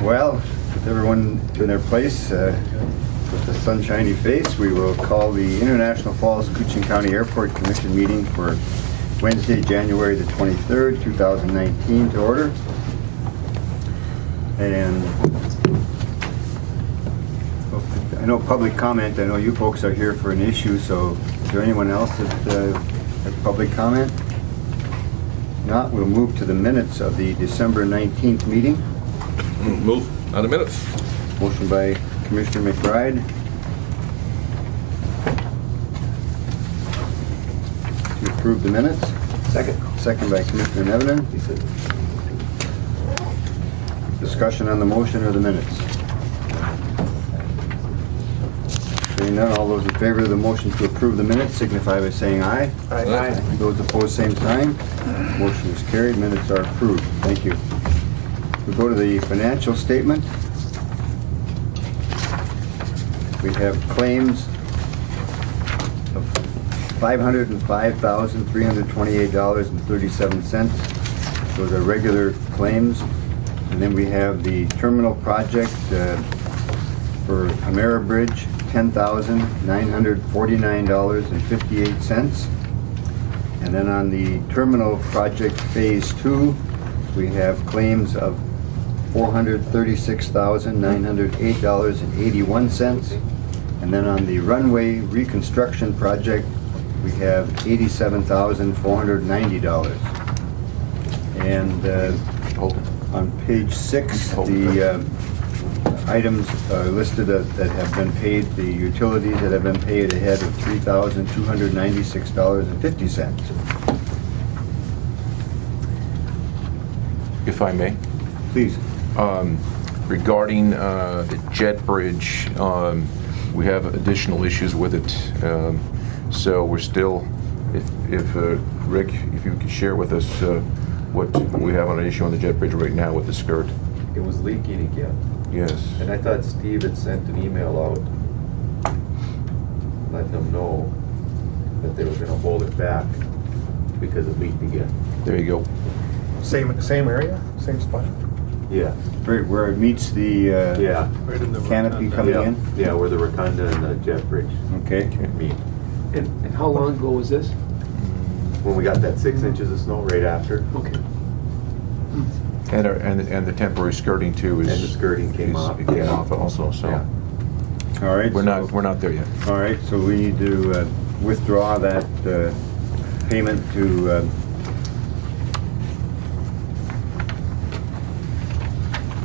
Well, with everyone in their place, with the sunshiny face, we will call the International Falls Koochian County Airport Commission meeting for Wednesday, January the 23rd, 2019 to order. And I know public comment, I know you folks are here for an issue, so is there anyone else that has public comment? Not, we'll move to the minutes of the December 19th meeting. Move on the minutes. Motion by Commissioner McBride to approve the minutes. Second. Second by Commissioner Nevenin. Discussion on the motion or the minutes. Seeing none, all those in favor of the motion to approve the minutes signify by saying aye. Aye. Those opposed, same sign. Motion is carried. Minutes are approved. Thank you. We go to the financial statement. We have claims of $505,328.37. Those are regular claims. And then we have the terminal project for Ameribridge, $10,949.58. And then on the terminal project phase 2, we have claims of $436,908.81. And then on the runway reconstruction project, we have $87,490. And on page 6, the items listed that have been paid, the utilities that have been paid ahead of $3,296.50. If I may. Please. Regarding the jet bridge, we have additional issues with it. So we're still, if Rick, if you could share with us what we have on an issue on the jet bridge right now with the skirt. It was leaking again. Yes. And I thought Steve had sent an email out letting them know that they were gonna hold it back because it leaked again. There you go. Same area, same spot. Yeah. Where it meets the Yeah. Right in the canopy coming Yeah. in? Yeah, where the rotunda and the jet bridge Okay. meet. And how long ago was this? When we got that 6 inches of snow right after, Okay. And the temporary skirting too is. and the skirting came off. It came off also, so. Yeah. All right. We're so- not there yet. All right, so we need to withdraw that payment to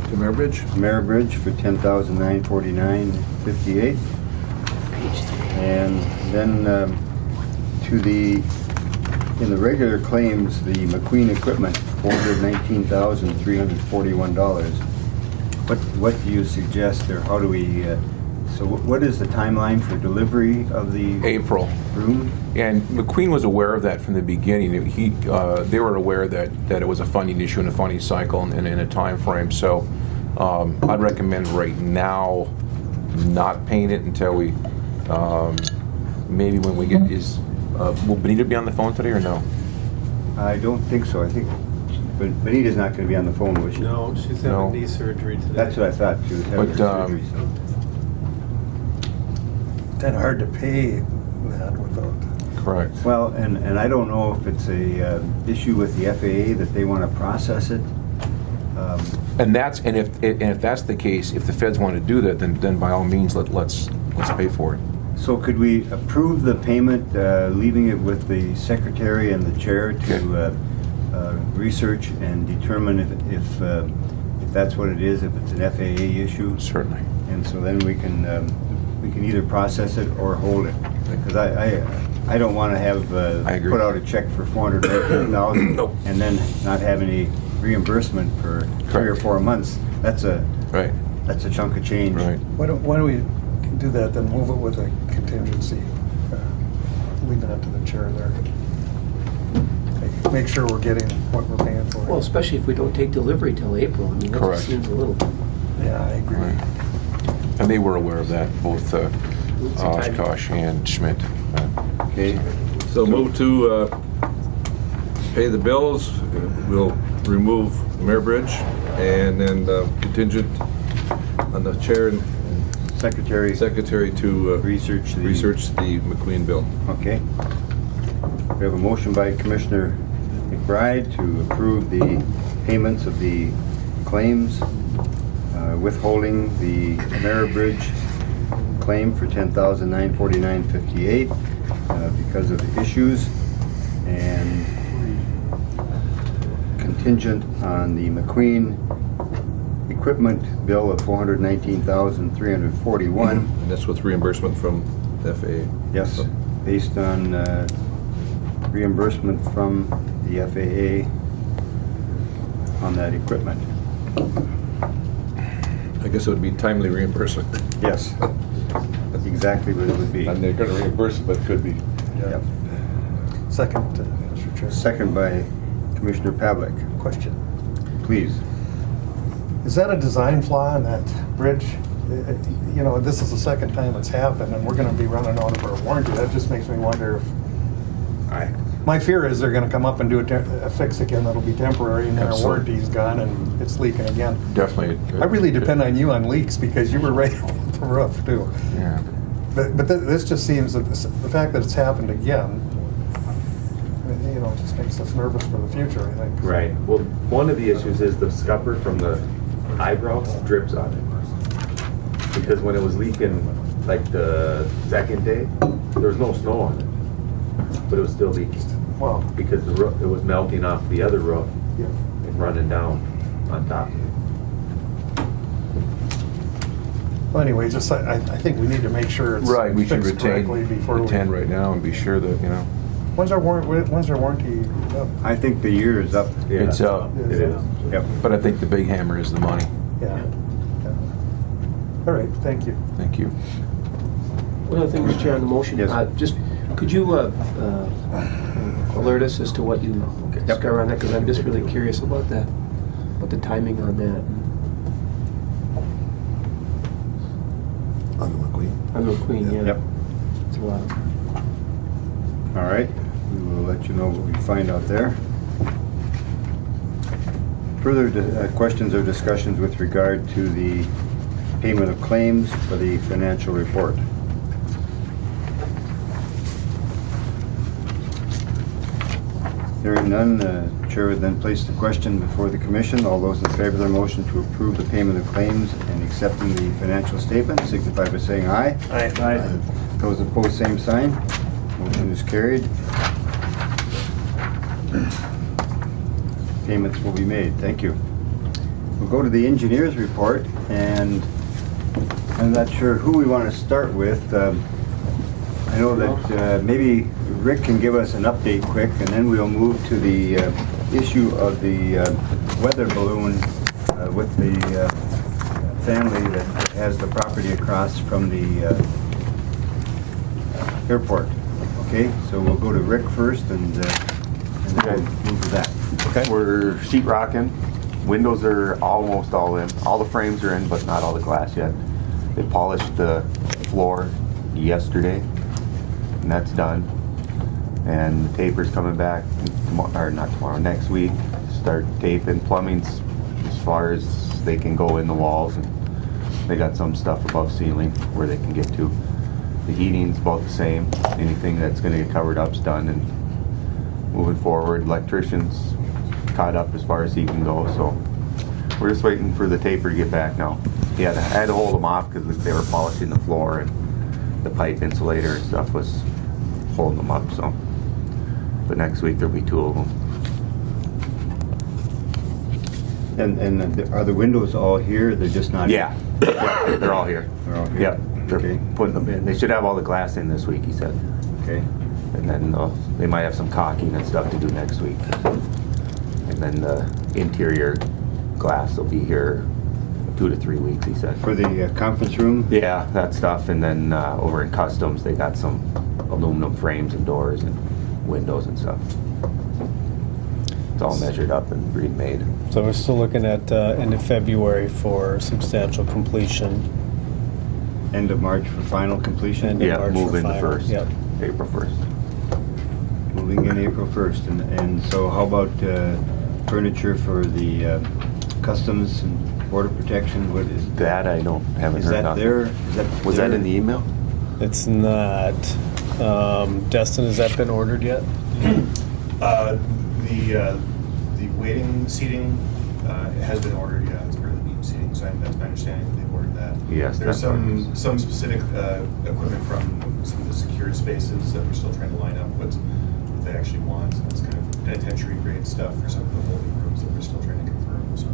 To Marebridge? Ameribridge for $10,949.58. And then to the, in the regular claims, the McQueen equipment, $419,341. What do you suggest, or how do we, so what is the timeline for delivery of the April. room? And McQueen was aware of that from the beginning. They were aware that it was a funding issue and a funding cycle and in a time frame. So I'd recommend right now not paying it until we, maybe when we get, will Benita be on the phone today or no? I don't think so. I think, but Benita's not going to be on the phone, was she? No, she's No. having knee surgery today. That's what I thought. She was having But, surgery, so. Kind of hard to pay that without. Correct. Well, and I don't know if it's a issue with the FAA that they want to process it. And if that's the case, if the feds want to do that, then by all means let's pay for it. So could we approve the payment, leaving it with the secretary and the chair to research and determine if that's what it is, if it's an FAA issue? Certainly. And so then we can either process it or hold it. Because I don't want to have I agree. put out a check for $419,000 Nope. and then not have any reimbursement for 3 or Correct. 4 months. That's a Right. chunk of change. Right. Why don't we do that, then move it with a contingency, leaving it to the chair there. Make sure we're getting what we're paying for. Well, especially if we don't take delivery till April. I mean, that Correct. just seems a little. Yeah, I agree. Right. And they were aware of that, both It's a time- Oshkosh and Schmidt. Okay. So move to pay the bills. We'll remove Mayor Bridge, and then contingent on the chair and secretary to Research the- research the McQueen bill. Okay. We have a motion by Commissioner McBride to approve the payments of the claims, withholding the Ameribridge claim for $10,949.58 because of the issues, and contingent on the McQueen equipment bill of $419,341. And that's with reimbursement from FAA. Yes, based on reimbursement from the FAA on that equipment. I guess it would be timely reimbursement. Yes, that's exactly what it would be. And they're gonna reimburse it, but it could be. Yep. Second, Mr. Chair. Second by Commissioner Pavlik. Question. Please. Is that a design flaw in that bridge? You know, this is the second time it's happened, and we're gonna be running out of our warranty. That just makes me wonder if, my fear is they're gonna come up and do a fix again that'll be temporary, and then our Absolutely. warranty's gone and it's leaking again. Definitely. I really depend on you on leaks, because you were right on the roof too. Yeah. But this just seems that the fact that it's happened again, you know, just makes us nervous for the future, I think. Right. Well, one of the issues is the scupper from the eyebrow drips on it. Because when it was leaking, like the second day, there was no snow on it, but it was still leaking. Wow. Because the roof, it was melting off the other roof Yeah. and running down on top of it. Well, anyway, just, I think we need to make sure it's Right, we should fixed correctly retain before the we. 10 right now and be sure that, you know, When's our warranty up? I think the year is up. Yeah. it's up. It is. Yep. But I think the big hammer is the money. Yeah. All right, thank you. Thank you. One other thing, Mr. Chair, on the motion. Yes. Just, could you alert us as to what you discover on that? Because I'm just really curious about that, about the timing on that. On the McQueen? On the Queen, yeah. Yep. It's a lot. All right, we will let you know what we find out there. Further questions or discussions with regard to the payment of claims for the financial report? Hearing none, Chair would then place the question before the commission. All those in favor of the motion to approve the payment of claims and accepting the financial statement signify by saying aye. Aye. Those opposed, same sign. Motion is carried. Payments will be made. Thank you. We'll go to the engineer's report, and I'm not sure who we want to start with. I know that maybe Rick can give us an update quick, and then we'll move to the issue of the weather balloon with the family that has the property across from the airport. Okay, so we'll go to Rick first, and then we'll move to that. Okay. We're sheet rocking. Windows are almost all in. All the frames are in, but not all the glass yet. They polished the floor yesterday, and that's done. And the taper's coming back tomorrow, or not tomorrow, next week. Start taping. Plumbing's as far as they can go in the walls, and they got some stuff above ceiling where they can get to. The heating's about the same. Anything that's gonna get covered up's done, and moving forward, electrician's caught up as far as he can go, so we're just waiting for the taper to get back now. I had to hold them off because they were polishing the floor, and the pipe insulator and stuff was holding them up, so. But next week there'll be 2 of them. And are the windows all here? They're just not? Yeah, they're all here. They're all here? Yep, they're Okay. putting them in. They should have all the glass in this week, he said. Okay. And then they might have some caulking and stuff to do next week. And then the interior glass will be here 2 to 3 weeks, he said. For the conference room? Yeah, that stuff. And then over in customs, they got some aluminum frames and doors and windows and stuff. It's all measured up and remade. So we're still looking at end of February for substantial completion. End of March for final completion? End of Yeah, March for move in the final, 1st, yep. April 1st. Moving in April 1st. And so how about furniture for the customs and border protection, what is That I haven't is heard that nothing. there? Is that Was there? that in the email? It's not. Destin, has that been ordered yet? The waiting seating has been ordered, yeah, it's part of the beam seating, so that's my understanding that they've ordered that. Yes, There's that's some specific equipment from some of the secured spaces that we're still trying to line up what they actually want. So it's kind of penitentiary grade stuff for some of the holding rooms that we're still trying to confirm, so.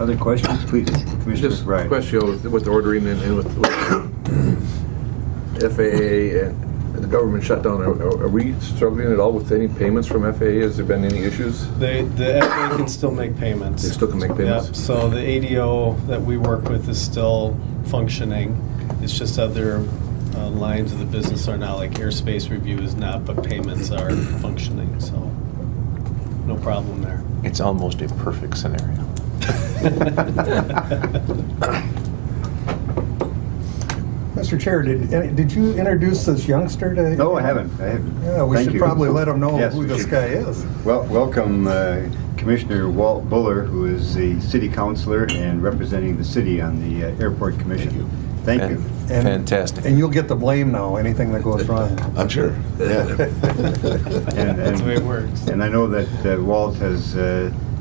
Other questions, please, Commissioner Just a McBride. question with ordering and with FAA and the government shutdown. Are we struggling at all with any payments from FAA? Has there been any issues? The FAA can still make payments. They still can make payments? Yep, so the ADO that we work with is still functioning. It's just other lines of the business are now, like airspace review is not, but payments are functioning, so no problem there. It's almost a perfect scenario. Mr. Chair, did you introduce this youngster to? No, I haven't. Yeah, we Thank should you. probably let him know Yes, who we this should. guy is. Well, welcome Commissioner Walt Buller, who is the city councilor and representing the city on the Airport Commission. Thank you. And- Fantastic. And you'll get the blame now, anything that goes wrong. I'm sure. Yeah. That's the way it works. And I know that Walt has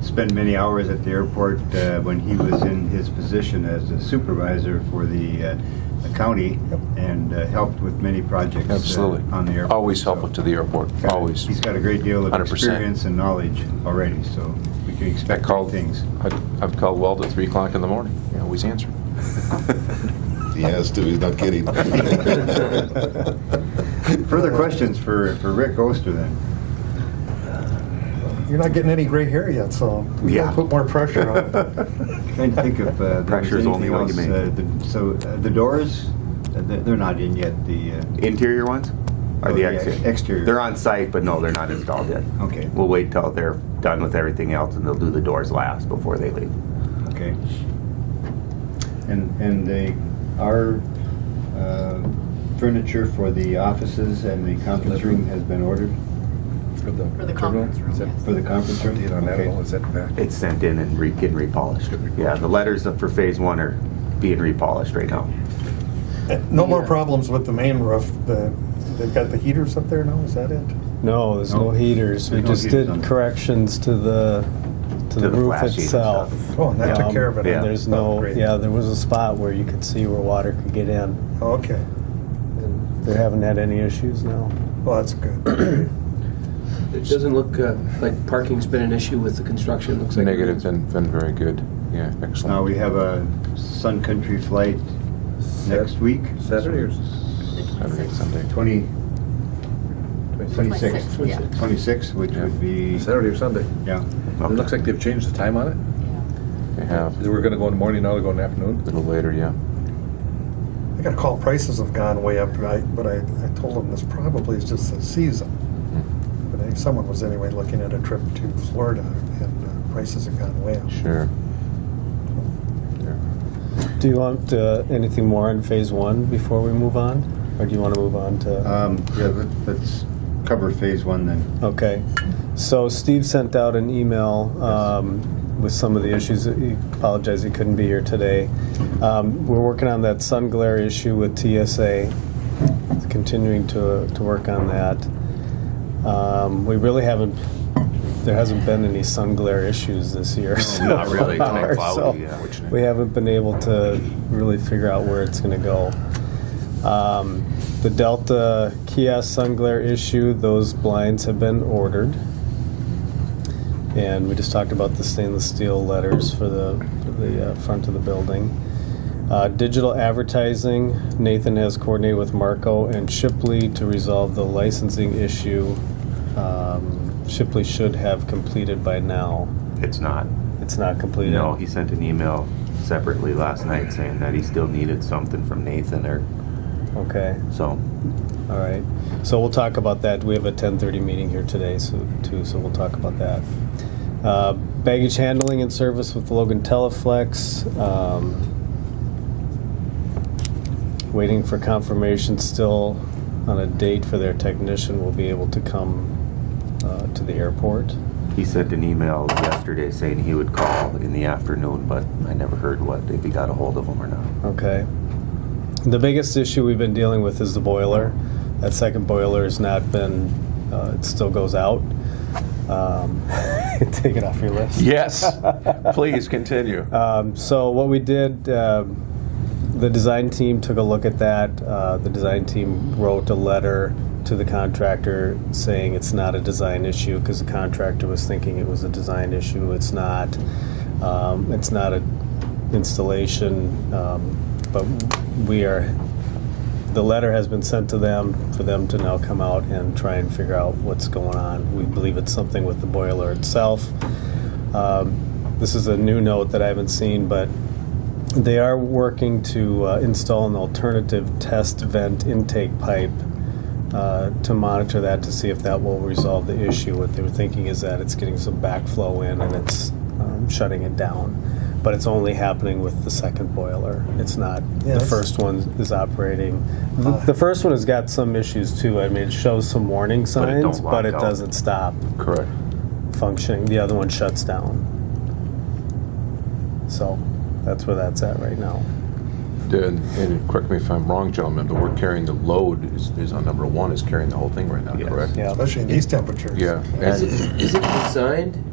spent many hours at the airport when he was in his position as a supervisor for the county and helped with many projects Absolutely. on the airport. Always So, helpful to the airport, always. He's got a great deal of 100%. experience and knowledge already, so we can I expect great called things. I've called Walt at 3 o'clock in the morning. He always answers. He has to, he's not kidding. Further questions for Rick Oster then? You're not getting any gray hair yet, so we Yeah. gotta put more pressure on it. Trying to think if there was Pressure's only anything what you else. make. So the doors, they're not in yet, the... Interior ones? Or Oh, the the exterior? exterior. They're on site, but no, they're not installed yet. Okay. We'll wait till they're done with everything else and they'll do the doors last before they leave. Okay. And our furniture for the offices and the conference room has been ordered? For the conference room, yes. For the conference room? Okay. It's sent in and getting repolished. Yeah, the letters for phase one are being repolished right now. No more problems with the main roof. They've got the heaters up there now, is that it? No, there's no No. heaters. We There's no just heaters did on it. corrections to the the roof flat sheet and itself. stuff. Oh, and that took care of it. Yeah. And there's Oh, no, great. yeah, there was a spot where you could see where water could get in. Oh, okay. And they haven't had any issues now. Well, that's good. It doesn't look like parking's been an issue with the construction, looks like. Negative's been very good. Yeah, excellent. Now we have a Sun Country flight next week. Saturday or? Saturday, Sunday. 26, 26, yeah. 26, which Yeah. would be, Saturday or Sunday? yeah. It looks like they've changed the time on it. They have They were gonna go in the morning, now they're going in the afternoon. a little later, yeah. I got a call, prices have gone way up, but I told them this probably is just the season. But someone was anyway looking at a trip to Florida, and prices have gone way up. Sure. Sure. Do you want anything more on phase one before we move on? Or do you want to move on to? Yeah, let's cover phase one then. Okay. So Steve sent out an email with some of the issues. He apologized he couldn't be here today. We're working on that sun glare issue with TSA, continuing to work on that. We really haven't, there hasn't been any sun glare issues this year. so not really. It's been far, cloudy, so yeah. we haven't been able to really figure out where it's going to go. The Delta kiosk sun glare issue, those blinds have been ordered. And we just talked about the stainless steel letters for the front of the building. Digital advertising, Nathan has coordinated with Marco and Shipley to resolve the licensing issue. Shipley should have completed by now. It's not. It's not completed? No, he sent an email separately last night saying that he still needed something from Nathan or Okay. so. All right. So we'll talk about that. We have a 10:30 meeting here today, so we'll talk about that. Baggage handling and service with Logan Teleflex. waiting for confirmation still on a date for their technician will be able to come to the airport. He sent an email yesterday saying he would call in the afternoon, but I never heard if he got a hold of him or not. Okay. The biggest issue we've been dealing with is the boiler. That second boiler has not been, it still goes out. Take it off your list. Yes, please continue. So what we did, the design team took a look at that. The design team wrote a letter to the contractor saying it's not a design issue because the contractor was thinking it was a design issue. It's not. It's not an installation, but the letter has been sent to them for them to now come out and try and figure out what's going on. We believe it's something with the boiler itself. This is a new note that I haven't seen, but they are working to install an alternative test vent intake pipe to monitor that to see if that will resolve the issue. What they were thinking is that it's getting some backflow in and it's shutting it down. But it's only happening with the second boiler. It's not, the first one is operating. The first one has got some issues too. I mean, it shows some warning signs, but it doesn't stop Correct. functioning. The other one shuts down. So that's where that's at right now. And correct me if I'm wrong, gentlemen, but we're carrying the load is on number one, is carrying the whole thing right now, Yes. correct? Yeah. Especially in these temperatures. Yeah. Is And it designed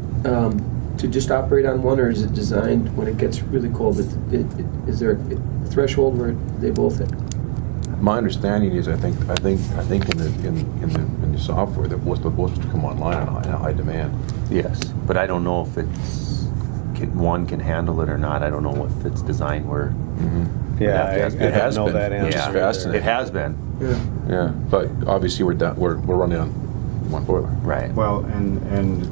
to just operate on one, or is it designed when it gets really cold? Is there a threshold where they both hit? my understanding is, I think in the software that was supposed to come online on a high demand. Yes, but I don't know if one can handle it or not. I don't know if it's designed where. Yeah, It I has don't know been. that answer. Yeah, It's fascinating. it has been. Yeah, but obviously we're running on one boiler. Right. Well, and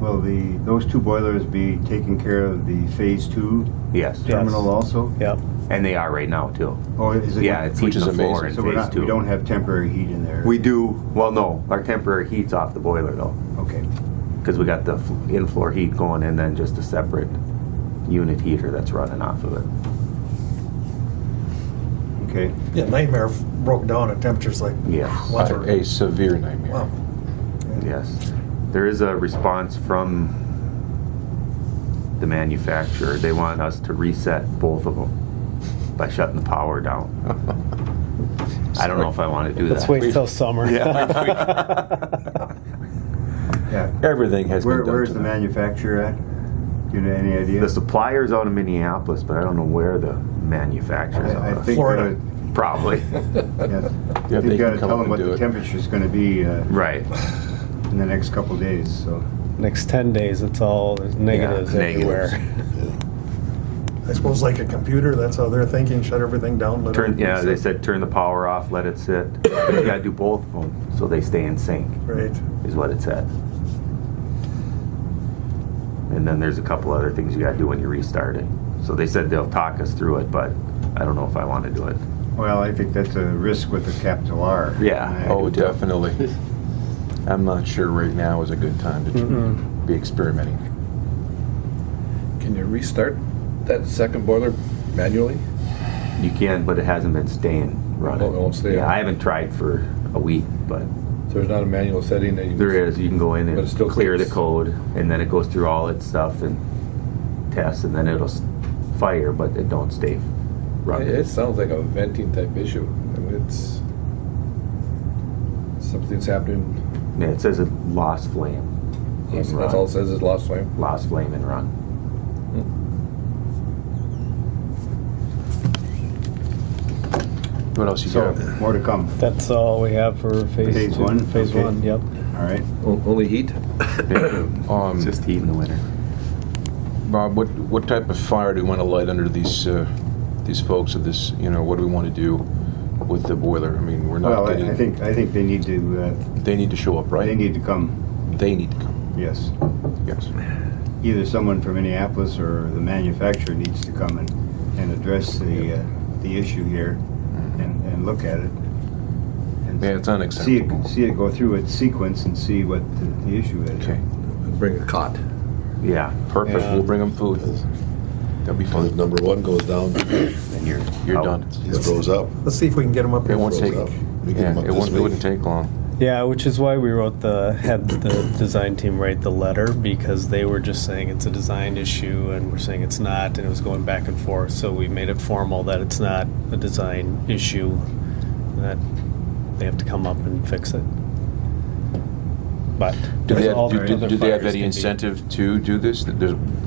will those two boilers be taking care of the phase 2 Yes. terminal also? Yep. And they are right now too. Oh, is it? Yeah, it's Which heating is the floor amazing. in So phase 2. we don't have temporary heat in there? We do. Well, no, our temporary heat's off the boiler though, Okay. because we got the in-floor heat going and then just a separate unit heater that's running off of it. Okay. Yeah, Nightmare broke down at temperatures like Yes. once or A severe nightmare. wow. Yes. There is a response from the manufacturer. They want us to reset both of them by shutting the power down. I don't know if I want to do that. Let's wait till summer. Yeah. Everything has been done. Where's to the that. manufacturer at? Do you have any idea? The supplier's out of Minneapolis, but I don't know where the manufacturer's I out of. think Florida. Probably. Yeah, Yeah, they you've got can to come tell up them and what do the it. temperature's going to be Right. in the next couple days. So Next 10 days, it's all there's negatives Yeah, everywhere. I suppose like a computer, that's how they're thinking, shut everything down. let everything They sit. said turn the power off, let it sit. But you gotta do both of them so they stay in sync, Right. is what it said. And then there's a couple other things you gotta do when you restart it. So they said they'll talk us through it, but I don't know if I want to do it. well, I think that's a risk with a capital R. Yeah. Oh, definitely. I'm not sure right now is a good time to be experimenting. Can you restart that second boiler manually? You can, but it hasn't been staying running. Oh, it won't stay Yeah, on. I haven't tried for a week, but There's not a manual setting that you can... there is. You can go in But it and still clear the takes- code, and then it goes through all its stuff and tests, and then it'll fire, but it don't stay running. It sounds like a venting type issue. I mean, it's... Something's happening. Yeah, it says it lost flame. in That's run. all it says is lost flame. Lost flame and run. What else you So got? more to come. That's all we have for phase Phase 2. one? Phase Okay. 1, yep. All right. Only heat? It's just heat in the winter. Bob, what type of fire do we want to light under these folks of this? You know, what do we want to do with the boiler? I mean, we're not Well, getting. I think they need to. They need to show up, right? They need to come. They need to come. Yes. Yes. Either someone from Minneapolis or the manufacturer needs to come and address the issue here and look at it. And Yeah, it's unacceptable. See it go through its sequence and see what the issue is. Okay. Bring a cot. Yeah. Perfect. Yeah. We'll bring them food. That'll be Because fun. number one goes down, Then You're out. done. it goes up. Let's see if we can get them up It here. won't take, Goes up. We get yeah, them up it this wouldn't week. take long. Yeah, which is why we had the design team write the letter, because they were just saying it's a design issue and we're saying it's not, and it was going back and forth. So we made it formal that it's not a design issue, and that they have to come up and fix it. But Do they all have, the do other do they have fires any can be- incentive to do this?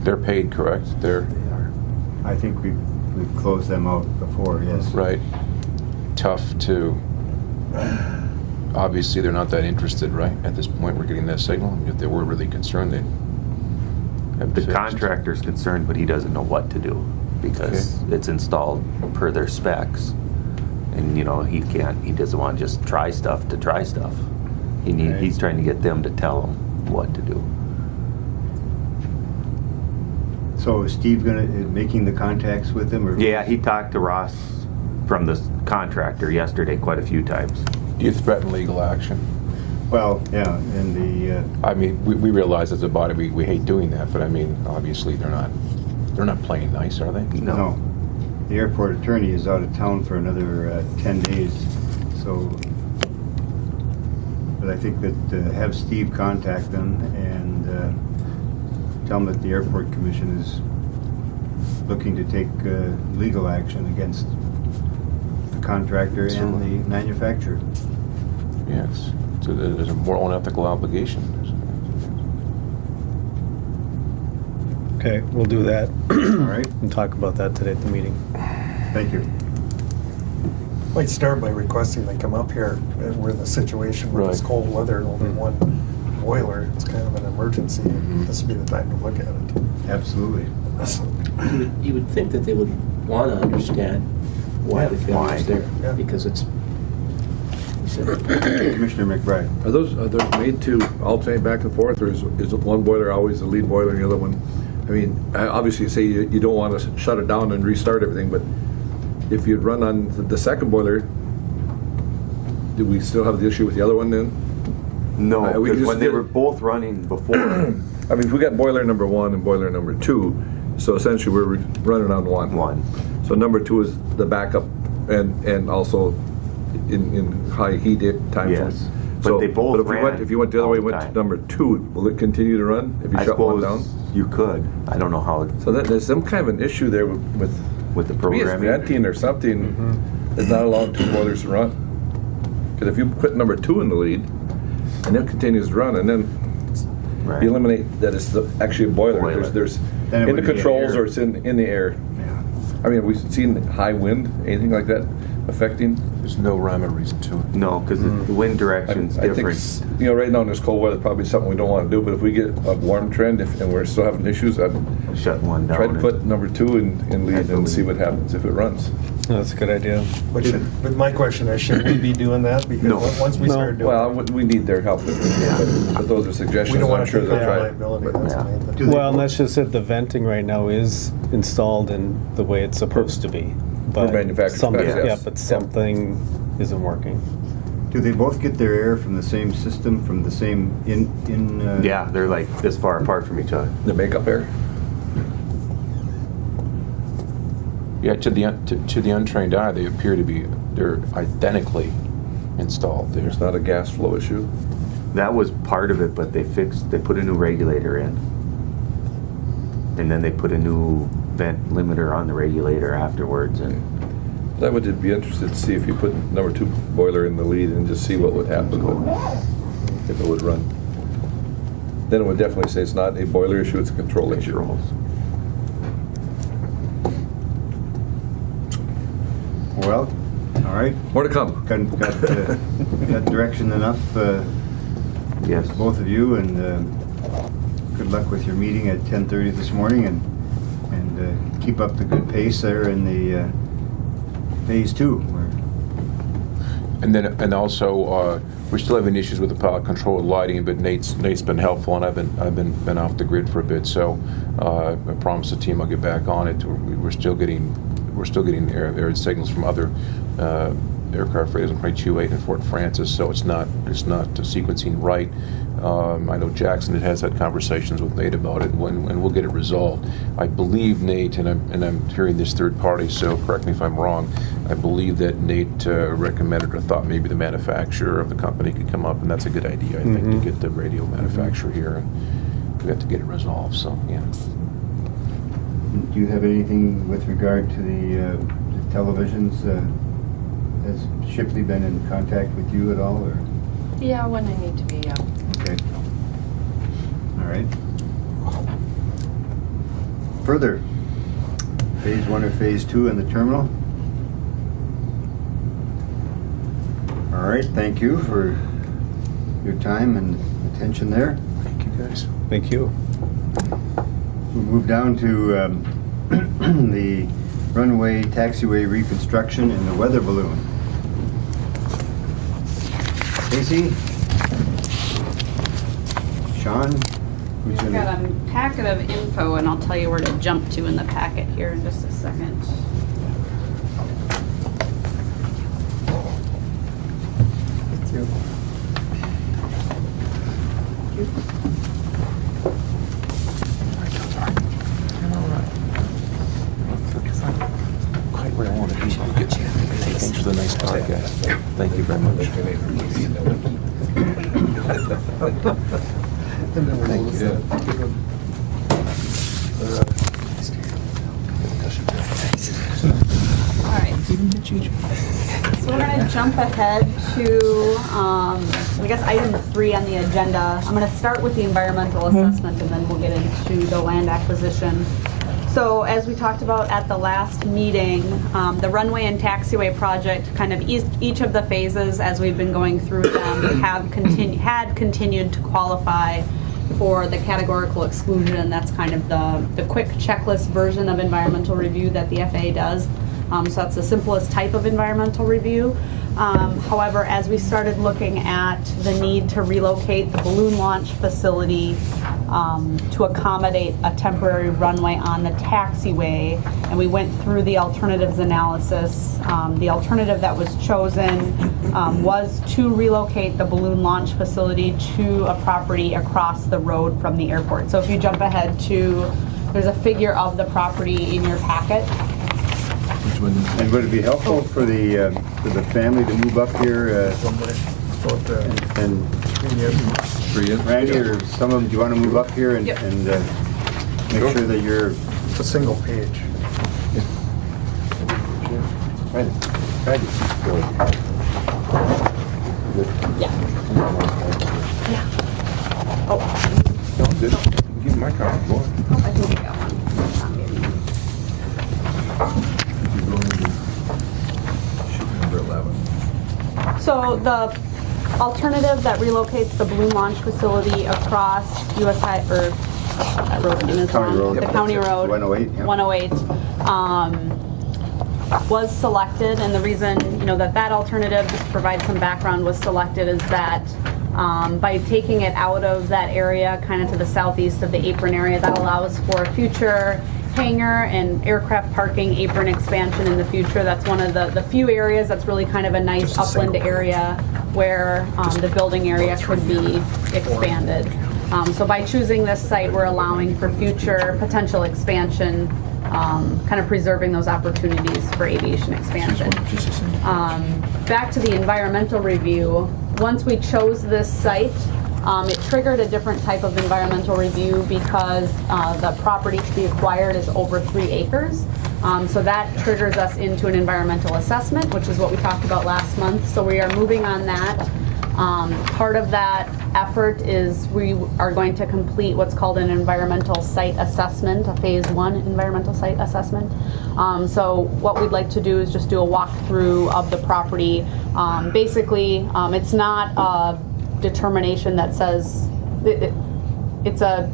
They're paid, correct? They're, I think we've closed them out before, yes. right? Tough to, obviously, they're not that interested, right? At this point, we're getting that signal. If they were really concerned, they'd have it The fixed. contractor's concerned, but he doesn't know what to do because it's installed per their specs. And, you know, he doesn't want to just try stuff to try stuff. Right. He's trying to get them to tell him what to do. So is Steve making the contacts with them, or? Yeah, he talked to Ross from the contractor yesterday quite a few times. Do you threaten legal action? Well, yeah, and the, I mean, we realize as a body, we hate doing that, but I mean, obviously, they're not playing nice, are they? no, the airport attorney is out of town for another 10 days, so, but I think that have Steve contact them and tell them that the airport commission is looking to take legal action against the contractor and the manufacturer. Yes. So there's a moral and ethical obligation. Okay, we'll do that All right, and talk about that today at the meeting. thank you. Might start by requesting they come up here. We're in the situation with this Right. cold weather and only one boiler. It's kind of an emergency. This would be the time to look at it. Absolutely. You would think that they would want to understand why the failure is there, Yeah. because it's. Commissioner McBride. Are those made to alternate back and forth, or is one boiler always the lead boiler and the other one? I mean, obviously you say you don't want to shut it down and restart everything, but if you'd run on the second boiler, do we still have the issue with the other one then? No, We because just when they did- were both running before, I mean, if we got boiler number 1 and boiler number 2, so essentially we're running on one. So number 2 is the backup and also in high heat times. Yes. So, But they both ran if you went the other way, all the went to time. number 2, will it continue to run if you I shut one suppose down? you could. I don't know how, So there's some kind of an issue there with with the to me it's programming. venting or something that's not allowing 2 boilers to run. Because if you put number 2 in the lead and it continues to run, and then Right. you eliminate that it's actually a boiler. Boiler. There's Then it in the would be in controls air. or it's in the air. Yeah. I mean, have we seen high wind, anything like that affecting? There's no rhyme or reason to it. No, because the wind direction's I think, different. you know, right now in this cold weather, probably something we don't want to do, but if we get a warm trend and we're still having issues, I'd Shut one down. try to put number 2 in lead and see what happens if it runs. That's a good idea. But my question is, should we be doing that? Because No. once we No. start doing Well, it, we need their help, but those are we suggestions, don't want I'm to sure take they'll that try. liability. But- That's Yeah. the main thing. Do they Well, and both- that's just it. The venting right now is installed in the way it's supposed to be. But manufacturer's something, specs, yes. yeah, but something isn't working. Do they both get their air from the same system, from the same Yeah, they're like this far apart from each other. The makeup air? Yeah, to the untrained eye, they appear to be, they're identically installed there. There's not a gas flow issue. That was part of it, but they put a new regulator in. And then they put a new vent limiter on the regulator afterwards, and I would be interested to see if you put number 2 boiler in the lead and just see what would happen if it would run. Then it would definitely say it's not a boiler issue, it's a control issue. controls. Well, all right, More to come. got direction enough, Yes. both of you, and good luck with your meeting at 10:30 this morning, and keep up the good pace there in the phase 2. And also, we're still having issues with the power control lighting, but Nate's been helpful, and I've been off the grid for a bit. So I promised the team I'll get back on it. We're still getting air signals from other aircraft freighters in Crate 28 and Fort Francis, so it's not sequencing right. I know Jackson has had conversations with Nate about it, and we'll get it resolved. I believe Nate, and I'm hearing this third party, so correct me if I'm wrong, I believe that Nate recommended or thought maybe the manufacturer of the company could come up, and that's a good idea, I think, to get the radio manufacturer here, and we have to get it resolved, so, yeah. Do you have anything with regard to the televisions? Has Shipley been in contact with you at all, or? Yeah, when I need to be, yeah. Okay. All right. Further, phase 1 or phase 2 in the terminal? All right, thank you for your time and attention there. Thank you, guys. Thank you. We'll move down to the runway taxiway reconstruction and the weather balloon. Casey? Sean? Who's I've got a packet of info, and I'll tell you where to jump to in the packet here in just a second. Thank you. Quite where I want to be. Thanks for the nice podcast. Thank you very much. All right. So we're going to jump ahead to, I guess, item 3 on the agenda. I'm going to start with the environmental assessment, and then we'll get into the land acquisition. So as we talked about at the last meeting, the runway and taxiway project, kind of each of the phases as we've been going through them had continued to qualify for the categorical exclusion. That's kind of the quick checklist version of environmental review that the FAA does. So that's the simplest type of environmental review. However, as we started looking at the need to relocate the balloon launch facility to accommodate a temporary runway on the taxiway, and we went through the alternatives analysis, the alternative that was chosen was to relocate the balloon launch facility to a property across the road from the airport. So if you jump ahead to, there's a figure of the property in your packet. And would it be helpful for the family to move up here? And Randy or some of them, do you want to move up here and, Yep. and make sure that you're It's a single page. ready? Yeah. Yeah. Oh, No, good. Give me my copy. Go on. I think I got one. Sheet number 11. So the alternative that relocates the balloon launch facility across US High, or that road name is County wrong, Road. the Yep. county road. 108, yeah. 108, was selected, and the reason, that alternative, just to provide some background, was selected is that by taking it out of that area, kind of to the southeast of the apron area, that allows for future hangar and aircraft parking apron expansion in the future. That's one of the few areas that's really kind of a nice Just a upland single area where the building area could be expanded. So by choosing this site, we're allowing for future potential expansion, kind of preserving those opportunities for aviation expansion. Back to the environmental review, once we chose this site, it triggered a different type of environmental review because the property to be acquired is over 3 acres. So that triggers us into an environmental assessment, which is what we talked about last month. So we are moving on that. Part of that effort is we are going to complete what's called an environmental site assessment, a phase 1 environmental site assessment. So what we'd like to do is just do a walkthrough of the property. Basically, it's not a determination that says, it's a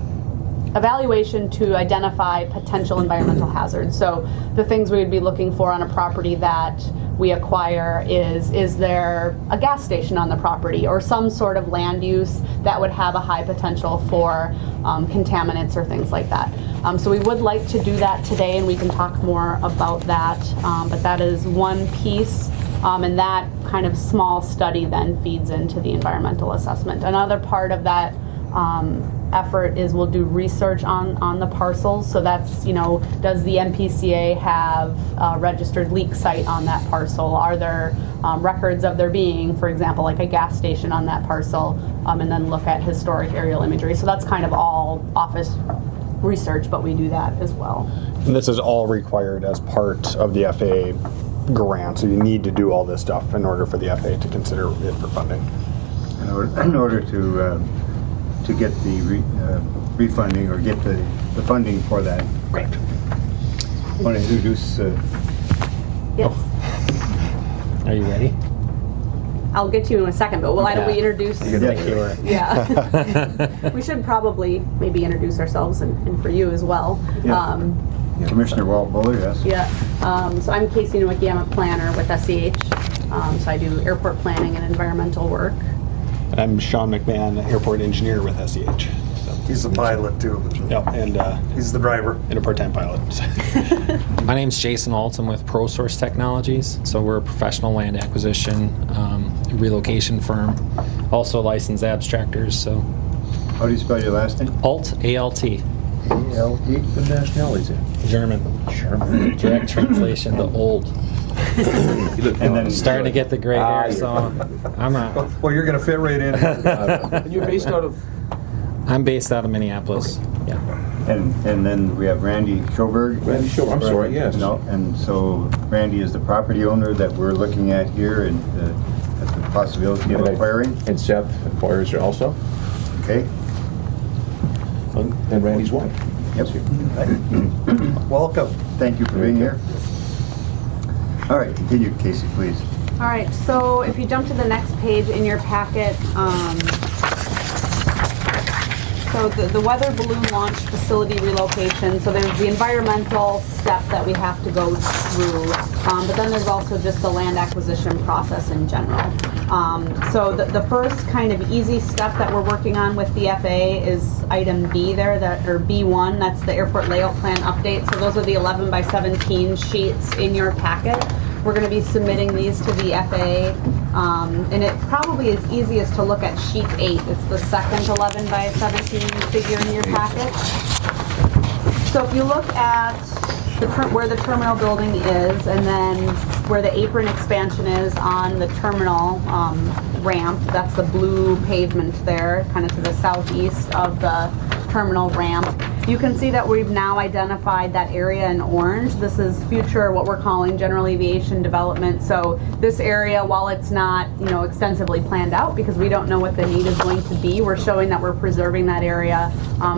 evaluation to identify potential environmental hazards. So the things we would be looking for on a property that we acquire is there a gas station on the property or some sort of land use that would have a high potential for contaminants or things like that. So we would like to do that today, and we can talk more about that, but that is one piece And that kind of small study then feeds into the environmental assessment. Another part of that effort is we'll do research on the parcels. So that's, you know, does the MPCA have a registered leak site on that parcel? Are there records of there being, for example, like a gas station on that parcel? And then look at historic aerial imagery. So that's kind of all office research, but we do that as well. And this is all required as part of the FAA grant, so you need to do all this stuff in order for the FAA to consider it for funding. In order to get the refunding or get the funding for that. Right. Want to introduce? Yes. Are you ready? I'll get to you in a second, but why don't we introduce? Yeah. Yeah. We should probably maybe introduce ourselves and for you as well. Yeah. Commissioner Walt Buller, yes. Yeah. So I'm Casey Nowicki. I'm a planner with SEH. So I do airport planning and environmental work. And I'm Sean McMahon, airport engineer with SEH. He's a pilot too. Yep, and He's the driver. and a part-time pilot. My name's Jason Alt. I'm with ProSource Technologies. So we're a professional land acquisition relocation firm, also licensed abstractors. So How do you spell your last name? Alt, A-L-T, A-L-T. What nationality is it? German. German. Direct translation to old. And then Starting to get the gray hair, so I'm not. Well, you're going to fit right in. And you're based out of? I'm based out of Minneapolis. Yeah. And then we have Randy Schoberg. Randy Schoberg, I'm sorry, yes. No, and so Randy is the property owner that we're looking at here and at the possibility of acquiring. And Seth acquires her also? Okay? And Randy's wife. Yep. Welcome. Thank you for being here. All right, continue, Casey, please. All right. So if you jump to the next page in your packet. So the weather balloon launch facility relocation, so there's the environmental step that we have to go through, but then there's also just the land acquisition process in general. So the first kind of easy step that we're working on with the FAA is item B there, or B1, that's the airport layout plan update. So those are the 11 by 17 sheets in your packet. We're going to be submitting these to the FAA, and it probably is easiest to look at sheet 8. It's the second 11 by 17 figure in your packet. So if you look at where the terminal building is, and then where the apron expansion is on the terminal ramp, that's the blue pavement there, kind of to the southeast of the terminal ramp. You can see that we've now identified that area in orange. This is future, what we're calling general aviation development. So this area, while it's not, you know, extensively planned out because we don't know what the need is going to be, we're showing that we're preserving that area.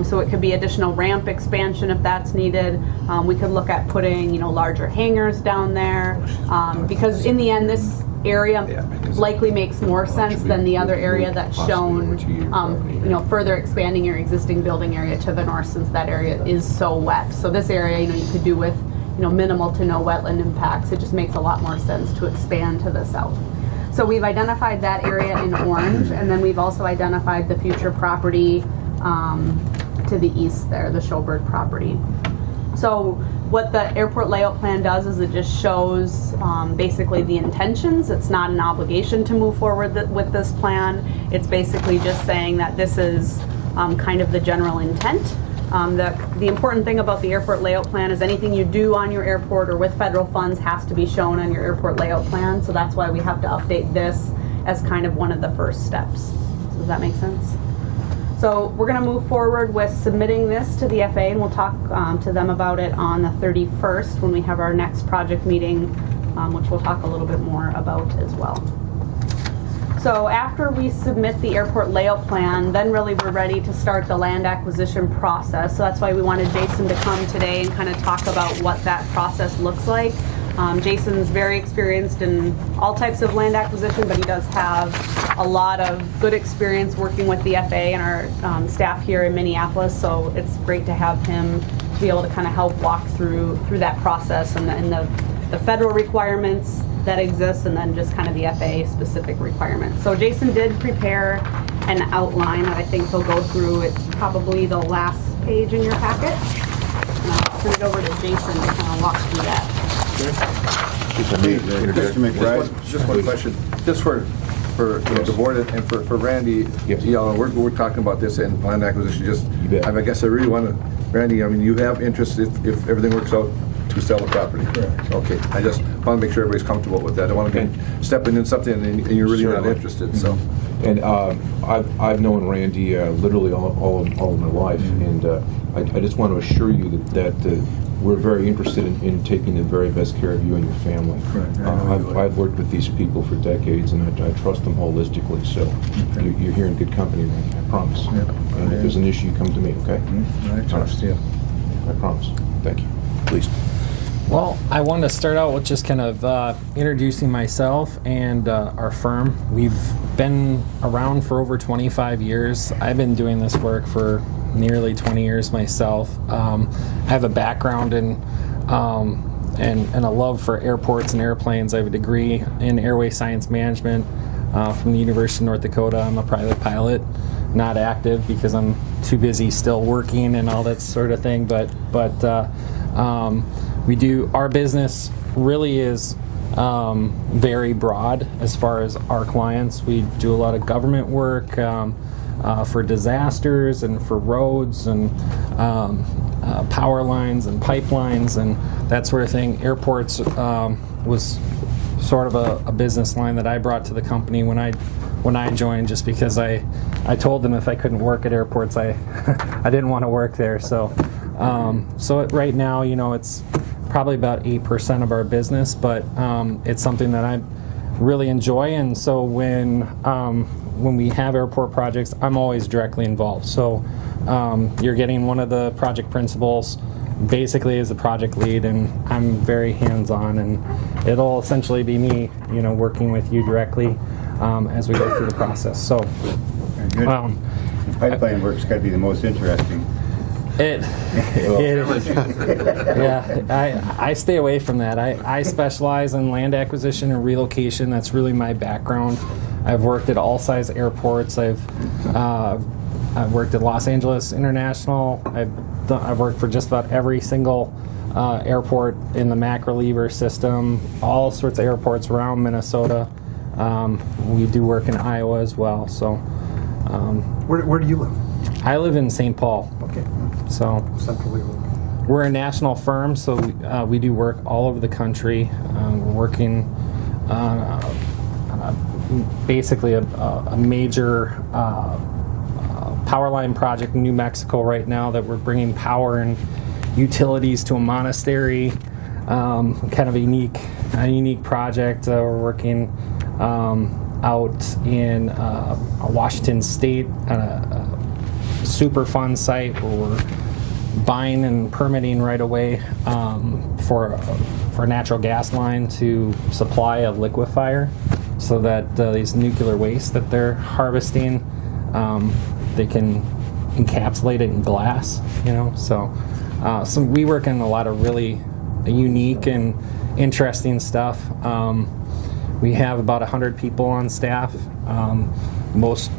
So it could be additional ramp expansion if that's needed. We could look at putting, you know, larger hangars down there because in the end, this area likely makes more sense than the other area that's shown, you know, further expanding your existing building area to the north since that area is so wet. So this area, you know, you could do with, you know, minimal to no wetland impacts. It just makes a lot more sense to expand to the south. So we've identified that area in orange, and then we've also identified the future property to the east there, the Schoberg property. So what the airport layout plan does is it just shows basically the intentions. It's not an obligation to move forward with this plan. It's basically just saying that this is kind of the general intent. The important thing about the airport layout plan is anything you do on your airport or with federal funds has to be shown on your airport layout plan. So that's why we have to update this as kind of one of the first steps. Does that make sense? So we're going to move forward with submitting this to the FAA, and we'll talk to them about it on the 31st when we have our next project meeting, which we'll talk a little bit more about as well. So after we submit the airport layout plan, then really we're ready to start the land acquisition process. So that's why we wanted Jason to come today and kind of talk about what that process looks like. Jason's very experienced in all types of land acquisition, but he does have a lot of good experience working with the FAA and our staff here in Minneapolis. So it's great to have him be able to kind of help walk through that process and the federal requirements that exist, and then just kind of the FAA specific requirements. So Jason did prepare an outline that I think he'll go through. It's probably the last page in your packet. And I'll turn it over to Jason to kind of walk through that. Mr. McBride? Just one question, just for the board and for Randy, Yes. you know, we're talking about this in land acquisition, just, You bet. I guess I really want to, Randy, I mean, you have interest if everything works out to sell the property? Correct. Okay, I just want to make sure everybody's comfortable with that. I don't want to be stepping in something and you're really not Certainly. interested, so. And I've known Randy literally all of my life, and I just want to assure you that we're very interested in taking the very best care of you and your family. I've worked with these people for decades, and I trust them holistically, so you're here in good company, Randy, I promise. And if there's an issue, come to me, okay? I trust you. I promise. Thank you. Please. Well, I wanted to start out with just kind of introducing myself and our firm. We've been around for over 25 years. I've been doing this work for nearly 20 years myself. I have a background in and a love for airports and airplanes. I have a degree in airway science management from the University of North Dakota. I'm a private pilot, not active because I'm too busy still working and all that sort of thing. But we do, our business really is very broad as far as our clients. We do a lot of government work for disasters and for roads and power lines and pipelines and that sort of thing. Airports was sort of a business line that I brought to the company when I joined, just because I told them if I couldn't work at airports, I didn't want to work there. So right now, you know, it's probably about 8% of our business, but it's something that I really enjoy. And so when we have airport projects, I'm always directly involved. So you're getting one of the project principals basically as a project lead, and I'm very hands-on, and it'll essentially be me, you know, working with you directly as we go through the process. So Very good. The pipeline work's got to be the most interesting. It is. Yeah, I stay away from that. I specialize in land acquisition and relocation. That's really my background. I've worked at all size airports. I've worked at Los Angeles International. I've worked for just about every single airport in the MAC reliever system, all sorts of airports around Minnesota. We do work in Iowa as well. So, Where do you live? I live in St. Paul. Okay. So Centrally. we're a national firm, so we do work all over the country. We're working on basically a major power line project in New Mexico right now that we're bringing power and utilities to a monastery. Kind of a unique project. We're working out in Washington State on a super fun site where we're buying and permitting right away for a natural gas line to supply a liquefier, so that these nuclear waste that they're harvesting, they can encapsulate it in glass, you know. So we work in a lot of really unique and interesting stuff. We have about 100 people on staff. Most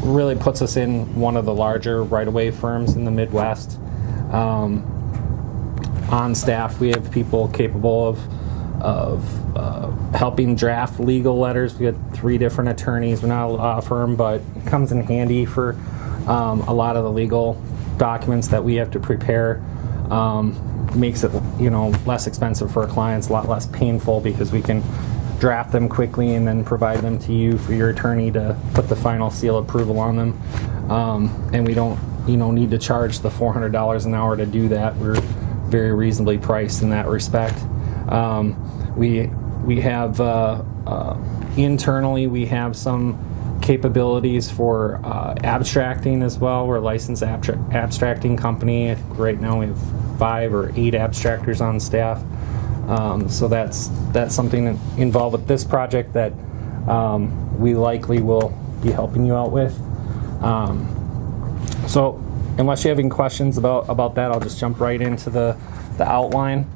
really puts us in one of the larger right-of-way firms in the Midwest. On staff, we have people capable of helping draft legal letters. We got 3 different attorneys. We're not a law firm, but it comes in handy for a lot of the legal documents that we have to prepare. Makes it, you know, less expensive for our clients, a lot less painful, because we can draft them quickly and then provide them to you for your attorney to put the final seal approval on them. And we don't, you know, need to charge the $400 an hour to do that. We're very reasonably priced in that respect. We have internally, we have some capabilities for abstracting as well. We're a licensed abstracting company. I think right now we have 5 or 8 abstractors on staff. So that's something involved with this project that we likely will be helping you out with. So unless you have any questions about that, I'll just jump right into the outline.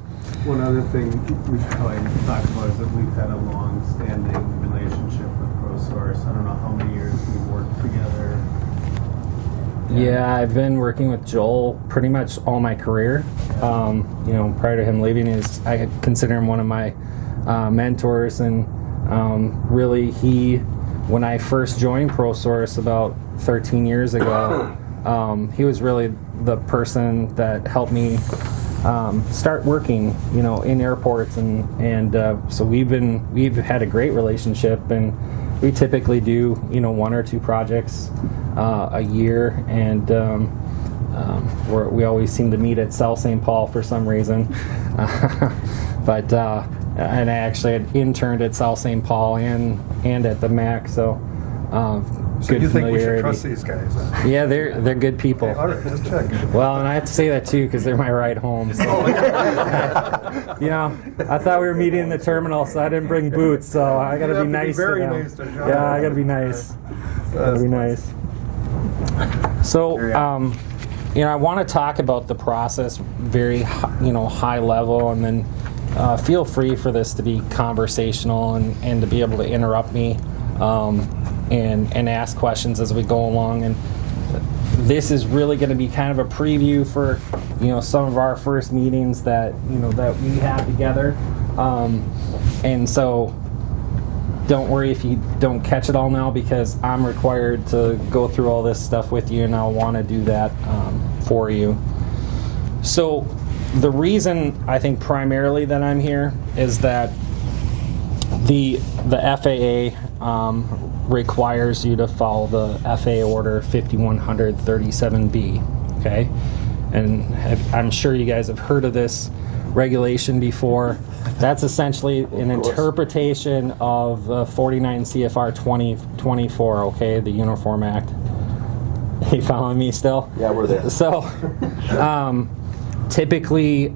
One other thing we should probably talk about is that we've had a long-standing relationship with ProSource. I don't know how many years we've worked together. Yeah, I've been working with Joel pretty much all my career. Prior to him leaving, I consider him one of my mentors, and really when I first joined ProSource about 13 years ago, he was really the person that helped me start working, in airports, and so we've had a great relationship, and we typically do, 1 or 2 projects a year, and we always seem to meet at South St. Paul for some reason. And I actually had interned at South St. Paul and at the MAC, so good you think we should familiarity. trust these guys? Huh? Yeah, they're good people. Okay, all right, just checking. Well, and I have to say that too because they're my ride home. So. I thought we were meeting in the terminal, so I didn't bring boots. So I got to be nice to them. Very nice to John. Yeah, I got to be nice. Got to be nice. So, I want to talk about the process very, high level, and then feel free for this to be conversational and to be able to interrupt me and ask questions as we go along. And this is really going to be kind of a preview for, some of our first meetings that we have together. And so don't worry if you don't catch it all now, because I'm required to go through all this stuff with you, and I'll want to do that for you. So the reason I think primarily that I'm here is that the FAA requires you to follow the FAA Order 5137B, okay? And I'm sure you guys have heard of this regulation before. That's essentially an interpretation of 49 CFR 2024, okay, the Uniform Act. You following me still? Yeah, we're there. So, typically,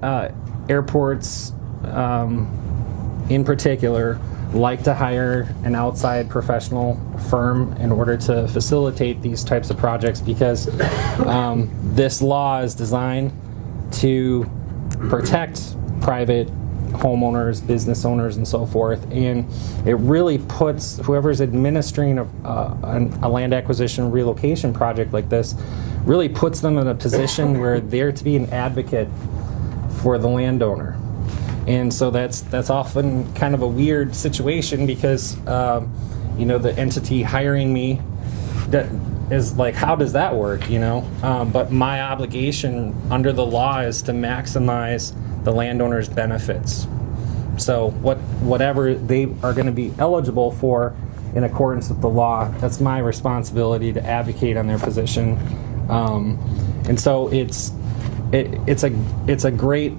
airports, in particular, like to hire an outside professional firm in order to facilitate these types of projects, because this law is designed to protect private homeowners, business owners, and so forth, and it really puts whoever's administering a land acquisition relocation project like this, really puts them in a position where they're to be an advocate for the landowner. And so that's often kind of a weird situation, because the entity hiring me is like, how does that work, But my obligation under the law is to maximize the landowner's benefits. So whatever they are going to be eligible for in accordance with the law, that's my responsibility to advocate on their position. And so it's a great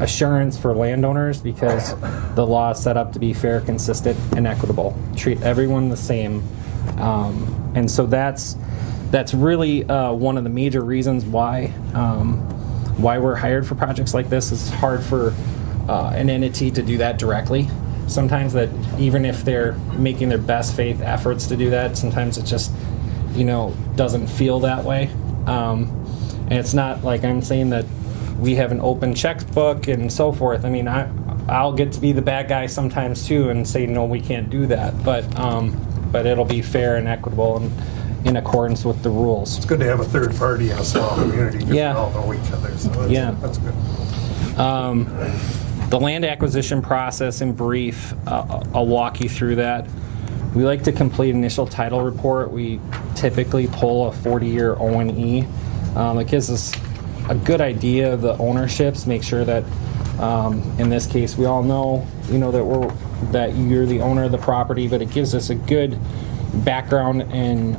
assurance for landowners, because the law is set up to be fair, consistent, and equitable. Treat everyone the same. And so that's really one of the major reasons why we're hired for projects like this. It's hard for an entity to do that directly. Sometimes that even if they're making their best faith efforts to do that, sometimes it just doesn't feel that way. And it's not like I'm saying that we have an open checkbook and so forth. I mean, I'll get to be the bad guy sometimes too and say, no, we can't do that. But it'll be fair and equitable and in accordance with the rules. It's good to have a third party in a small community, because Yeah. we all know each other. So that's good. The land acquisition process in brief, I'll walk you through that. We like to complete initial title report. We typically pull a 40-year O&E. It gives us a good idea of the ownerships, make sure that in this case we all know that you're the owner of the property, but it gives us a good background and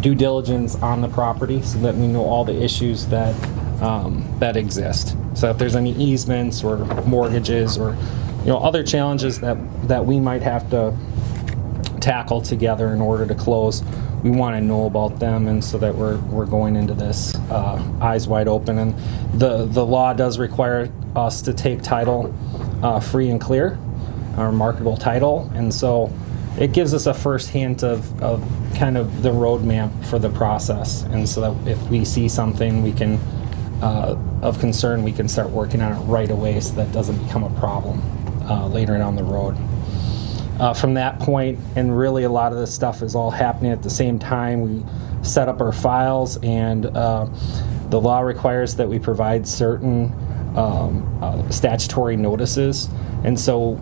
due diligence on the property, so that we know all the issues that exist. So if there's any easements or mortgages or other challenges that we might have to tackle together in order to close, we want to know about them, and so that we're going into this eyes wide open. And the law does require us to take title free and clear, our marketable title, and so it gives us a first hint of kind of the roadmap for the process, and so that if we see something we can of concern, we can start working on it right away, so that doesn't become a problem later down the road. From that point, and really a lot of this stuff is all happening at the same time, set up our files, and the law requires that we provide certain statutory notices, and so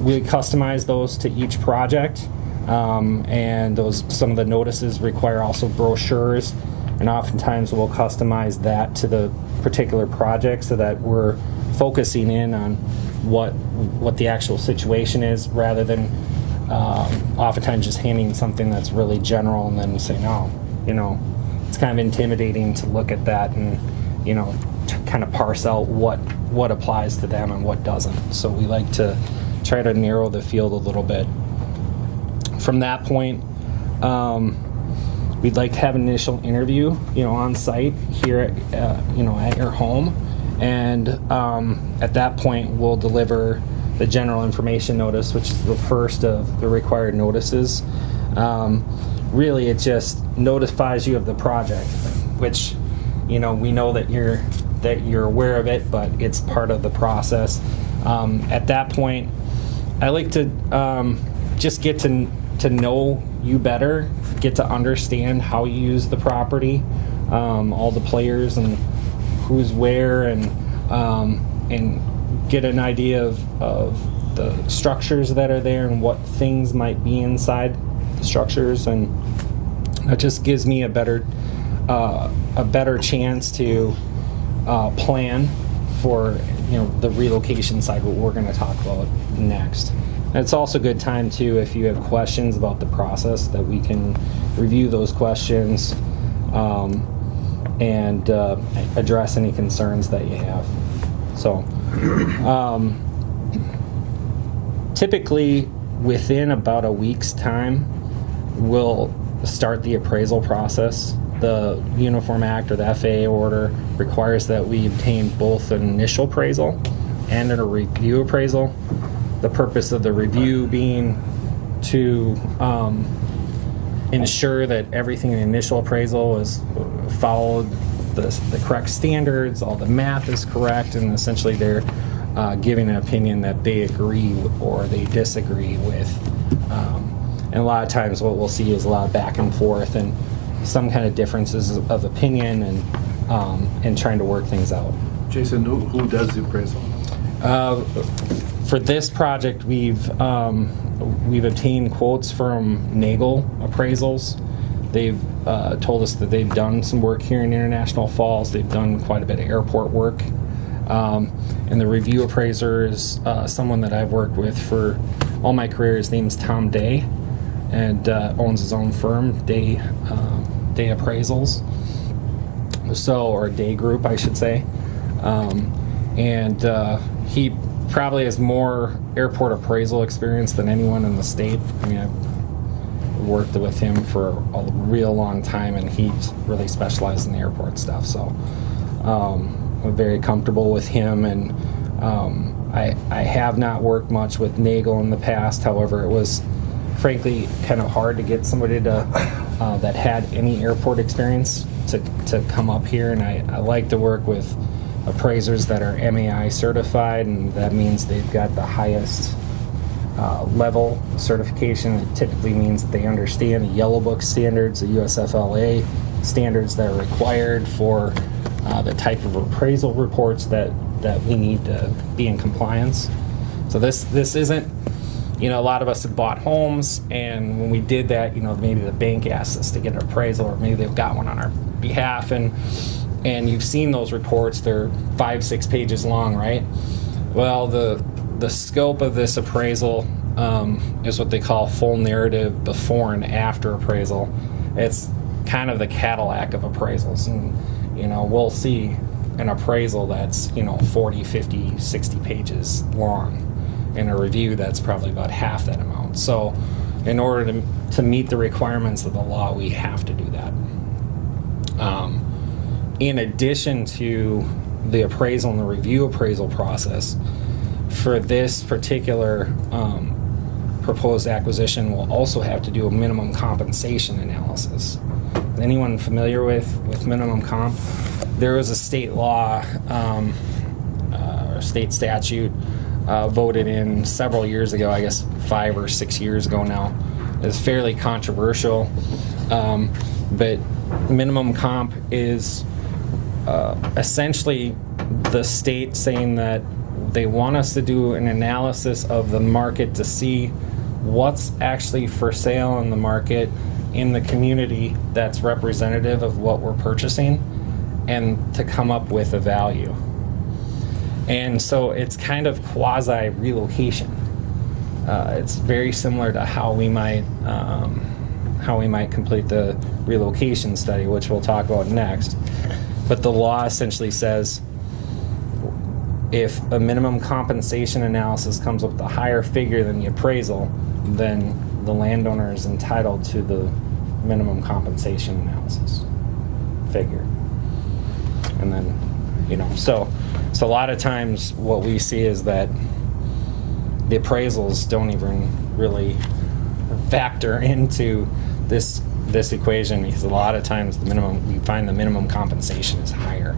we customize those to each project, and some of the notices require also brochures, and oftentimes we'll customize that to the particular project so that we're focusing in on what the actual situation is, rather than oftentimes just handing something that's really general and then saying, oh, it's kind of intimidating to look at that and to kind of parse out what applies to them and what doesn't. So we like to try to narrow the field a little bit. From that point, we'd like to have an initial interview, on site here at your home, and at that point we'll deliver the general information notice, which is the first of the required notices. Really, it just notifies you of the project, which we know that you're aware of it, but it's part of the process. At that point, I like to just get to know you better, get to understand how you use the property, all the players and who's where, and get an idea of the structures that are there and what things might be inside the structures, and it just gives me a better chance to plan for the relocation side, what we're going to talk about next. And it's also a good time too, if you have questions about the process, that we can review those questions and address any concerns that you have. So typically within about a week's time, we'll start the appraisal process. The Uniform Act, or the FAA order, requires that we obtain both an initial appraisal and a review appraisal. The purpose of the review being to ensure that everything in the initial appraisal is followed the correct standards, all the math is correct, and essentially they're giving an opinion that they agree or they disagree with. And a lot of times what we'll see is a lot of back and forth and some kind of differences of opinion, and trying to work things out. Jason, who does the appraisal? For this project, we've obtained quotes from Nagel Appraisals. They've told us that they've done some work here in International Falls. They've done quite a bit of airport work. And the review appraiser is someone that I've worked with for all my career. His name's Tom Day, and owns his own firm, Day Appraisals. Or Day Group, I should say. He probably has more airport appraisal experience than anyone in the state. I mean, I've worked with him for a real long time, and he's really specialized in the airport stuff. So I'm very comfortable with him, and I have not worked much with Nagel in the past. However, it was frankly kind of hard to get somebody to that had any airport experience to come up here, and I like to work with appraisers that are MAI certified, and that means they've got the highest level certification. It typically means that they understand the Yellow Book standards, the USFLA standards that are required for the type of appraisal reports that we need to be in compliance. So this isn't, a lot of us have bought homes, and when we did that, maybe the bank asked us to get an appraisal, or maybe they've got one on our behalf, and you've seen those reports. They're 5-6 pages long, right? Well, the scope of this appraisal is what they call full narrative before and after appraisal. It's kind of the Cadillac of appraisals, and we'll see an appraisal that's 40, 50, 60 pages long, and a review that's probably about half that amount. So in order to meet the requirements of the law, we have to do that. In addition to the appraisal and the review appraisal process, for this particular proposed acquisition, we'll also have to do a minimum compensation analysis. Is anyone familiar with minimum comp? There was a state law, or state statute voted in several years ago, I guess 5 or 6 years ago now. It's fairly controversial. but minimum comp is essentially the state saying that they want us to do an analysis of the market to see what's actually for sale in the market in the community that's representative of what we're purchasing, and to come up with a value. And so it's kind of quasi relocation. It's very similar to how we might complete the relocation study, which we'll talk about next. But the law essentially says if a minimum compensation analysis comes up with a higher figure than the appraisal, then the landowner is entitled to the minimum compensation analysis figure. And then, you know, so a lot of times what we see is that the appraisals don't even really factor into this equation, because a lot of times we find the minimum compensation is higher.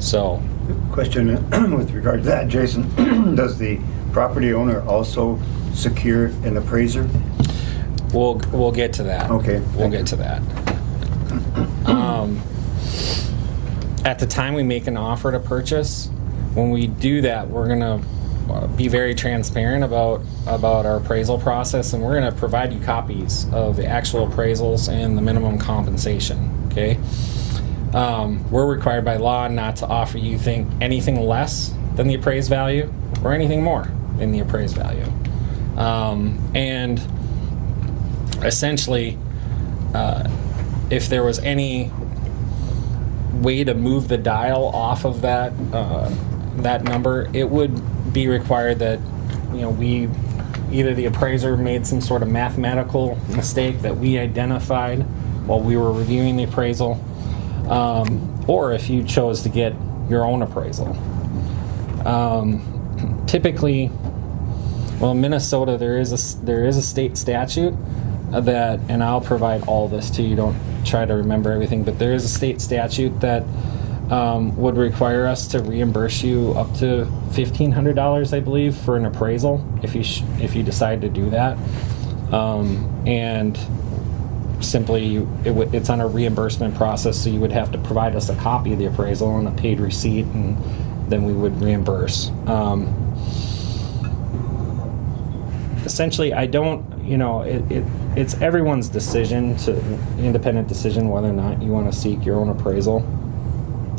So, Question with regard to that, Jason, does the property owner also secure an appraiser? we'll get to that. Okay. We'll get to that. At the time we make an offer to purchase, when we do that, we're gonna be very transparent about our appraisal process, and we're gonna provide you copies of the actual appraisals and the minimum compensation, okay? We're required by law not to offer you anything less than the appraised value or anything more than the appraised value. And essentially, if there was any way to move the dial off of that number, it would be required that, you know, either the appraiser made some sort of mathematical mistake that we identified while we were reviewing the appraisal, or if you chose to get your own appraisal. Typically, well, in Minnesota, there is a state statute that, and I'll provide all this to you, don't try to remember everything, but there is a state statute that would require us to reimburse you up to $1,500, I believe, for an appraisal if you decide to do that. And simply, it's on a reimbursement process, so you would have to provide us a copy of the appraisal and a paid receipt, and then we would reimburse. Essentially, I don't, you know, it's everyone's independent decision whether or not you want to seek your own appraisal.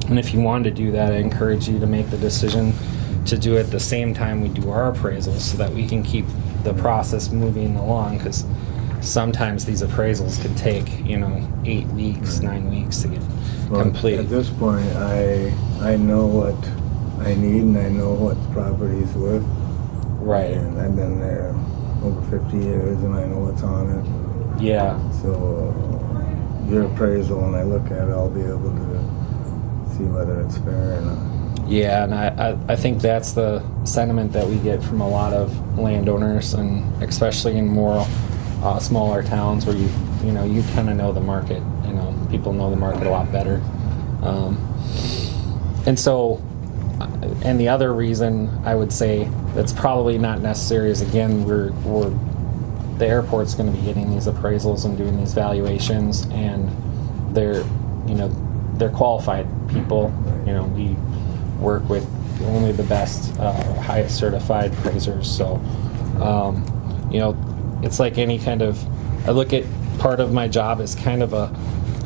And if you want to do that, I encourage you to make the decision to do it at the same time we do our appraisals, so that we can keep the process moving along, because sometimes these appraisals can take, 8 weeks, 9 weeks to get complete. At this point, I know what I need, and I know what the property's worth. Right. And I've been there over 50 years, and I know what's on it. Yeah. So your appraisal, when I look at it, I'll be able to see whether it's fair or not. Yeah, and I think that's the sentiment that we get from a lot of landowners, and especially in more smaller towns where you kind of know the market. People know the market a lot better. And the other reason I would say that's probably not necessary is, again, the airport's going to be getting these appraisals and doing these valuations, and they're qualified people. We work with only the best, highest certified appraisers. So, it's like any kind of, I look at part of my job as kind of a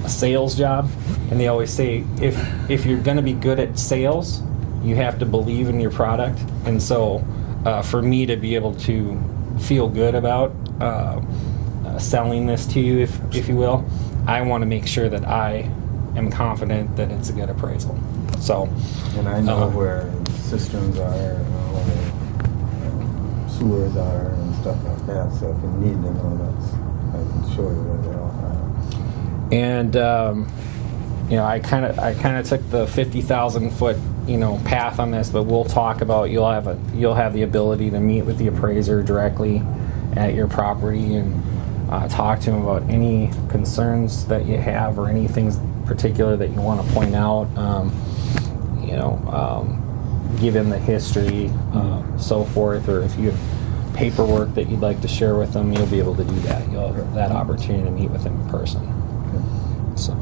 sales job, and they always say if you're going to be good at sales, you have to believe in your product. And so for me to be able to feel good about selling this to you, if you will, I want to make sure that I am confident that it's a good appraisal. So, and I know where cisterns are, and where sewers are, and stuff like that. So if you need to know, I can show you where they all are. And I kind of took the 50,000 foot path on this, but we'll talk about, you'll have the ability to meet with the appraiser directly at your property and talk to him about any concerns that you have or any things particular that you want to point out. Give him the history, so forth, or if you have paperwork that you'd like to share with them, you'll be able to do that. You'll have that opportunity to meet with him in person. So,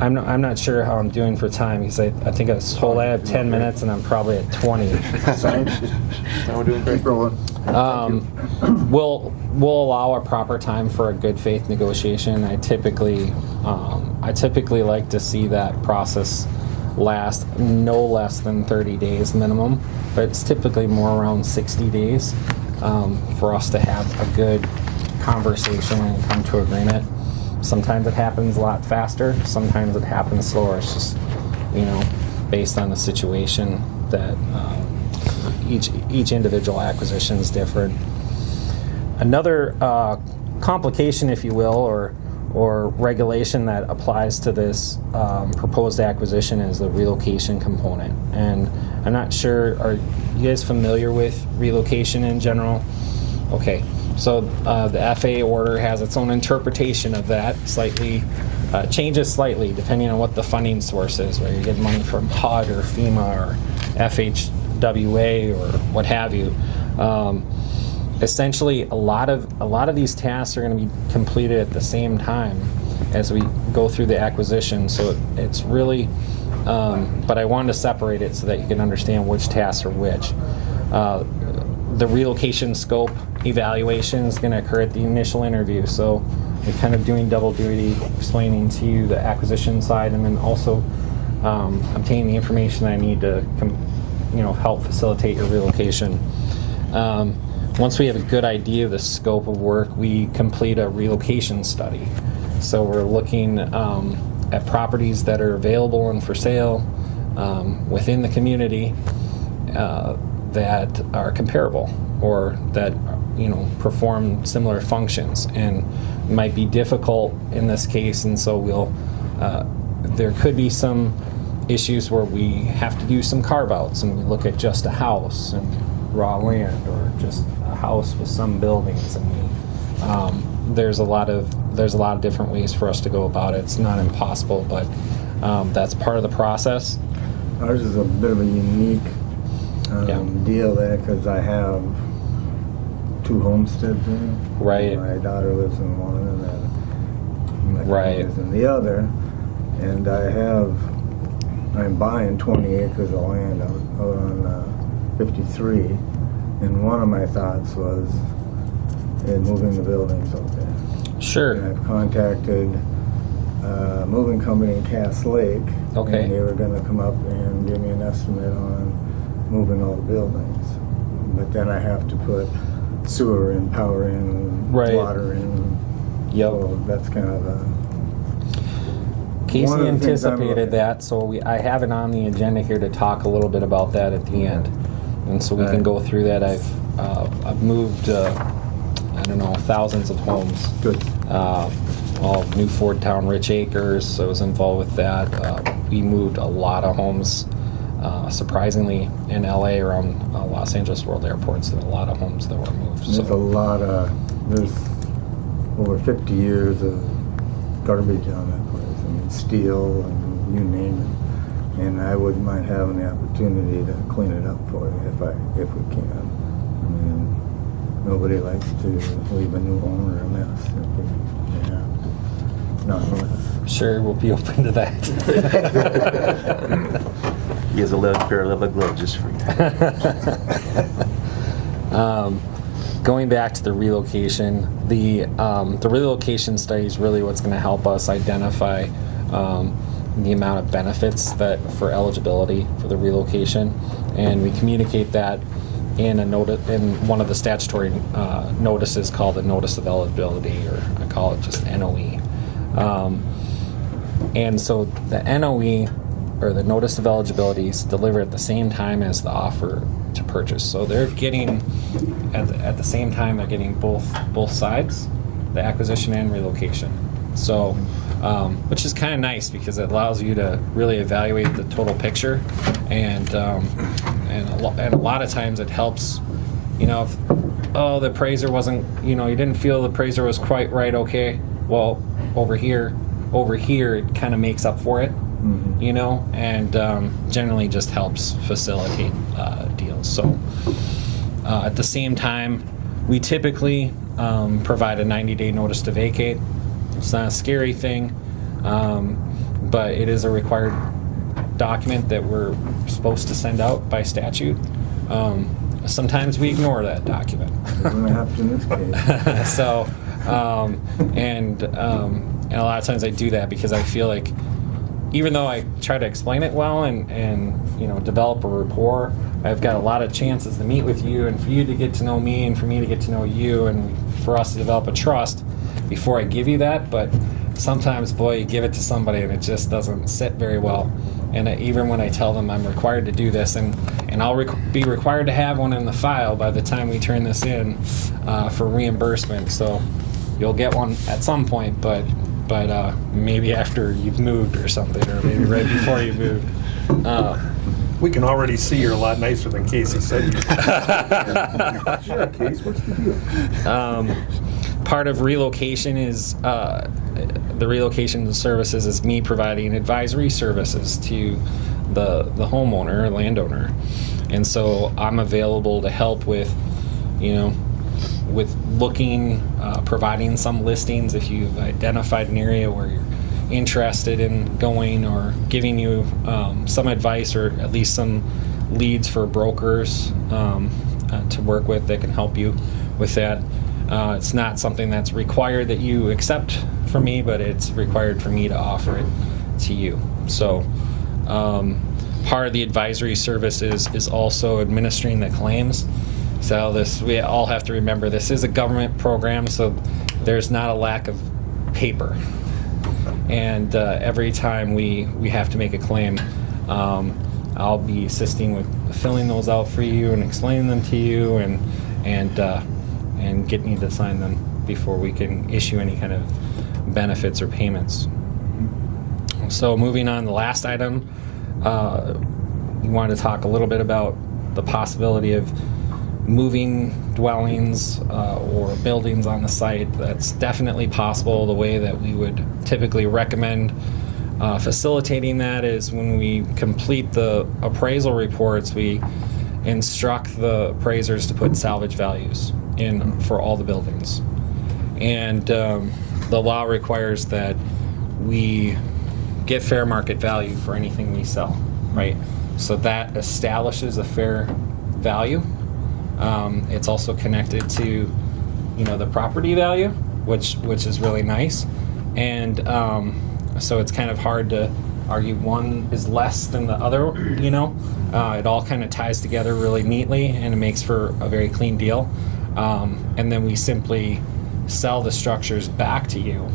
I'm not sure how I'm doing for time because I think I was told I have 10 minutes and I'm probably at 20. So, We're doing great. Rolling. we'll allow a proper time for a good faith negotiation. I typically like to see that process last no less than 30 days minimum, but it's typically more around 60 days for us to have a good conversation and come to agreement. Sometimes it happens a lot faster, sometimes it happens slower. It's just, based on the situation that each individual acquisition is different. Another complication, if you will, or regulation that applies to this proposed acquisition is the relocation component. And I'm not sure, are you guys familiar with relocation in general? Okay, so the FAA order has its own interpretation of that, changes slightly depending on what the funding source is, whether you're getting money from HUD or FEMA or FHWA or what have you. Essentially, a lot of these tasks are going to be completed at the same time as we go through the acquisition. So it's really, but I wanted to separate it so that you can understand which tasks are which. The relocation scope evaluation is going to occur at the initial interview. So we're kind of doing double duty, explaining to you the acquisition side, and then also obtaining the information I need to, help facilitate your relocation. Once we have a good idea of the scope of work, we complete a relocation study. So we're looking at properties that are available and for sale within the community that are comparable or that perform similar functions, and might be difficult in this case. And so there could be some issues where we have to do some carve-outs, and we look at just a house and raw land, or just a house with some buildings, and there's a lot of different ways for us to go about it. It's not impossible, but that's part of the process. Ours is a bit of a unique deal there, because I have 2 homesteads in. Right. My daughter lives in one, and then my Right. family lives in the other. And I'm buying 20 acres of land out on 53. And one of my thoughts was in moving the buildings out there. Sure. And I've contacted a moving company in Cass Lake. Okay. And they were going to come up and give me an estimate on moving all the buildings. But then I have to put sewer in, power in, Right. water in. Yep. So that's kind of one Casey of the things I'm anticipated looking that, so I have it on the agenda here to talk a little bit about that at the end, and so we can Right. go through that. I've moved thousands of homes. Good. All of New Ford Town, Rich Acres. I was involved with that. We moved a lot of homes, surprisingly, in LA around Los Angeles World Airports. There were a lot of homes that were moved. There's over 50 years of garbage on that place. I mean, steel and you name it. And I wouldn't mind having the opportunity to clean it up for you if we can. I mean, nobody likes to leave a new owner a mess. Yeah. Not a mess. Sure, we'll be open to that. He has a pair of leather gloves just for you. Going back to the relocation, the relocation study is really what's going to help us identify the amount of benefits that for eligibility for the relocation, and we communicate that in one of the statutory notices called the Notice of Eligibility, or I call it just NOE. And so the NOE, or the Notice of Eligibility, is delivered at the same time as the offer to purchase. So they're getting, at the same time, they're getting both sides, the acquisition and relocation. So, which is kind of nice because it allows you to really evaluate the total picture, and a lot of times it helps, if, the appraiser wasn't, you didn't feel the appraiser was quite right, okay, well, over here it kind of makes up for it. Mm-hmm. And generally just helps facilitate deals. So at the same time, we typically provide a 90-day notice to vacate. It's not a scary thing, but it is a required document that we're supposed to send out by statute. Sometimes we ignore that document. It's gonna happen in this case. So, and a lot of times I do that because I feel like even though I try to explain it well and develop a rapport, I've got a lot of chances to meet with you and for you to get to know me and for me to get to know you and for us to develop a trust before I give you that. But sometimes, boy, you give it to somebody and it just doesn't sit very well. And even when I tell them I'm required to do this, and I'll be required to have one in the file by the time we turn this in for reimbursement. So you'll get one at some point, but maybe after you've moved or something, or maybe right before you moved. We can already see you're a lot nicer than Casey said you were. Yeah, Case, what's the deal? Part of relocation is the relocation services is me providing advisory services to the homeowner or landowner, and so I'm available to help with with looking, providing some listings if you've identified an area where you're interested in going, or giving you some advice or at least some leads for brokers to work with that can help you with that. It's not something that's required that you accept from me, but it's required for me to offer it to you. So part of the advisory services is also administering the claims. So we all have to remember this is a government program, so there's not a lack of paper. And every time we have to make a claim, I'll be assisting with filling those out for you and explaining them to you and getting you to sign them before we can issue any kind of benefits or payments. So moving on, the last item, we wanted to talk a little bit about the possibility of moving dwellings or buildings on the site. That's definitely possible. The way that we would typically recommend facilitating that is when we complete the appraisal reports, we instruct the appraisers to put salvage values in for all the buildings. And the law requires that we get fair market value for anything we sell, right? So that establishes a fair value. It's also connected to, the property value, which is really nice. And so it's kind of hard to argue one is less than the other, It all kind of ties together really neatly, and it makes for a very clean deal. And then we simply sell the structures back to you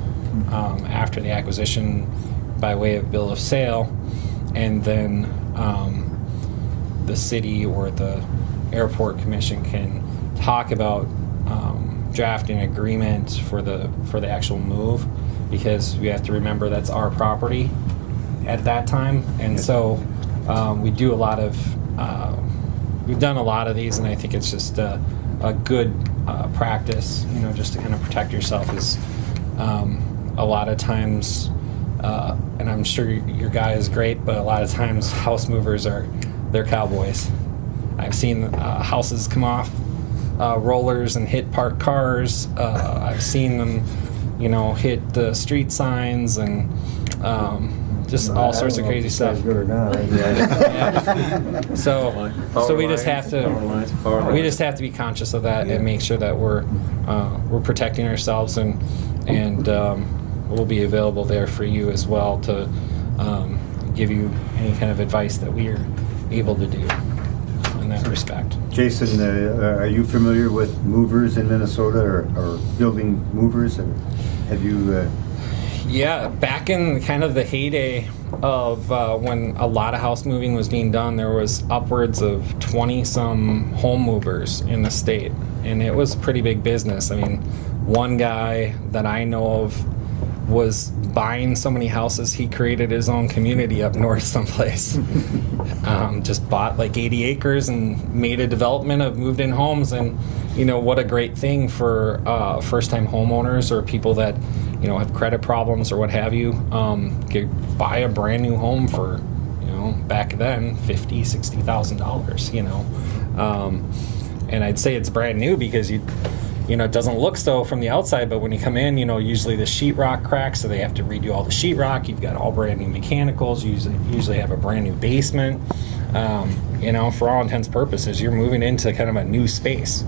after the acquisition by way of bill of sale, and then the city or the airport commission can talk about drafting an agreement for the actual move, because we have to remember that's our property at that time. And so we do a lot of we've done a lot of these, and I think it's just a good practice, just to kind of protect yourself. Is a lot of times, and I'm sure your guy is great, but a lot of times house movers they're cowboys. I've seen houses come off rollers and hit parked cars. I've seen them, hit the street signs and just all sorts of crazy stuff. Good or not. Yeah. So we just have to be conscious of that and make sure that we're protecting ourselves, and we'll be available there for you as well to give you any kind of advice that we are able to do in that respect. Jason, are you familiar with movers in Minnesota or building movers? Have you? Yeah, back in kind of the heyday of when a lot of house moving was being done, there was upwards of 20-some home movers in the state, and it was a pretty big business. I mean, one guy that I know of was buying so many houses, he created his own community up north someplace. Just bought like 80 acres and made a development of moved-in homes, and what a great thing for first-time homeowners or people that have credit problems or what have you. Could buy a brand new home for back then $50,000-$60,000. And I'd say it's brand new because you know, it doesn't look so from the outside, but when you come in, you know, usually the sheetrock cracks, so they have to redo all the sheetrock. You've got all brand new mechanicals. You usually have a brand new basement. You know, for all intents and purposes, you're moving into kind of a new space.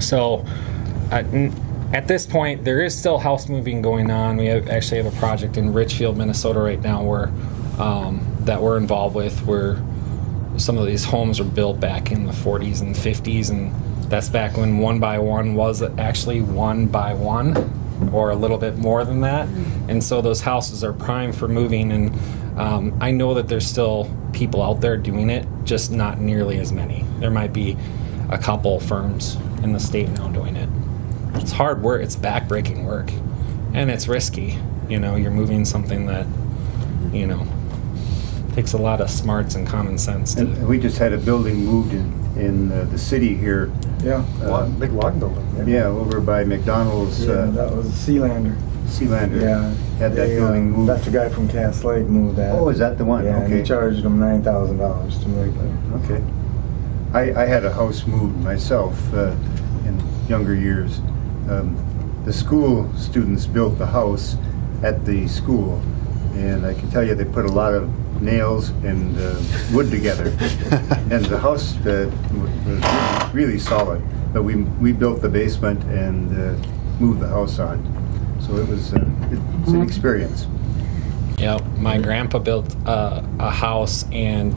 So at this point, there is still house moving going on. We actually have a project in Richfield, Minnesota right now where that we're involved with, where some of these homes are built back in the 40s and 50s, and that's back when 1 by 1 was actually 1 by 1 or a little bit more than that. And so those houses are prime for moving, and I know that there's still people out there doing it, just not nearly as many. There might be a couple firms in the state now doing it. It's hard work, it's back-breaking work, and it's risky. You know, you're moving something that, you know, takes a lot of smarts and common sense to. And we just had a building moved in the city here. Yeah, Big log building. Yeah, over by McDonald's. yeah, that was Sealander. Sealander. Yeah. Had that building moved. That's the guy from Cass Lake moved that. Oh, is that the one? Yeah, and Okay. he charged them $9,000 to make it. Okay. I had a house moved myself in younger years. The school students built the house at the school, and I can tell you they put a lot of nails and wood together, and the house was really solid. But we built the basement and moved the house on, so it was it's an experience. Yep, my grandpa built a house, and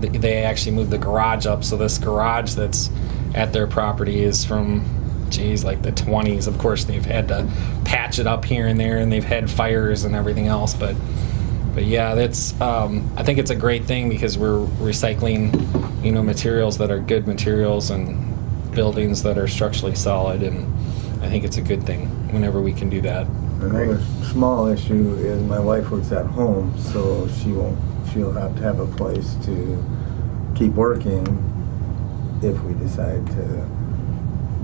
they actually moved the garage up. So this garage that's at their property is from, geez, like the 20s. Of course, they've had to patch it up here and there, and they've had fires and everything else. But yeah, that's I think it's a great thing because we're recycling, you know, materials that are good materials and buildings that are structurally solid, and I think it's a good thing whenever we can do that. Another small issue is my wife works at home, so she'll have to have a place to keep working if we decide to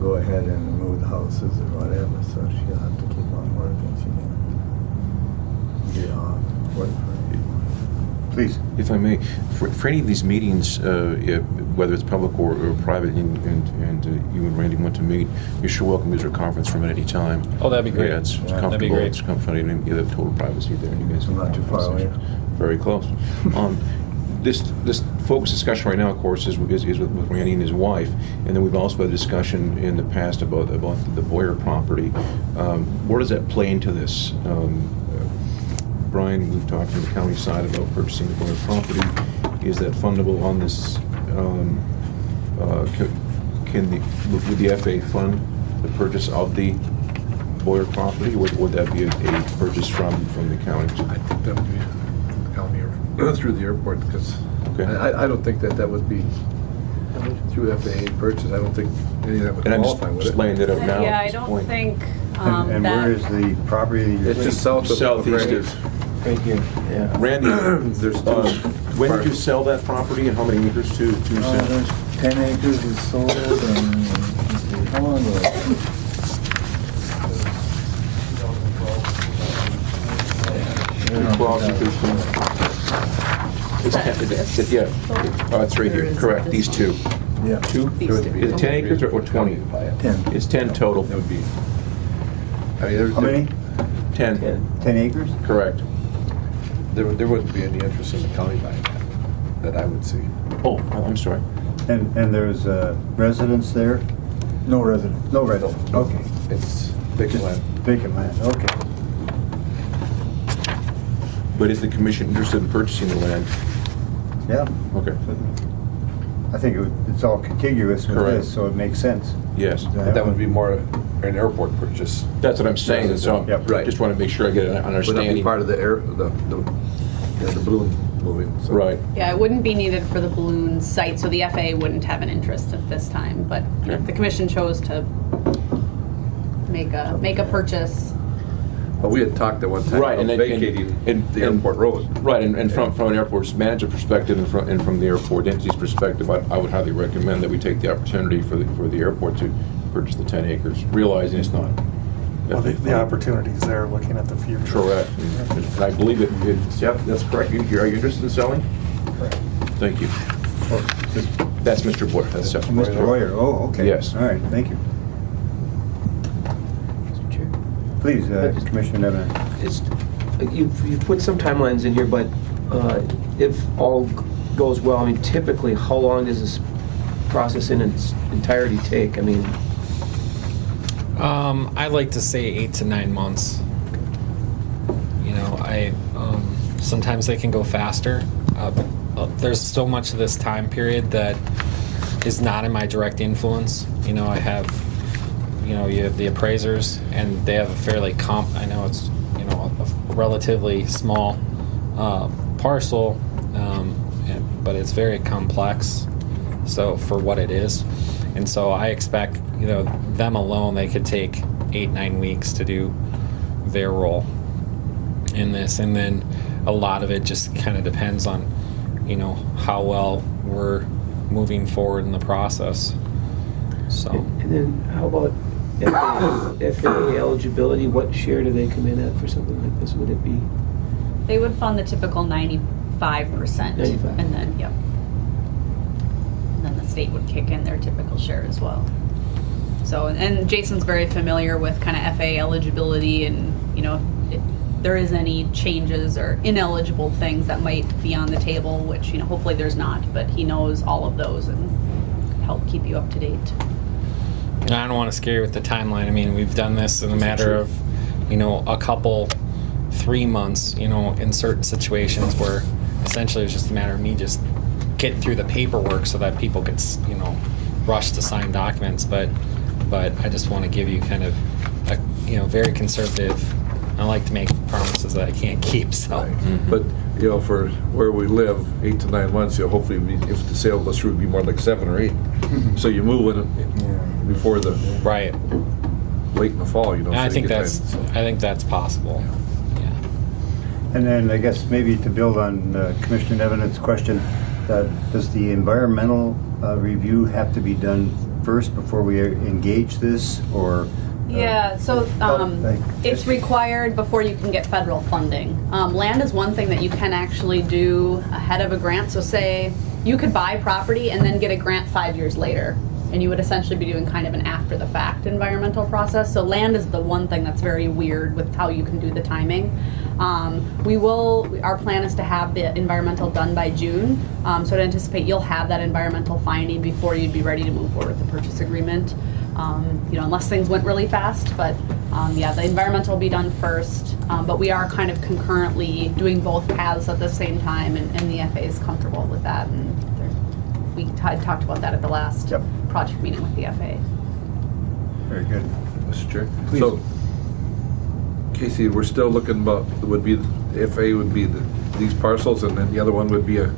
go ahead and move the houses or whatever, so she'll have to keep on working. She can't get off work for Please. If I may, for any of these meetings, whether it's public or private, and you and Randy want to meet, you're sure welcome to use our conference room at any time. Oh, that'd be great. Yeah, it's comfortable. That'd be great. It's comfortable. You have total privacy there. You guys I'm not too far away. Very close. This focus discussion right now, of course, is with Randy and his wife, and then we've also had a discussion in the past about the Boyer property. Where does that play into this? Brian, we've talked to the county side about purchasing the Boyer property. Is that fundable on this? Would the FA fund the purchase of the Boyer property, or would that be a purchase from the county? I think that would be the county or through the airport, because Okay. I don't think that would be through FAA purchase. I don't think any of that would And I'm qualify with just it. laying it out now Yeah, at I this don't point. think And that. where is the property? It's just south of Southeast Randy's. Right here, yeah. Randy, There's when did you sell that property, and how many acres to sell? there's 10 acres is sold, and how long was it? 12 acres. Yeah, oh, it's right here, correct, these two. Yeah. Two? Is it 10 acres or 20? 10. It's 10 total. That would be. I mean, How many? 10, 10 acres? correct. there wouldn't be any interest in the county buying that I would see. Oh, I'm sorry. And there's residents there? No resident. No residents, okay. It's vacant land. Vacant land, okay. But is the commission interested in purchasing the land? Yeah. Okay, I think it's all contiguous with Correct. this, so it makes sense. yes. That would be more an airport purchase. That's what I'm saying, and so Yep. Right. just want to make sure I get an Would not be understanding. part of the balloon moving. So. Right. Yeah, it wouldn't be needed for the balloon site, so the FAA wouldn't have an interest at this time. But if the commission chose to make a purchase, But we had talked at one time Right, about and then- vacating and- the airport road. Right, and from an airport's manager perspective and from the airport entity's perspective, I would highly recommend that we take the opportunity for the airport to purchase the 10 acres, realizing it's not. Well, the opportunity's there, looking at the future. Correct. And I believe it's, yep, that's correct. Are you interested in selling? Correct. Thank you. That's Mr. Boyer. That's Mr. Royer, oh, okay. Yes. All right, thank you. Mr. Chair. Please, Commissioner Nevin. It's, you've put some timelines in here, but if all goes well, I mean, typically, how long does this process in its entirety take? I mean, I'd like to say 8 to 9 months. You know, sometimes they can go faster. There's so much of this time period that is not in my direct influence. You know, you have the appraisers, and they have a fairly I know it's, you know, a relatively small parcel, but it's very complex. So for what it is, and so I expect, you know, them alone, they could take 8-9 weeks to do their role in this, and then a lot of it just kind of depends on, you know, how well we're moving forward in the process. So. and then how about FAA eligibility? What share do they come in at for something like this? Would it be? They would fund the typical 95%. 95. And then, yep. And then the state would kick in their typical share as well. So, and Jason's very familiar with kind of FAA eligibility, and, you know, if there is any changes or ineligible things that might be on the table, which, you know, hopefully there's not, but he knows all of those and can help keep you up to date. And I don't want to scare you with the timeline. I mean, we've done this in a matter of, you know, 3 months, you know, in certain situations where essentially it's just a matter of me just getting through the paperwork so that people could, you know, rush to sign documents. But I just want to give you kind of a, you know, very conservative. I like to make promises that I can't keep. So, But, you know, for where we live, 8 to 9 months, you know, hopefully if the sale goes through, it'd be more like 7 or 8. So you move it before the right, late in the fall, you know. and so I you think get that's possible. Yeah. And then I guess maybe to build on Commissioner Nevin's question, does the environmental review have to be done first before we engage this, or? Yeah, so it's required before you can get federal funding. Land is one thing that you can actually do ahead of a grant. So say you could buy property and then get a grant 5 years later, and you would essentially be doing kind of an after the fact environmental process. So land is the one thing that's very weird with how you can do the timing. Our plan is to have the environmental done by June. So I'd anticipate you'll have that environmental finding before you'd be ready to move forward with the purchase agreement. You know, unless things went really fast, but yeah, the environmental will be done first, but we are kind of concurrently doing both paths at the same time, and the FAA is comfortable with that, and we had talked about that at the last project meeting with the FAA. Very good. Mr. Chair. Please. So, Casey, we're still looking about, the FAA would be these parcels, and then the other one would be a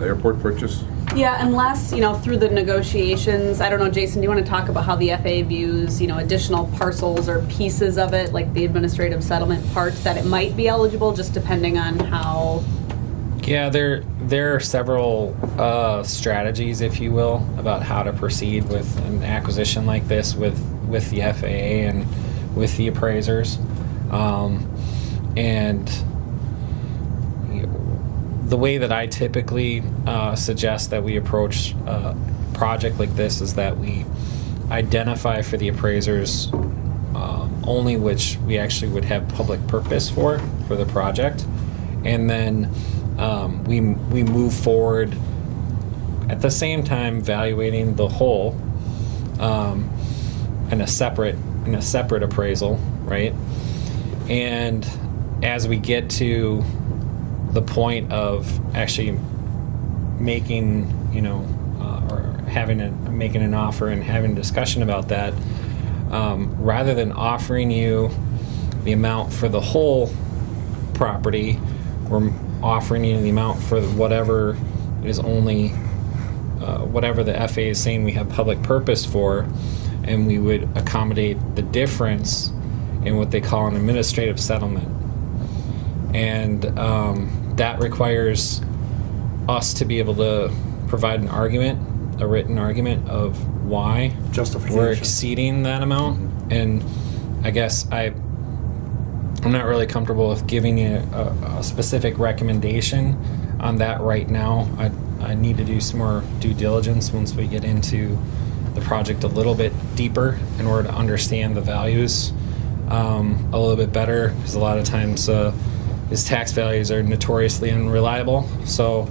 airport purchase? Yeah, unless, you know, through the negotiations, I don't know, Jason, do you want to talk about how the FAA views, you know, additional parcels or pieces of it, like the administrative settlement part, that it might be eligible, just depending on how? Yeah, there are several strategies, if you will, about how to proceed with an acquisition like this with the FAA and with the appraisers. And the way that I typically suggest that we approach a project like this is that we identify for the appraisers only which we actually would have public purpose for the project, and then we move forward at the same time evaluating the whole in a separate appraisal, right? And as we get to the point of actually making, you know, or making an offer and having a discussion about that, rather than offering you the amount for the whole property, we're offering you the amount for whatever is only whatever the FAA is saying we have public purpose for, and we would accommodate the difference in what they call an administrative settlement. And that requires us to be able to provide an argument, a written argument of why we're exceeding that amount. And I guess I'm not really comfortable with giving you a specific recommendation on that right now. I need to do some more due diligence once we get into the project a little bit deeper in order to understand the values a little bit better, because a lot of times his tax values are notoriously unreliable. So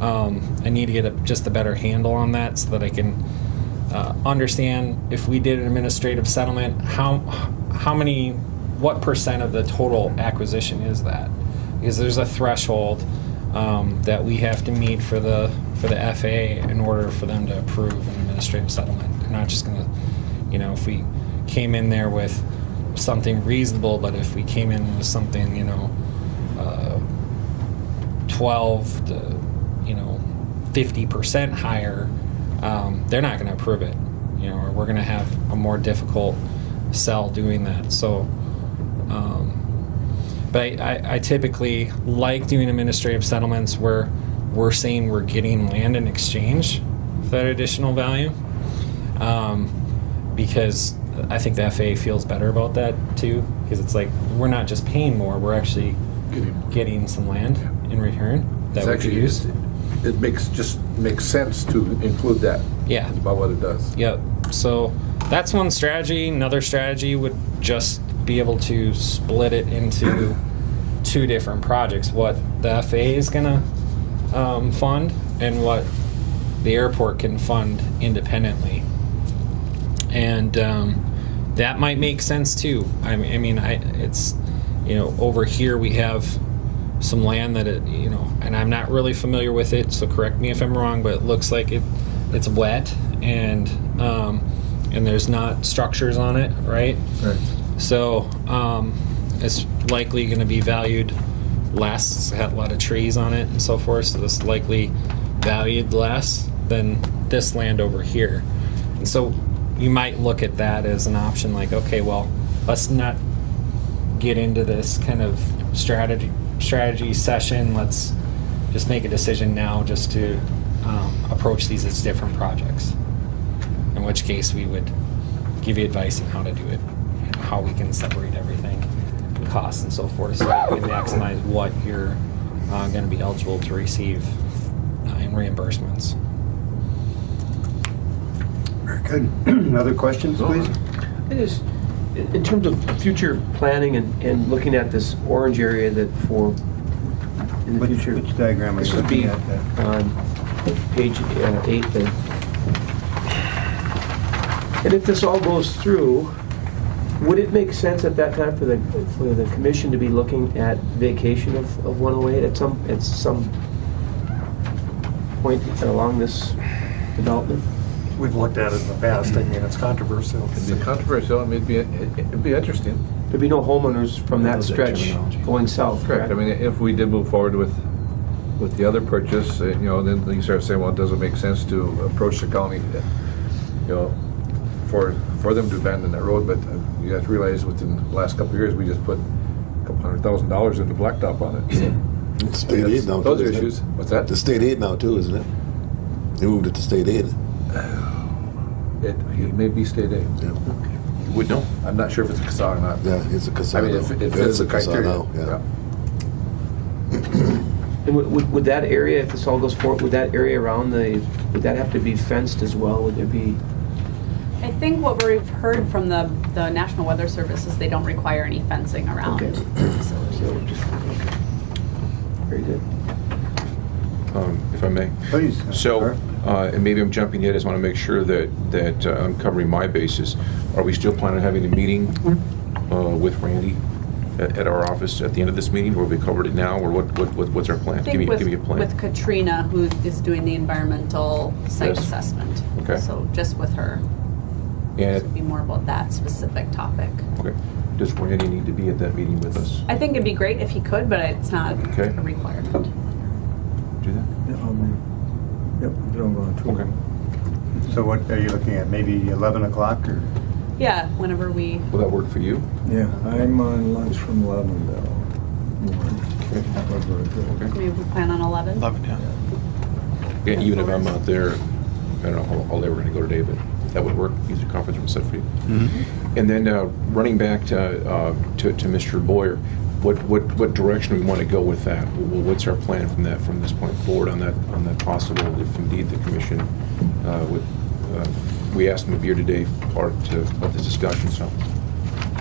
I need to get just a better handle on that so that I can understand if we did an administrative settlement, what percent of the total acquisition is that? Because there's a threshold that we have to meet for the FAA in order for them to approve an administrative settlement. They're not just gonna, if we came in there with something reasonable, but if we came in with something, 12 to 50% higher, they're not going to approve it, or we're going to have a more difficult sell doing that. So, but I typically like doing administrative settlements where we're saying we're getting land in exchange for that additional value, because I think the FAA feels better about that too, because it's like we're not just paying more, we're actually getting some land in return that It's we actually can use. It makes sense to include that. Yeah. That's about what it does. Yep. So that's one strategy. Another strategy would just be able to split it into two different projects: what the FAA is gonna fund and what the airport can fund independently. And that might make sense too. It's over here we have some land that and I'm not really familiar with it, so correct me if I'm wrong, but it looks like it's wet and there's not structures on it, right? Right. So it's likely going to be valued less. It's got a lot of trees on it and so forth, so it's likely valued less than this land over here. And so you might look at that as an option, like, okay, well, let's not get into this kind of strategy session. Let's just make a decision now just to approach these as different projects, in which case we would give you advice on how to do it, how we can separate everything, costs and so forth, so that we can maximize what you're going to be eligible to receive in reimbursements. Very good. Other questions, please? It is, in terms of future planning and looking at this orange area that for in the future. Which diagram are This you would be looking at? on page 8 then. And if this all goes through, would it make sense at that time for the commission to be looking at vacation of 108 at some point along this development? We've looked at it in the past. I mean, it's controversial. It'd be controversial. It'd be interesting. There'd be no homeowners from that stretch going south, Correct. I mean, if we did move forward with the other purchase, then you start saying, well, does it make sense to approach the county, for them to abandon that road? But you have to realize within the last couple of years, we just put a couple $100,000 into blacktop on it. So It's state aid now. those too, are isn't it? issues. What's that? The state aid now too, isn't it? They moved it to state aid. It may be state aid. Yeah, You would know. I'm not sure if it's a CASA or not. yeah, it's a I CASA mean, now. if it It fits is the a CASA criteria. now, yeah. And would that area, if this all goes forward, would that area around would that have to be fenced as well? Would there be? I think what we've heard from the National Weather Service is they don't require any fencing around Okay. the facility. So just, okay. Very good. If I may. Please. So, and maybe I'm jumping ahead, I just want to make sure that I'm covering my bases. Are we still planning on having a meeting with Randy at our office at the end of this meeting, or have we covered it now, or what's our plan? I Give think me a plan. with Katrina, who is doing the environmental site Yes. assessment. Okay. So just with her. And, This would be more about that specific topic. okay, does Randy need to be at that meeting with us? I think it'd be great if he could, but it's not Okay. a requirement. Do that? Yep, don't go on tour. Okay. So what are you looking at, maybe 11 o'clock or? Yeah, whenever we, Will that work for you? Yeah, I'm on lunch from 11 Okay. Okay. maybe we plan on 11. Yeah, even if I'm not there, I don't know how late we're going to go today, but that would work. Use the conference room set for you. And then running back to Mr. Boyer, what direction we want to go with that. What's our plan from this point forward on that possible, if indeed the commission we asked them to be here today, part of this discussion, so.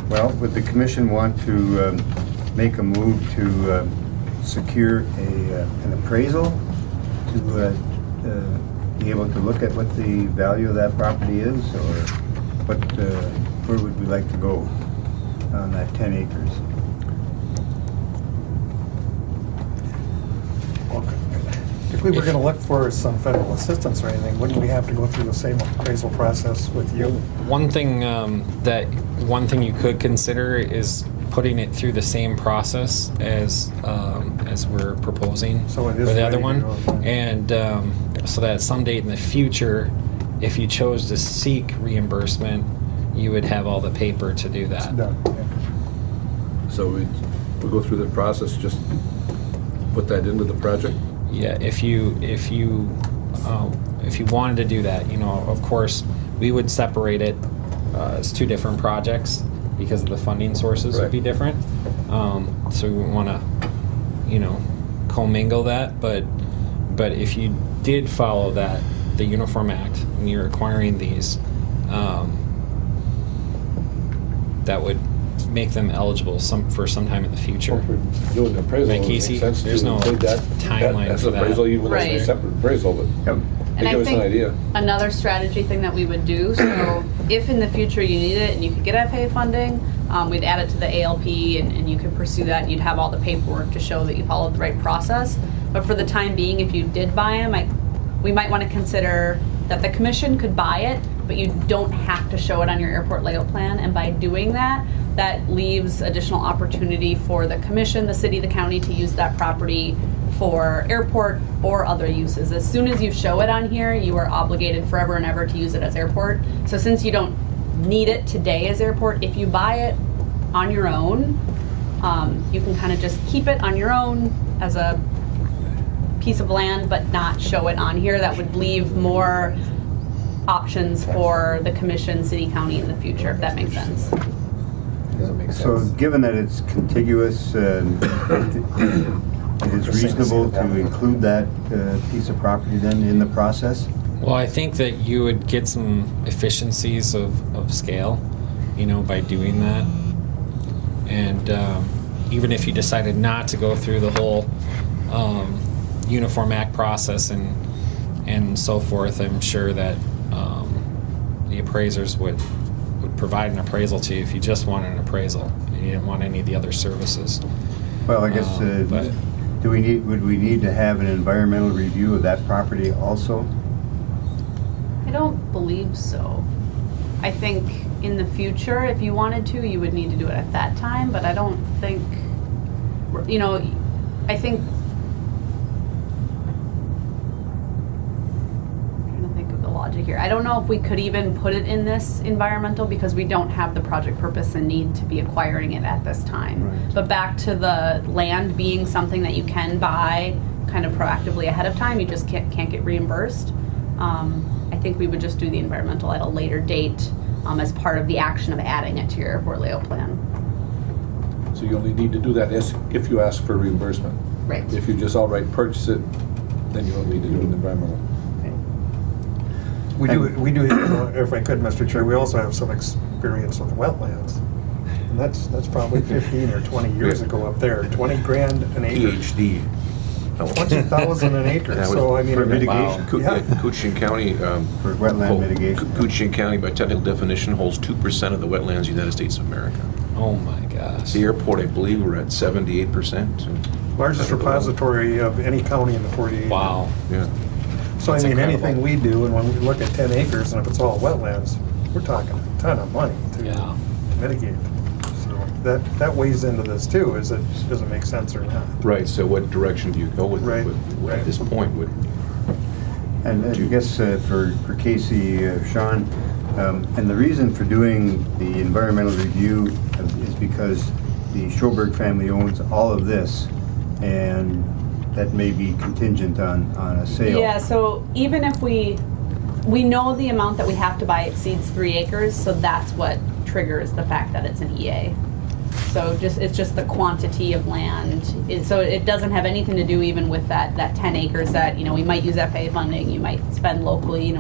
Well, would the commission want to make a move to secure an appraisal to be able to look at what the value of that property is, or where would we like to go on that 10 acres? If we were gonna look for some federal assistance or anything, wouldn't we have to go through the same appraisal process with you? One thing you could consider is putting it through the same process as we're proposing So it for is the other ready to one, go. and so that some date in the future, if you chose to seek reimbursement, you would have all the paper to do that. Done, yeah. So we go through the process, just put that into the project? Yeah, if you wanted to do that, of course, we would separate it as two different projects because of the funding sources would be different. So we wouldn't want to, commingle that. But if you did follow the Uniform Act, and you're acquiring these, that would make them eligible for some time in the future. Doing the appraisal, Right, it makes Casey? sense There's to no include that timeline as for an that. appraisal, even though it's Right. a separate appraisal, but Yep. And I give us an think idea. another strategy thing that we would do, so if in the future you need it and you could get FAA funding, we'd add it to the ALP and you could pursue that and you'd have all the paperwork to show that you followed the right process. But for the time being, if you did buy them, we might want to consider that the commission could buy it, but you don't have to show it on your airport layout plan. And by doing that, that leaves additional opportunity for the commission, the city, the county to use that property for airport or other uses. As soon as you show it on here, you are obligated forever and ever to use it as airport. So since you don't need it today as airport, if you buy it on your own, you can kind of just keep it on your own as a piece of land, but not show it on here. That would leave more options for the commission, city, county in the future, if that makes sense. Doesn't make sense. So given that it's contiguous, it is reasonable to include that piece of property then in the process? Well, I think that you would get some efficiencies of scale, by doing that. And even if you decided not to go through the whole Uniform Act process and so forth, I'm sure that the appraisers would provide an appraisal to you if you just wanted an appraisal and you didn't want any of the other services. Well, I guess, But- would we need to have an environmental review of that property also? I don't believe so. I think in the future, if you wanted to, you would need to do it at that time, but I don't think, I think, I'm trying to think of the logic here. I don't know if we could even put it in this environmental because we don't have the project purpose and need to be acquiring it at this time. Right. But back to the land being something that you can buy kind of proactively ahead of time, you just can't get reimbursed. I think we would just do the environmental at a later date as part of the action of adding it to your airport layout plan. So you only need to do that if you ask for reimbursement. Right. If you just outright purchase it, then you don't need to do an environmental. We do, if I could, Mr. Chair, we also have some experience with wetlands. And that's probably 15 or 20 years ago up there, 20 grand an acre. PhD. 20,000 an acre, That was so I mean. for mitigation. Yeah. Coochian County. For wetland mitigation. Coochian County, by technical definition, holds 2% of the wetlands of the United States of America. Oh my gosh. The airport, I believe, we're at 78%. Largest repository of any county in the 48. Wow. Yeah. So I That's mean, incredible. anything we do, and when we look at 10 acres, and if it's all wetlands, we're talking a ton of money to Yeah. mitigate. So that weighs into this too, is it, does it make sense or not? Right, so what direction do you go with, Right. at this point? And I guess for Casey, Sean, and the reason for doing the environmental review is because the Schoberg family owns all of this, and that may be contingent on a sale. Yeah, so even if we know the amount that we have to buy exceeds 3 acres, so that's what triggers the fact that it's an EA. So it's just the quantity of land. So it doesn't have anything to do even with that 10 acres that, we might use FAA funding, you might spend locally,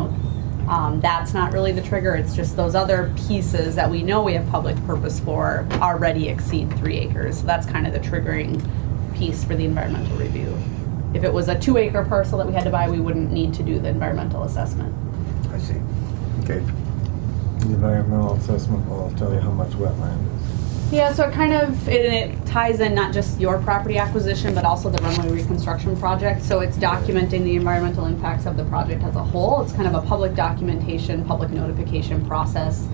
that's not really the trigger. It's just those other pieces that we know we have public purpose for already exceed 3 acres. So that's kind of the triggering piece for the environmental review. If it was a 2-acre parcel that we had to buy, we wouldn't need to do the environmental assessment. I see. Okay. The environmental assessment will tell you how much wetland is. Yeah, so it ties in not just your property acquisition, but also the runway reconstruction project. So it's documenting the environmental impacts of the project as a whole. It's kind of a public documentation, public notification process,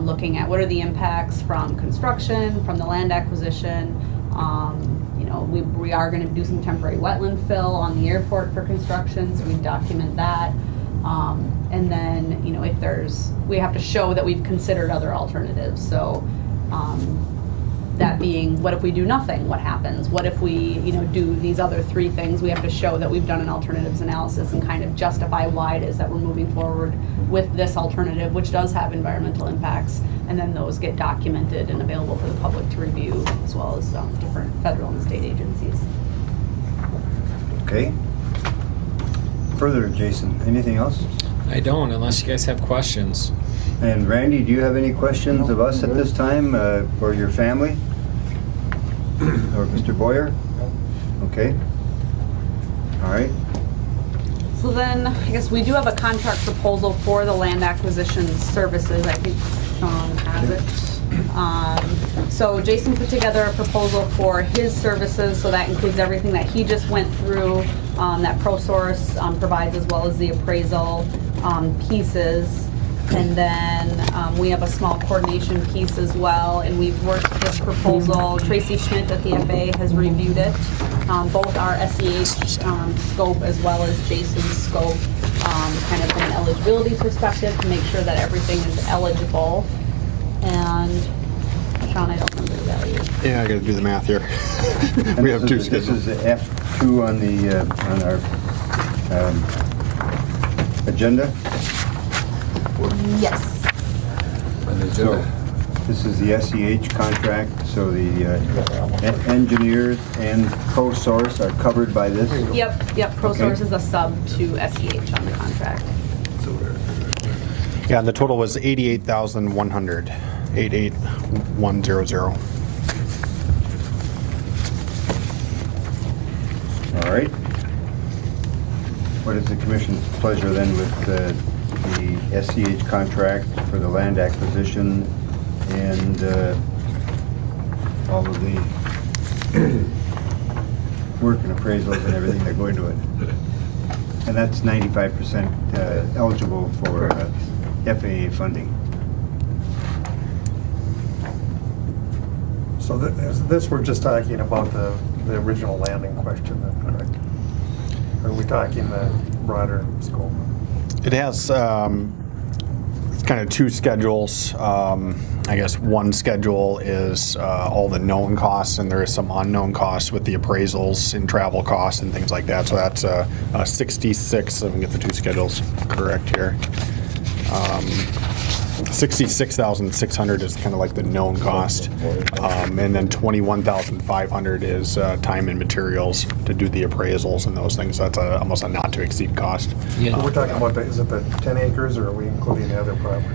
looking at what are the impacts from construction, from the land acquisition. We are going to do some temporary wetland fill on the airport for construction, so we document that. And then, we have to show that we've considered other alternatives. So that being, what if we do nothing? What happens? What if we, do these other 3 things? We have to show that we've done an alternatives analysis and kind of justify why it is that we're moving forward with this alternative, which does have environmental impacts. And then those get documented and available for the public to review, as well as different federal and state agencies. Okay. Further, Jason, anything else? I don't, unless you guys have questions. And Randy, do you have any questions of us at this time, or your family? Or Mr. Boyer? Okay. All right. So then, I guess we do have a contract proposal for the land acquisition services. I think Sean has it. So Jason put together a proposal for his services, so that includes everything that he just went through, that ProSource provides, as well as the appraisal pieces. And then we have a small coordination piece as well, and we've worked this proposal. Tracy Schmidt at the FAA has reviewed it, both our SEH scope as well as Jason's scope, kind of from an eligibility perspective, to make sure that everything is eligible. And Sean, I don't remember the value. Yeah, I gotta do the math here. We have 2 schedules. This is F2 on our agenda. Yes. So this is the SEH contract, so the engineers and ProSource are covered by this? Yep, ProSource Okay. is a sub to SEH on the contract. Yeah, and the total was 88,100, 88,100. All right. What is the commission's pleasure then with the SEH contract for the land acquisition and all of the work and appraisals and everything that go into it? And that's 95% eligible for FAA funding. So this, we're just talking about the original landing question then, correct? Or are we talking the broader scope? It has kind of 2 schedules. I guess one schedule is all the known costs, and there is some unknown costs with the appraisals and travel costs and things like that. So that's 66. Let me get the 2 schedules correct here. 66,600 is kind of like the known cost, and then 21,500 is time and materials to do the appraisals and those things. That's almost a not to exceed cost. So we're talking about, is it the 10 acres, or are we including the other property?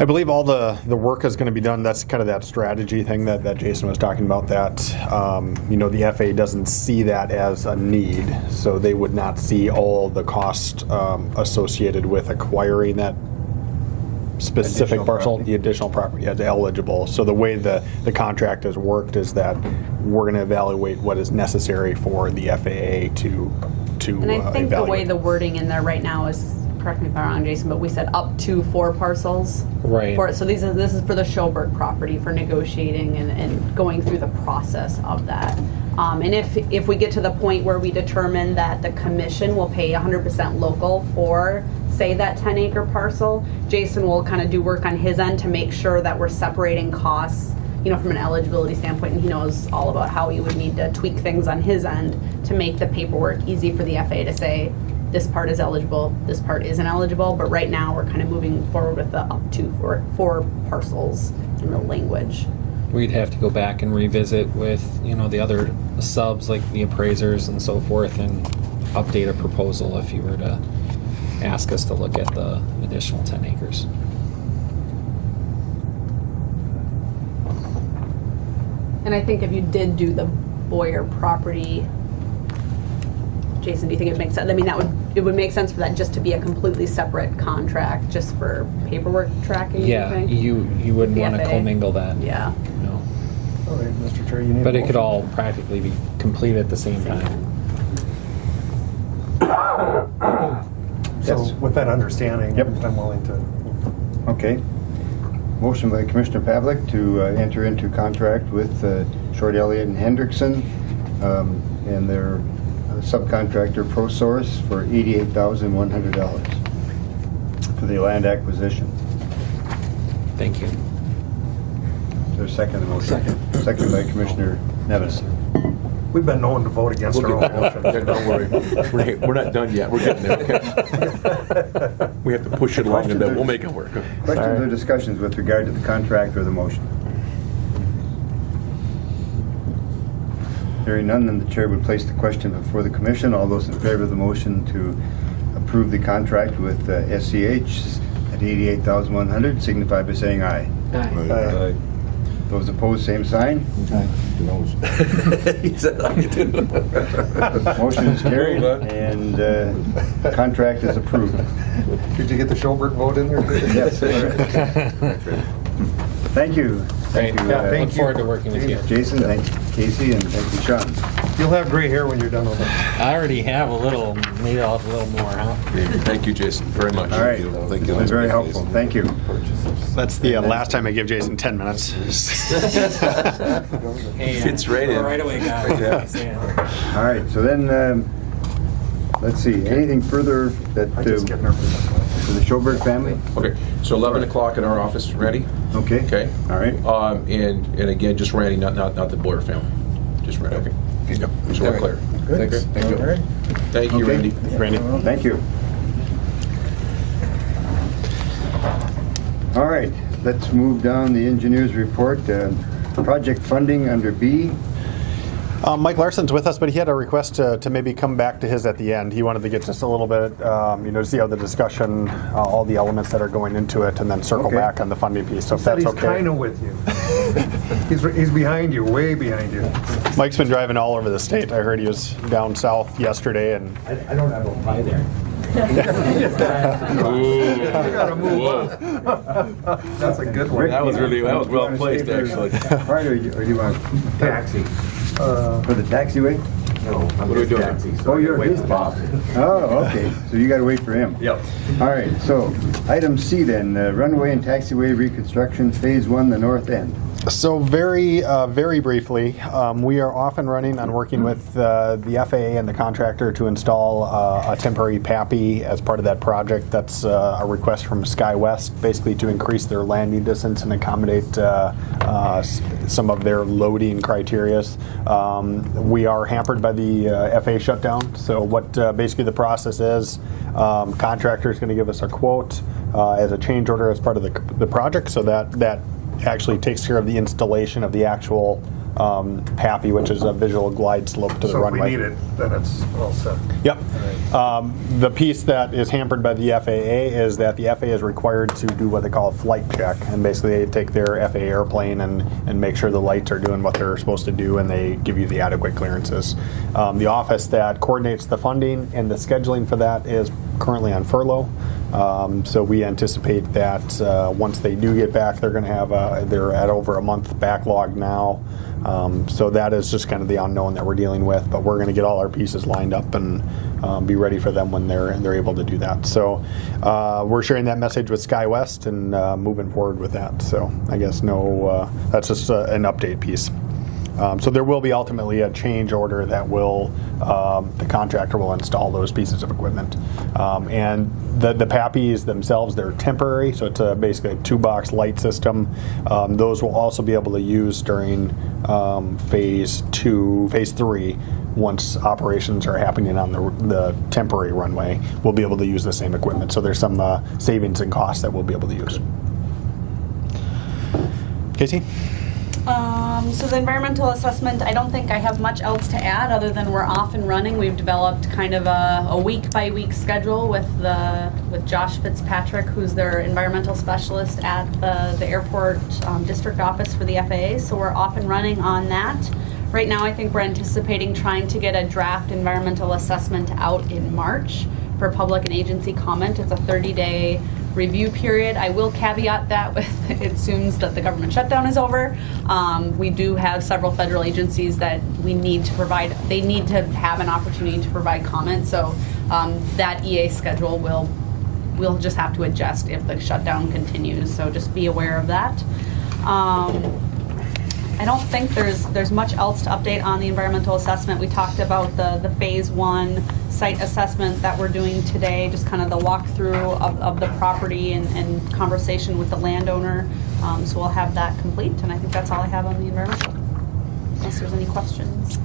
I believe all the work is going to be done. That's kind of that strategy thing that Jason was talking about, that the FAA doesn't see that as a need, so they would not see all the cost associated with acquiring that specific Additional parcel, property. the additional property as eligible. So the way the contract has worked is that we're going to evaluate what is necessary for the FAA to And I think the way evaluate. the wording in there right now is, correct me if I'm wrong, Jason, but we said up to 4 parcels. Right. So this is for the Schoberg property, for negotiating and going through the process of that. And if we get to the point where we determine that the commission will pay 100% local for, say, that 10-acre parcel, Jason will kind of do work on his end to make sure that we're separating costs, from an eligibility standpoint, and he knows all about how he would need to tweak things on his end to make the paperwork easy for the FAA to say, this part is eligible, this part isn't eligible. But right now, we're kind of moving forward with the up to 4 parcels in the language. we'd have to go back and revisit with, the other subs, like the appraisers and so forth, and update a proposal if you were to ask us to look at the additional 10 acres. And I think if you did do the Boyer property, Jason, do you think it makes sense? I mean, it would make sense for that just to be a completely separate contract, just for paperwork tracking. Yeah, you think? you wouldn't The want to FAA? commingle that. Yeah. No. All right, Mr. Chair, you need But a it could motion? all practically be completed at the same time. So Yes. with that understanding, Yep. I'm willing to. Okay. Motion by Commissioner Pavlik to enter into contract with Short Elliott and Hendrickson and their subcontractor ProSource for $88,100 for the land acquisition. Thank you. Is there a second to the motion? Second by Commissioner Nevins. We've been known to vote against our own motions. Don't worry, we're not done yet, we're getting there, okay? We have to push it along and then we'll make it work. Questions or discussions with regard to the contract or the motion? Hearing none, then the chair would place the question before the commission. All those in favor of the motion to approve the contract with SCH at $88,100 signify by saying aye. Aye. Those opposed, same sign. He said I do. Motion is carried and contract is approved. Did you get the Schoberg vote in there? Yes. Thank you. Great. Thank you. Yeah, look forward to working with you. Jason, thank you, Casey, and thank you, Sean. You'll have gray hair when you're done with it. I already have a little, maybe I'll have a little more, huh? Thank you, Jason, very much. All right. Thank It's you. been very helpful. Thank you. That's the last time I give Jason 10 minutes. Hey, Fits right in. Right away, guys. Yeah. All right, so then, let's see, anything further that, I just get nervous. for the Schoberg family? Okay, so 11 o'clock in our office, Randy? Okay. Okay. All right. And again, just Randy, not the Boyer family, just Randy, okay? Yep. So we're clear. Good. Thanks. Thank you. All right. Thank you, Okay. Randy. Randy. Thank you. All right, let's move down the engineer's report. Project funding under B. Mike Larson's with us, but he had a request to maybe come back to his at the end. He wanted to get just a little bit, to see how the discussion, all the elements that are going into it, and then circle Okay. back on the funding piece. So He if said that's he's okay. kind of with you. He's behind you, way behind you. Mike's been driving all over the state. I heard he was down south yesterday, and I don't have a pie there. You gotta move on. That's a good one. That was well placed, actually. Right, or do you want Taxi. for the taxiway? No, I'm What are we his doing? taxi, so Oh, I you're gotta wait his for Bob. Oh, okay, so you gotta wait for him. Yep. All right, so item C then, runway and taxiway reconstruction, phase 1, the north end. so very briefly, we are off and running on working with the FAA and the contractor to install a temporary PAPI as part of that project. That's a request from SkyWest, basically to increase their landing distance and accommodate some of their loading criteria. We are hampered by the FAA shutdown. So what basically the process is, contractor is going to give us a quote as a change order as part of the project. So that actually takes care of the installation of the actual PAPI, which is a visual glide slope to the So if we runway. need it, then it's all set. Yep. The piece that is hampered by the FAA is that the FAA is required to do what they call a flight check, and basically they take their FAA airplane and make sure the lights are doing what they're supposed to do, and they give you the adequate clearances. The office that coordinates the funding and the scheduling for that is currently on furlough. So we anticipate that once they do get back, they're going to have they're at over a month backlog now. So that is just kind of the unknown that we're dealing with, but we're going to get all our pieces lined up and be ready for them when they're able to do that. So we're sharing that message with SkyWest and moving forward with that. So I guess that's just an update piece. So there will be ultimately a change order that will, the contractor will install those pieces of equipment. And the PAPIs themselves, they're temporary, so it's basically a 2-box light system. Those will also be able to use during phase 3. Once operations are happening on the temporary runway, we'll be able to use the same equipment. So there's some savings and costs that we'll be able to use. Casey? So the environmental assessment, I don't think I have much else to add other than we're off and running. We've developed kind of a week-by-week schedule with Josh Fitzpatrick, who's their environmental specialist at the airport district office for the FAA. So we're off and running on that. Right now, I think we're anticipating trying to get a draft environmental assessment out in March for public and agency comment. It's a 30-day review period. I will caveat that with it assumes that the government shutdown is over. We do have several federal agencies that we need to provide, they need to have an opportunity to provide comments. So that EA schedule we'll just have to adjust if the shutdown continues. So just be aware of that. I don't think there's much else to update on the environmental assessment. We talked about the phase 1 site assessment that we're doing today, just kind of the walkthrough of the property and conversation with the landowner. So we'll have that complete, and I think that's all I have on the environmental, unless there's any questions.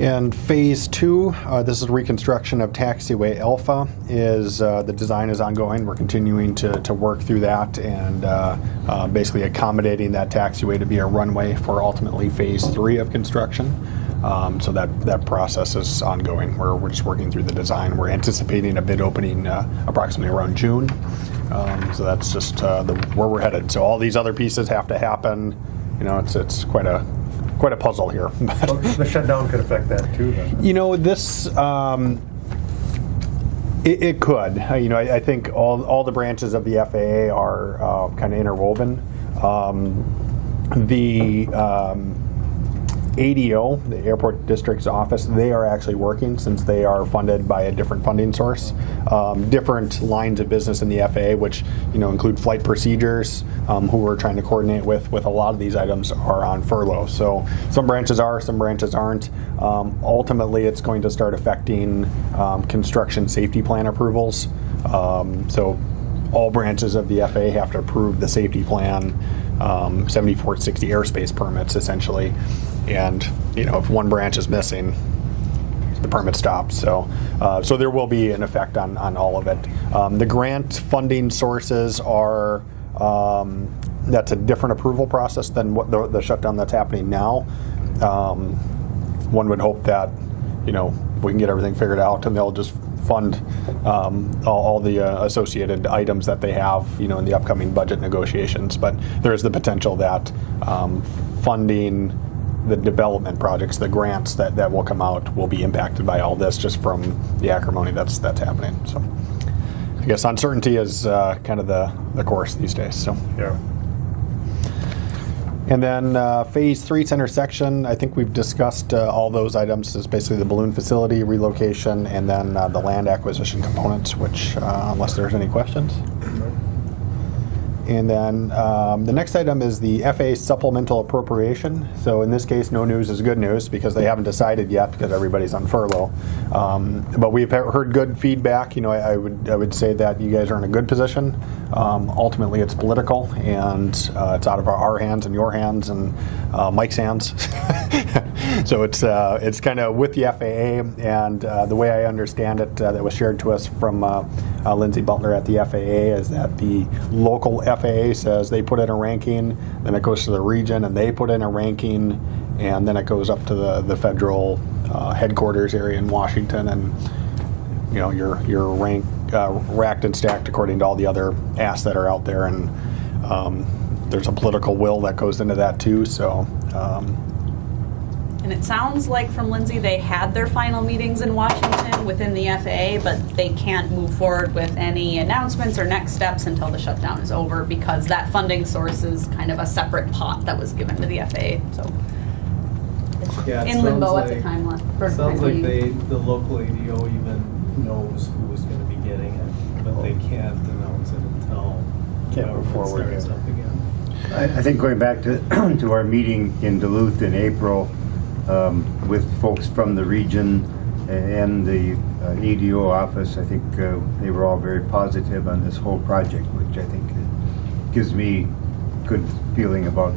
And phase 2, this is reconstruction of taxiway Alpha. The design is ongoing. We're continuing to work through that and basically accommodating that taxiway to be a runway for ultimately phase 3 of construction. So that process is ongoing. We're just working through the design. We're anticipating a bid opening approximately around June. So that's just where we're headed. So all these other pieces have to happen. You know, it's quite a puzzle here. Well, the shutdown could affect that too, then. You know, this, it could. You know, I think all the branches of the FAA are kind of interwoven. The ADO, the Airport District's office, they are actually working since they are funded by a different funding source. Different lines of business in the FAA, which include flight procedures, who we're trying to coordinate with a lot of these items, are on furlough. So some branches are, some branches aren't. Ultimately, it's going to start affecting construction safety plan approvals. So all branches of the FAA have to approve the safety plan, 7460 airspace permits essentially. And if one branch is missing, the permit stops. So there will be an effect on all of it. The grant funding sources are that's a different approval process than what the shutdown that's happening now. One would hope that we can get everything figured out and they'll just fund all the associated items that they have in the upcoming budget negotiations. But there is the potential that funding the development projects, the grants that will come out, will be impacted by all this just from the acrimony that's happening. So I guess uncertainty is kind of the course these days. So Yeah. And then phase 3 center section, I think we've discussed all those items. Is basically the balloon facility relocation and then the land acquisition components, which unless there's any questions. And then the next item is the FAA supplemental appropriation. So in this case, no news is good news because they haven't decided yet because everybody's on furlough. But we've heard good feedback. I would say that you guys are in a good position. Ultimately, it's political and it's out of our hands and your hands and Mike's hands. So it's kind of with the FAA, and the way I understand it, that was shared to us from Lindsay Butler at the FAA, is that the local FAA says they put in a ranking, then it goes to the region and they put in a ranking, and then it goes up to the federal headquarters area in Washington, and you're racked and stacked according to all the other asks that are out there, and there's a political will that goes into that too. So. And it sounds like from Lindsay, they had their final meetings in Washington within the FAA, but they can't move forward with any announcements or next steps until the shutdown is over because that funding source is kind of a separate pot that was given to the FAA. So it's in limbo at the time left. Sounds like the local ADO even knows who's going to be getting it, but they can't announce it until Can't move forward. it starts up again. I think going back to to our meeting in Duluth in April with folks from the region and the ADO office, I think they were all very positive on this whole project, which I think gives me good feeling about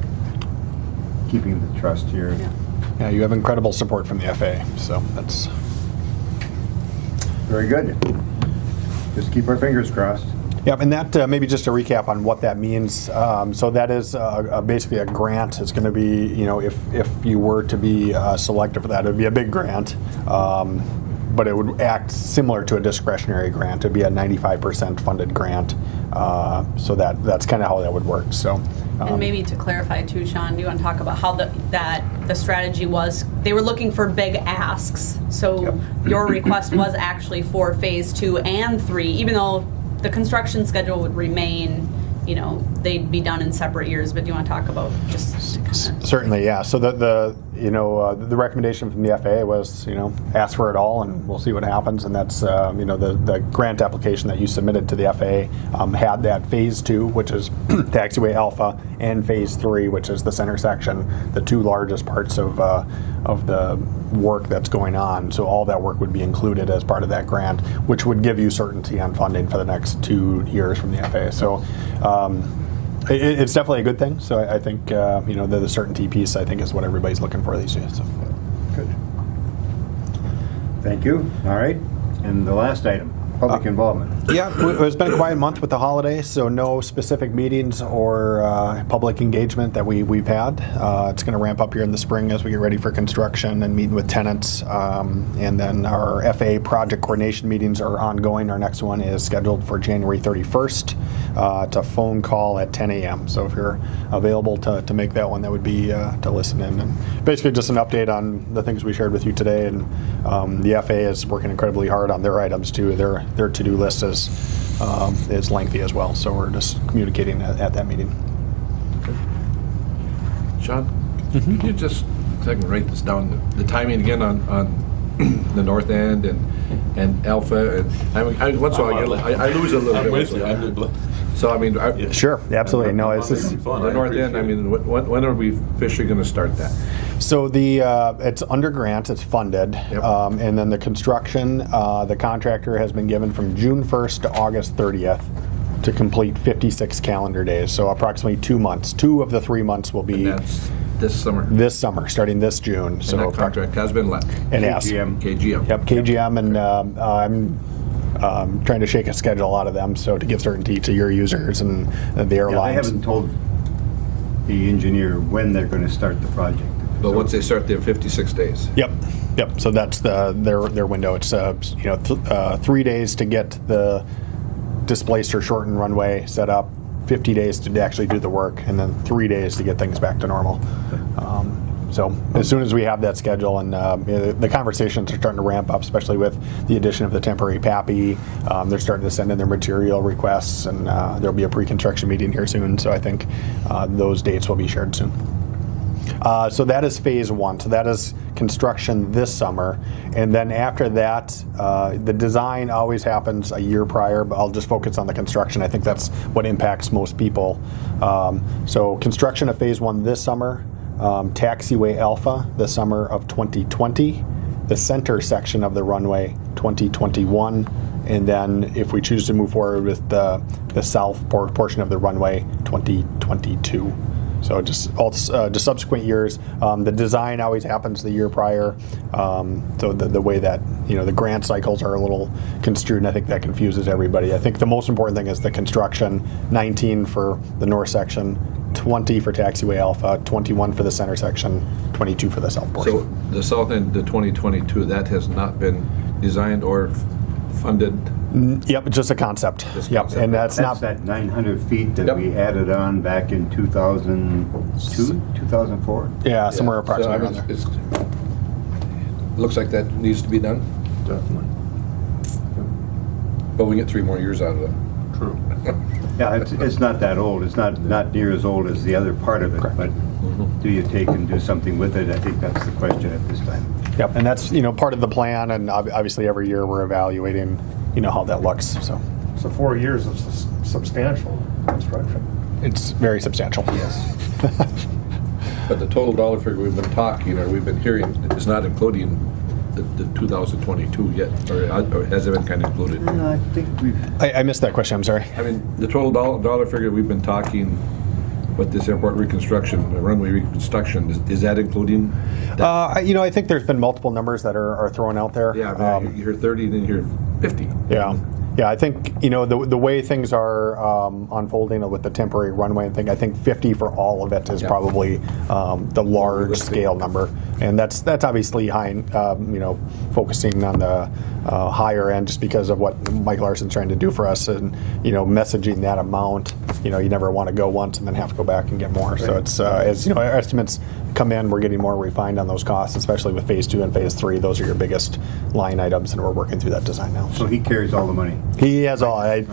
keeping the trust here. Yeah, you have incredible support from the FAA, so that's very good. Just keep our fingers crossed. Yep, and that maybe just a recap on what that means. So that is basically a grant. It's going to be, if you were to be selected for that, it would be a big grant, but it would act similar to a discretionary grant. It'd be a 95% funded grant. So that's kind of how that would work. So. And maybe to clarify too, Sean, do you want to talk about how the strategy was? They were looking for big asks. So your request was actually for phase 2 and 3, even though the construction schedule would remain, they'd be done in separate years. But do you want to talk about just Certainly, yeah. So the recommendation from the FAA was, ask for it all and we'll see what happens. And that's, the grant application that you submitted to the FAA had that phase 2, which is Taxiway Alpha, and phase 3, which is the center section, the two largest parts of the work that's going on. So all that work would be included as part of that grant, which would give you certainty on funding for the next 2 years from the FAA. So it's definitely a good thing. So I think the certainty piece, I think, is what everybody's looking for these days. So. Good. Thank you. All right. And the last item, public involvement. Yeah, it's been a quiet month with the holidays, so no specific meetings or public engagement that we've had. It's going to ramp up here in the spring as we get ready for construction and meeting with tenants. And then our FAA project coordination meetings are ongoing. Our next one is scheduled for January 31st. It's a phone call at 10 a.m. So if you're available to make that one, that would be to listen in. And basically just an update on the things we shared with you today. And the FAA is working incredibly hard on their items too. Their to-do list is lengthy as well, so we're just communicating at that meeting. Okay. Sean, can you just write this down? The timing again on the north end and Alpha, and once in a while I lose a little bit. So Sure, absolutely. No, it's just the north end. When are we officially going to start that? So it's under grant, it's funded, and then the construction, the contractor has been given from June 1st to August 30th to complete 56 calendar days. So approximately 2 months. 2 of the 3 months will be. And that's this summer. This summer, starting this June. And so that contract has been let. It has. KGM. Yep, KGM, and I'm trying to shake a schedule out of them, so to give certainty to your users and the airlines. They haven't told the engineer when they're going to start the project. But once they start, they have 56 days. Yep. So that's their window. It's 3 days to get the displaced or shortened runway set up, 50 days to actually do the work, and then 3 days to get things back to normal. So as soon as we have that schedule, and the conversations are starting to ramp up, especially with the addition of the temporary PAPI. They're starting to send in their material requests, and there'll be a pre-construction meeting here soon. So I think those dates will be shared soon. So that is phase 1. So that is construction this summer. And then after that, the design always happens a year prior, but I'll just focus on the construction. I think that's what impacts most people. So construction of phase 1 this summer, Taxiway Alpha the summer of 2020, the center section of the runway 2021, and then if we choose to move forward with the south portion of the runway 2022. So just subsequent years. The design always happens the year prior. So the way that the grant cycles are a little construed, and I think that confuses everybody. I think the most important thing is the construction: 19 for the north section, 20 for Taxiway Alpha, 21 for the center section, 22 for the south portion. So the south end, the 2022, that has not been designed or funded. Yep, just a concept. And that's that 900 feet that we added on back in 2002, 2004? Yeah, somewhere approximately around there. It looks like that needs to be done. Definitely. But we get 3 more years out of it. True. Yeah, it's not that old. It's not near as old as the other part of it. Correct. But do you take and do something with it? I think that's the question at this time. Yep, and that's part of the plan, and obviously every year we're evaluating how that looks. So 4 years of substantial construction. It's very substantial. Yes. But the total dollar figure we've been talking or we've been hearing is not including the 2022 yet, or has it been kind of included? I think I missed that question. I'm sorry. I mean, the total dollar figure we've been talking with this airport reconstruction, the runway reconstruction, is that including that? I think there's been multiple numbers that are thrown out there. Yeah, you hear 30, then you hear 50. Yeah. Yeah, I think, the way things are unfolding with the temporary runway and thing, I think 50 for all of it is probably the large scale number. And that's obviously high, focusing on the higher end just because of what Mike Larson's trying to do for us and, messaging that amount. You never want to go once and then have to go back and get more. So it's, as our estimates come in, we're getting more refined on those costs, especially with phase 2 and phase 3. Those are your biggest line items, and we're working through that design now. So he carries all the money. He has all. All right.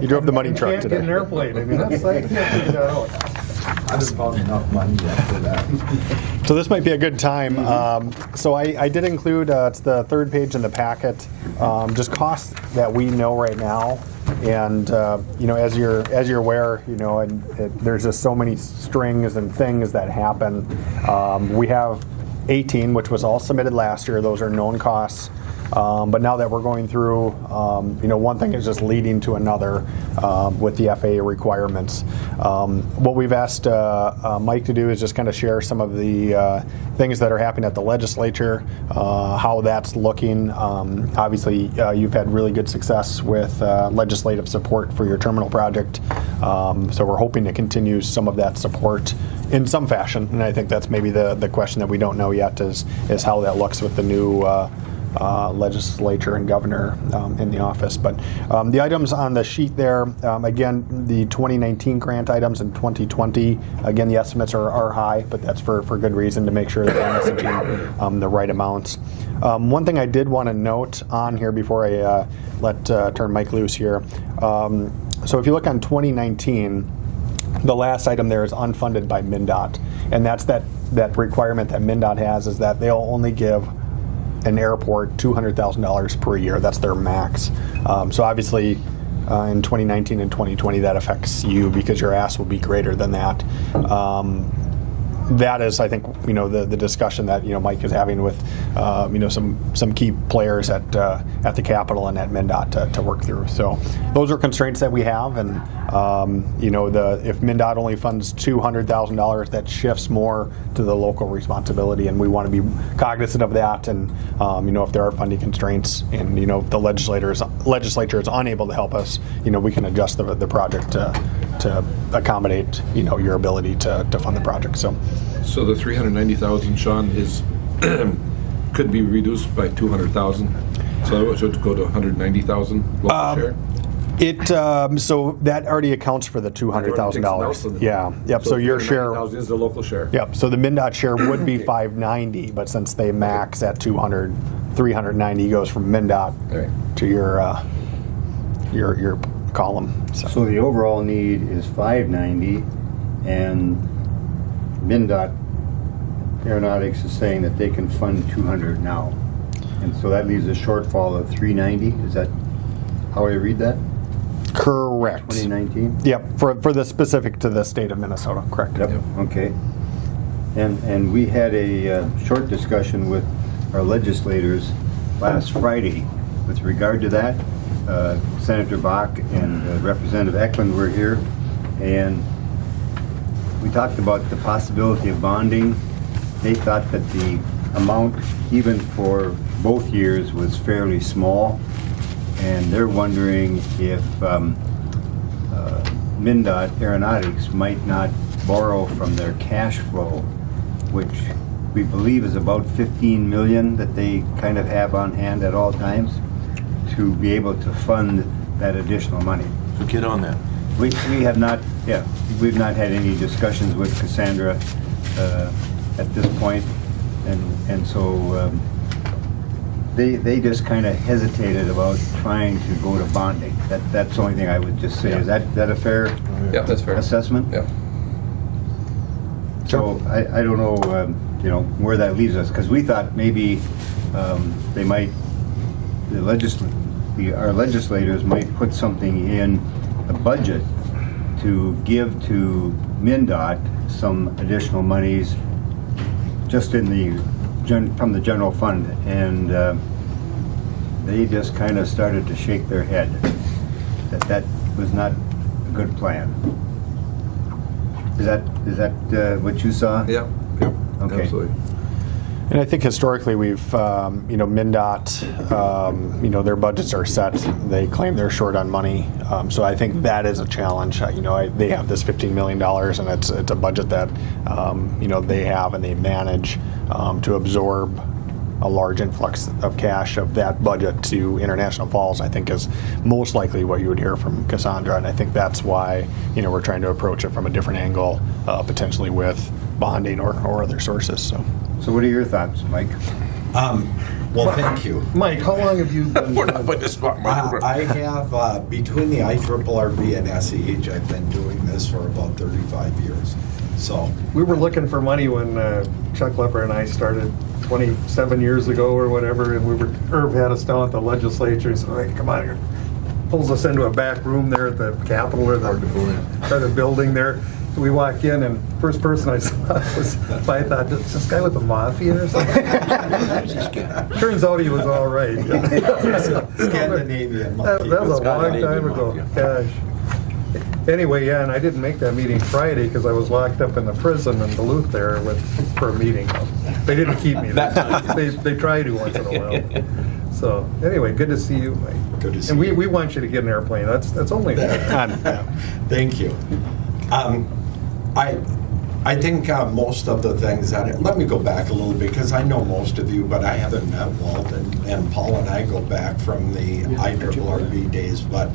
He drove the money truck Can't today. get an airplane. I mean, that's like, can't figure that out. I just found enough money after that. So this might be a good time. So I did include, it's the third page in the packet, just costs that we know right now. And as you're aware, there's just so many strings and things that happen. We have 18, which was all submitted last year. Those are known costs. But now that we're going through, one thing is just leading to another with the FAA requirements. What we've asked Mike to do is just kind of share some of the things that are happening at the legislature, how that's looking. Obviously, you've had really good success with legislative support for your terminal project. So we're hoping to continue some of that support in some fashion. And I think that's maybe the question that we don't know yet is how that looks with the new legislature and governor in the office. But the items on the sheet there, again, the 2019 grant items and 2020, again, the estimates are high, but that's for good reason to make sure that we're messaging the right amounts. One thing I did want to note on here before I turn Mike loose here. So if you look on 2019, the last item there is unfunded by MnDOT. And that's that requirement that MnDOT has is that they'll only give an airport $200,000 per year. That's their max. So obviously in 2019 and 2020 that affects you because your ask will be greater than that. That is, I think, the discussion that Mike is having with some key players at the Capitol and at MnDOT to work through. So those are constraints that we have, and if MnDOT only funds $200,000, that shifts more to the local responsibility, and we want to be cognizant of that. And if there are funding constraints, and if the legislature is unable to help us, we can adjust the project to accommodate your ability to fund the project. So the 390,000, Sean, is could be reduced by 200,000. So it should go to 190,000 local share. So that already accounts for the $200,000. Yeah. Yep. So your share is the local share. Yep. So the MnDOT share would be 590, but since they max at 200, 390 goes from MnDOT to your column. So the overall need is 590, and MnDOT Aeronautics is saying that they can fund 200 now. And so that leaves a shortfall of 390. Is that how I read that? Correct. 2019? Yep, for the specific to the state of Minnesota, correct. Yep. Okay. And we had a short discussion with our legislators last Friday with regard to that. Senator Bach and Representative Eklund were here, and we talked about the possibility of bonding. They thought that the amount, even for both years, was fairly small, and they're wondering if MnDOT Aeronautics might not borrow from their cash flow, which we believe is about 15 million that they kind of have on hand at all times, to be able to fund that additional money. So get on that. We have not, we've not had any discussions with Cassandra at this point, and so they just kind of hesitated about trying to go to bonding. That's the only thing I would just say. Is that a fair? Yeah, that's fair. Assessment? Yeah. So I don't know, where that leaves us, because we thought maybe they might, our legislators might put something in the budget to give to MnDOT some additional monies just in from the general fund, and they just kind of started to shake their head that was not a good plan. Is that what you saw? Yeah. Okay. Absolutely. And I think historically we've, MnDOT, their budgets are set. They claim they're short on money. So I think that is a challenge. They have this $15 million, and it's a budget that, they have and they manage to absorb a large influx of cash of that budget to International Falls, I think is most likely what you would hear from Cassandra. And I think that's why, we're trying to approach it from a different angle, potentially with bonding or other sources. So what are your thoughts, Mike? Well, thank you. Mike, how long have you been? We're not putting this spot, Mike. I have, between the IRRB and SEH, I've been doing this for about 35 years. So We were looking for money when Chuck Lepper and I started 27 years ago or whatever, and Irv had us down at the legislature. He said, all right, come on here. Pulls us into a back room there at the Capitol or the building there. So we walk in, and first person I saw was, I thought, is this guy with the mafia or something? Turns out he was all right. Scandinavian That was a long time ago. Gosh. Anyway, yeah, and I didn't make that meeting Friday because I was locked up in the prison in Duluth there for a meeting. They didn't keep me there. They try to once in a while. So anyway, good to see you, Mike. Good to see and you. we want you to get an airplane. That's only fair. Thank you. I think most of the things let me go back a little bit because I know most of you, but I haven't met Walt, and Paul and I go back from the IRRB days, but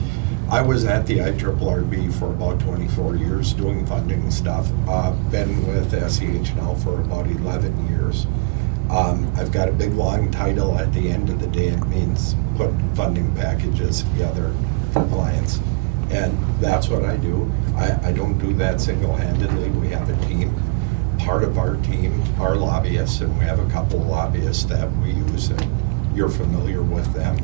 I was at the IRRB for about 24 years doing funding stuff. Been with SEH now for about 11 years. I've got a big long title. At the end of the day, it means put funding packages together for clients. And that's what I do. I don't do that single-handedly. We have a team. Part of our team are lobbyists, and we have a couple of lobbyists that we use, and you're familiar with them.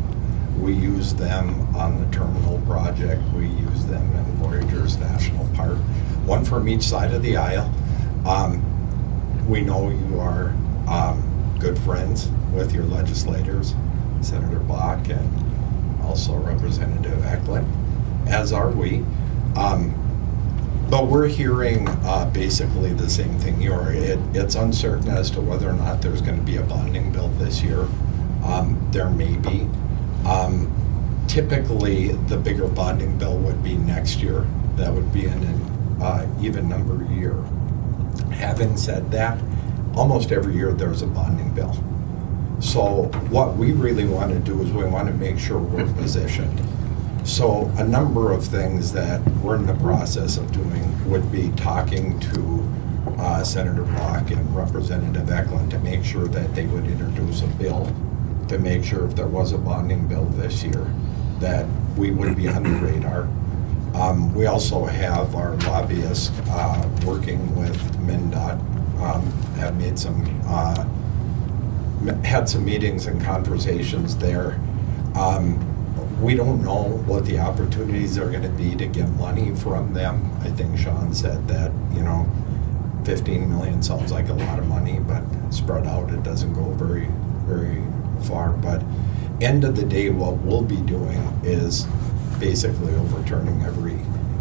We use them on the terminal project. We use them in Voyageurs National Park, one from each side of the aisle. We know you are good friends with your legislators, Senator Bach and also Representative Eklund, as are we. But we're hearing basically the same thing you are. It's uncertain as to whether or not there's going to be a bonding bill this year. There may be. Typically, the bigger bonding bill would be next year. That would be in an even number year. Having said that, almost every year there's a bonding bill. So what we really want to do is we want to make sure we're positioned. So a number of things that we're in the process of doing would be talking to Senator Block and Representative Eklund to make sure that they would introduce a bill to make sure if there was a bonding bill this year that we would be on the radar. We also have our lobbyists working with MnDOT, have made had some meetings and conversations there. We don't know what the opportunities are going to be to get money from them. I think Sean said that, 15 million sounds like a lot of money, but spread out, it doesn't go very, very far. But end of the day, what we'll be doing is basically overturning every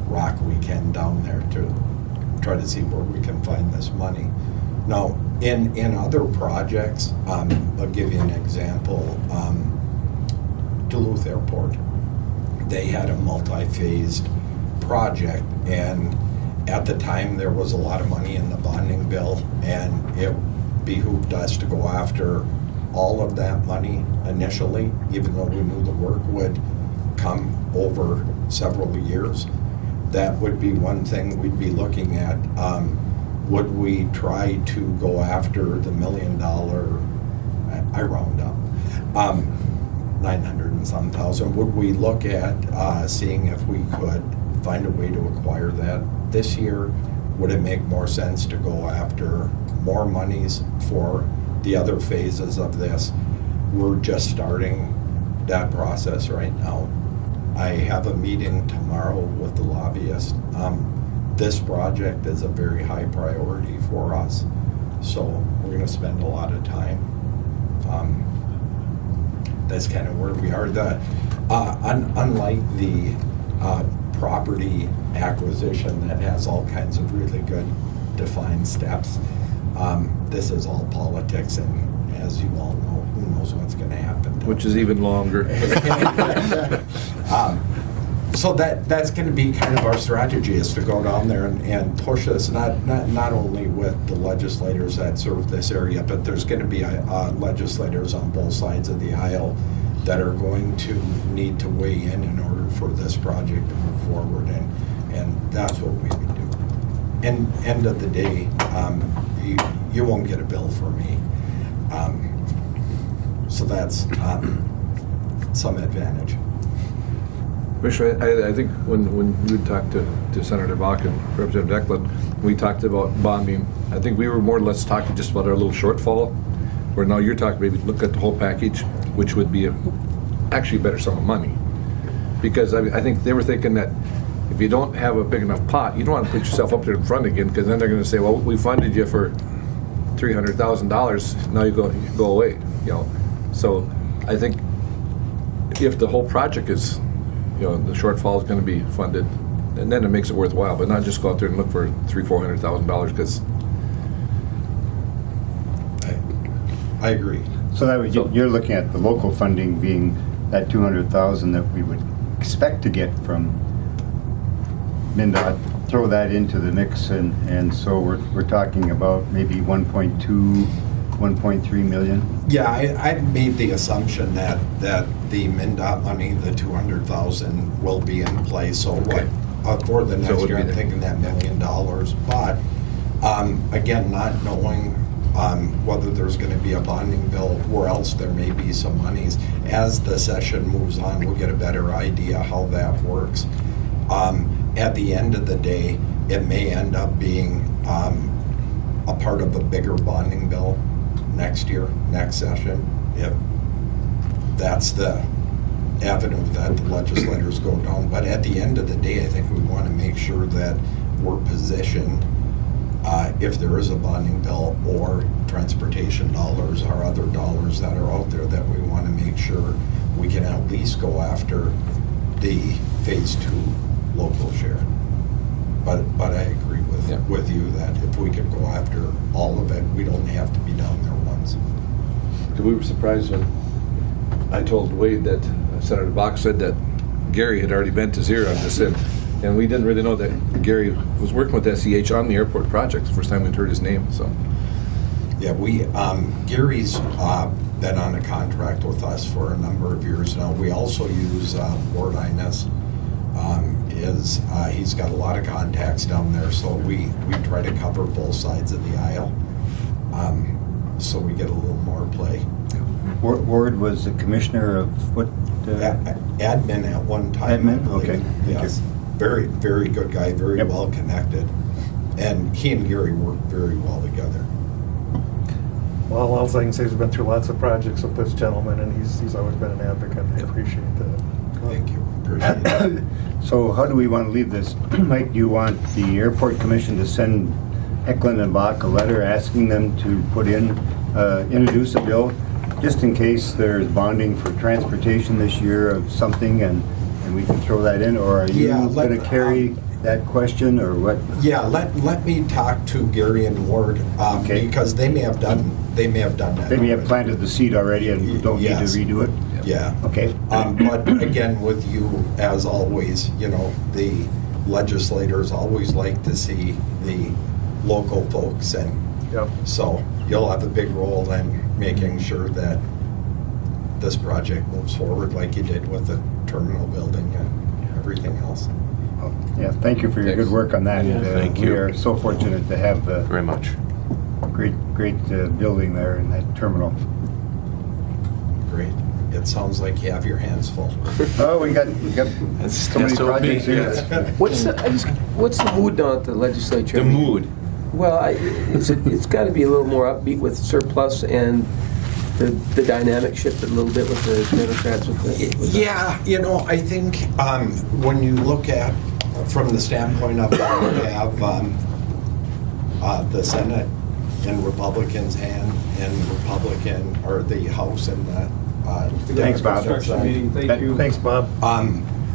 rock we can down there to try to see where we can find this money. Now, in other projects, I'll give you an example. Duluth Airport, they had a multi-phased project, and at the time there was a lot of money in the bonding bill, and it behooved us to go after all of that money initially, even though we knew the work would come over several years. That would be one thing we'd be looking at. Would we try to go after the $1 million, I round up, 900 and some thousand? Would we look at seeing if we could find a way to acquire that this year? Would it make more sense to go after more monies for the other phases of this? We're just starting that process right now. I have a meeting tomorrow with the lobbyist. This project is a very high priority for us, so we're going to spend a lot of time. That's kind of where we are. Unlike the property acquisition that has all kinds of really good defined steps, this is all politics as you all know, who knows what's gonna happen. Which is even longer. So that's going to be kind of our strategy, is to go down there and push this, not only with the legislators that serve this area, but there's going to be legislators on both sides of the aisle that are going to need to weigh in order for this project to move forward, and that's what we would do. And end of the day, you won't get a bill from me. So that's some advantage. Commissioner, I think when you talked to Senator Bach and Representative Eklund, we talked about bonding. I think we were more or less talking just about our little shortfall, where now you're talking maybe look at the whole package, which would be actually a better sum of money. Because I think they were thinking that if you don't have a big enough pot, you don't want to put yourself up there in front again, because then they're going to say, well, we funded you for $300,000, now you go away. So I think if the whole project is, the shortfall is going to be funded, and then it makes it worthwhile, but not just go out there and look for $300,000-$400,000, because I agree. So that would, you're looking at the local funding being that 200,000 that we would expect to get from MnDOT, throw that into the mix, and so we're talking about maybe 1.2, 1.3 million? Yeah, I made the assumption that the MnDOT money, the 200,000, will be in place. So okay. For the So it next would year, be I'm there. thinking that $1 million. But again, not knowing whether there's going to be a bonding bill or else there may be some monies. As the session moves on, we'll get a better idea how that works. At the end of the day, it may end up being a part of a bigger bonding bill next year, next session, if that's the avenue that the legislators go down. But at the end of the day, I think we want to make sure that we're positioned, if there is a bonding bill or transportation dollars or other dollars that are out there, that we want to make sure we can at least go after the phase 2 local share. But I agree with you that if we could go after all of it, we don't have to be down there once. we were surprised when I told Wade that Senator Bach said that Gary had already been to Zero on this, and we didn't really know that Gary was working with SEH on the airport project. It's the first time we'd heard his name, so. Yeah, Gary's been on a contract with us for a number of years now. We also use Ward Inez. He's got a lot of contacts down there, so we try to cover both sides of the aisle, so we get a little more play. Ward was the commissioner of what? Admin at one time. Admin, okay. Yes, very, very good guy, very well connected, and he and Gary work very well together. Well, all I can say is we've been through lots of projects with this gentleman, and he's always been an advocate. I appreciate that. Thank you. Appreciate it. So how do we want to leave this? Mike, do you want the airport commission to send Eklund and Bach a letter asking them to introduce a bill, just in case there's bonding for transportation this year of something, and we can throw that in? Or are you going to carry that question, or what? Yeah, let me talk to Gary and Ward, because they may have done that. They may have planted the seed already and don't need to redo it? Yeah. Okay. But again, with you, as always, the legislators always like to see the local folks, and so you'll have a big role in making sure that this project moves forward like you did with the terminal building and everything else. Yeah, thank you for your good work on that. Thank you. We are so fortunate to have very much great building there in that terminal. Great. It sounds like you have your hands full. Oh, we got so many projects here. What's the mood down at the legislature? The mood. Well, it's got to be a little more upbeat with surplus, and the dynamic shifted a little bit with the Democrats. Yeah, I think when you look at from the standpoint of that, we have the Senate in Republicans' hand, and the House and the Thanks, Bob. Thanks, Bob.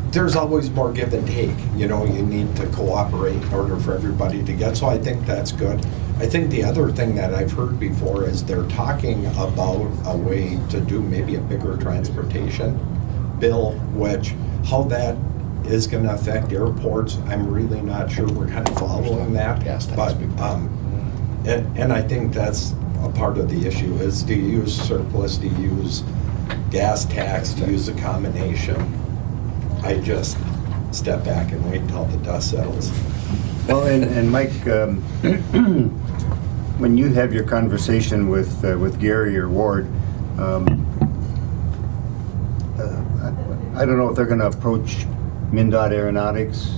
There's always more give and take. You need to cooperate in order for everybody to get. So I think that's good. I think the other thing that I've heard before is they're talking about a way to do maybe a bigger transportation bill, which, how that is gonna affect airports, I'm really not sure. We're kind of following that. But, and I think that's a part of the issue is, do you use surplus, do you use gas tax, do you use a combination? I just step back and wait until the dust settles. Well, and Mike, when you have your conversation with Gary or Ward, I don't know if they're going to approach MnDOT Aeronautics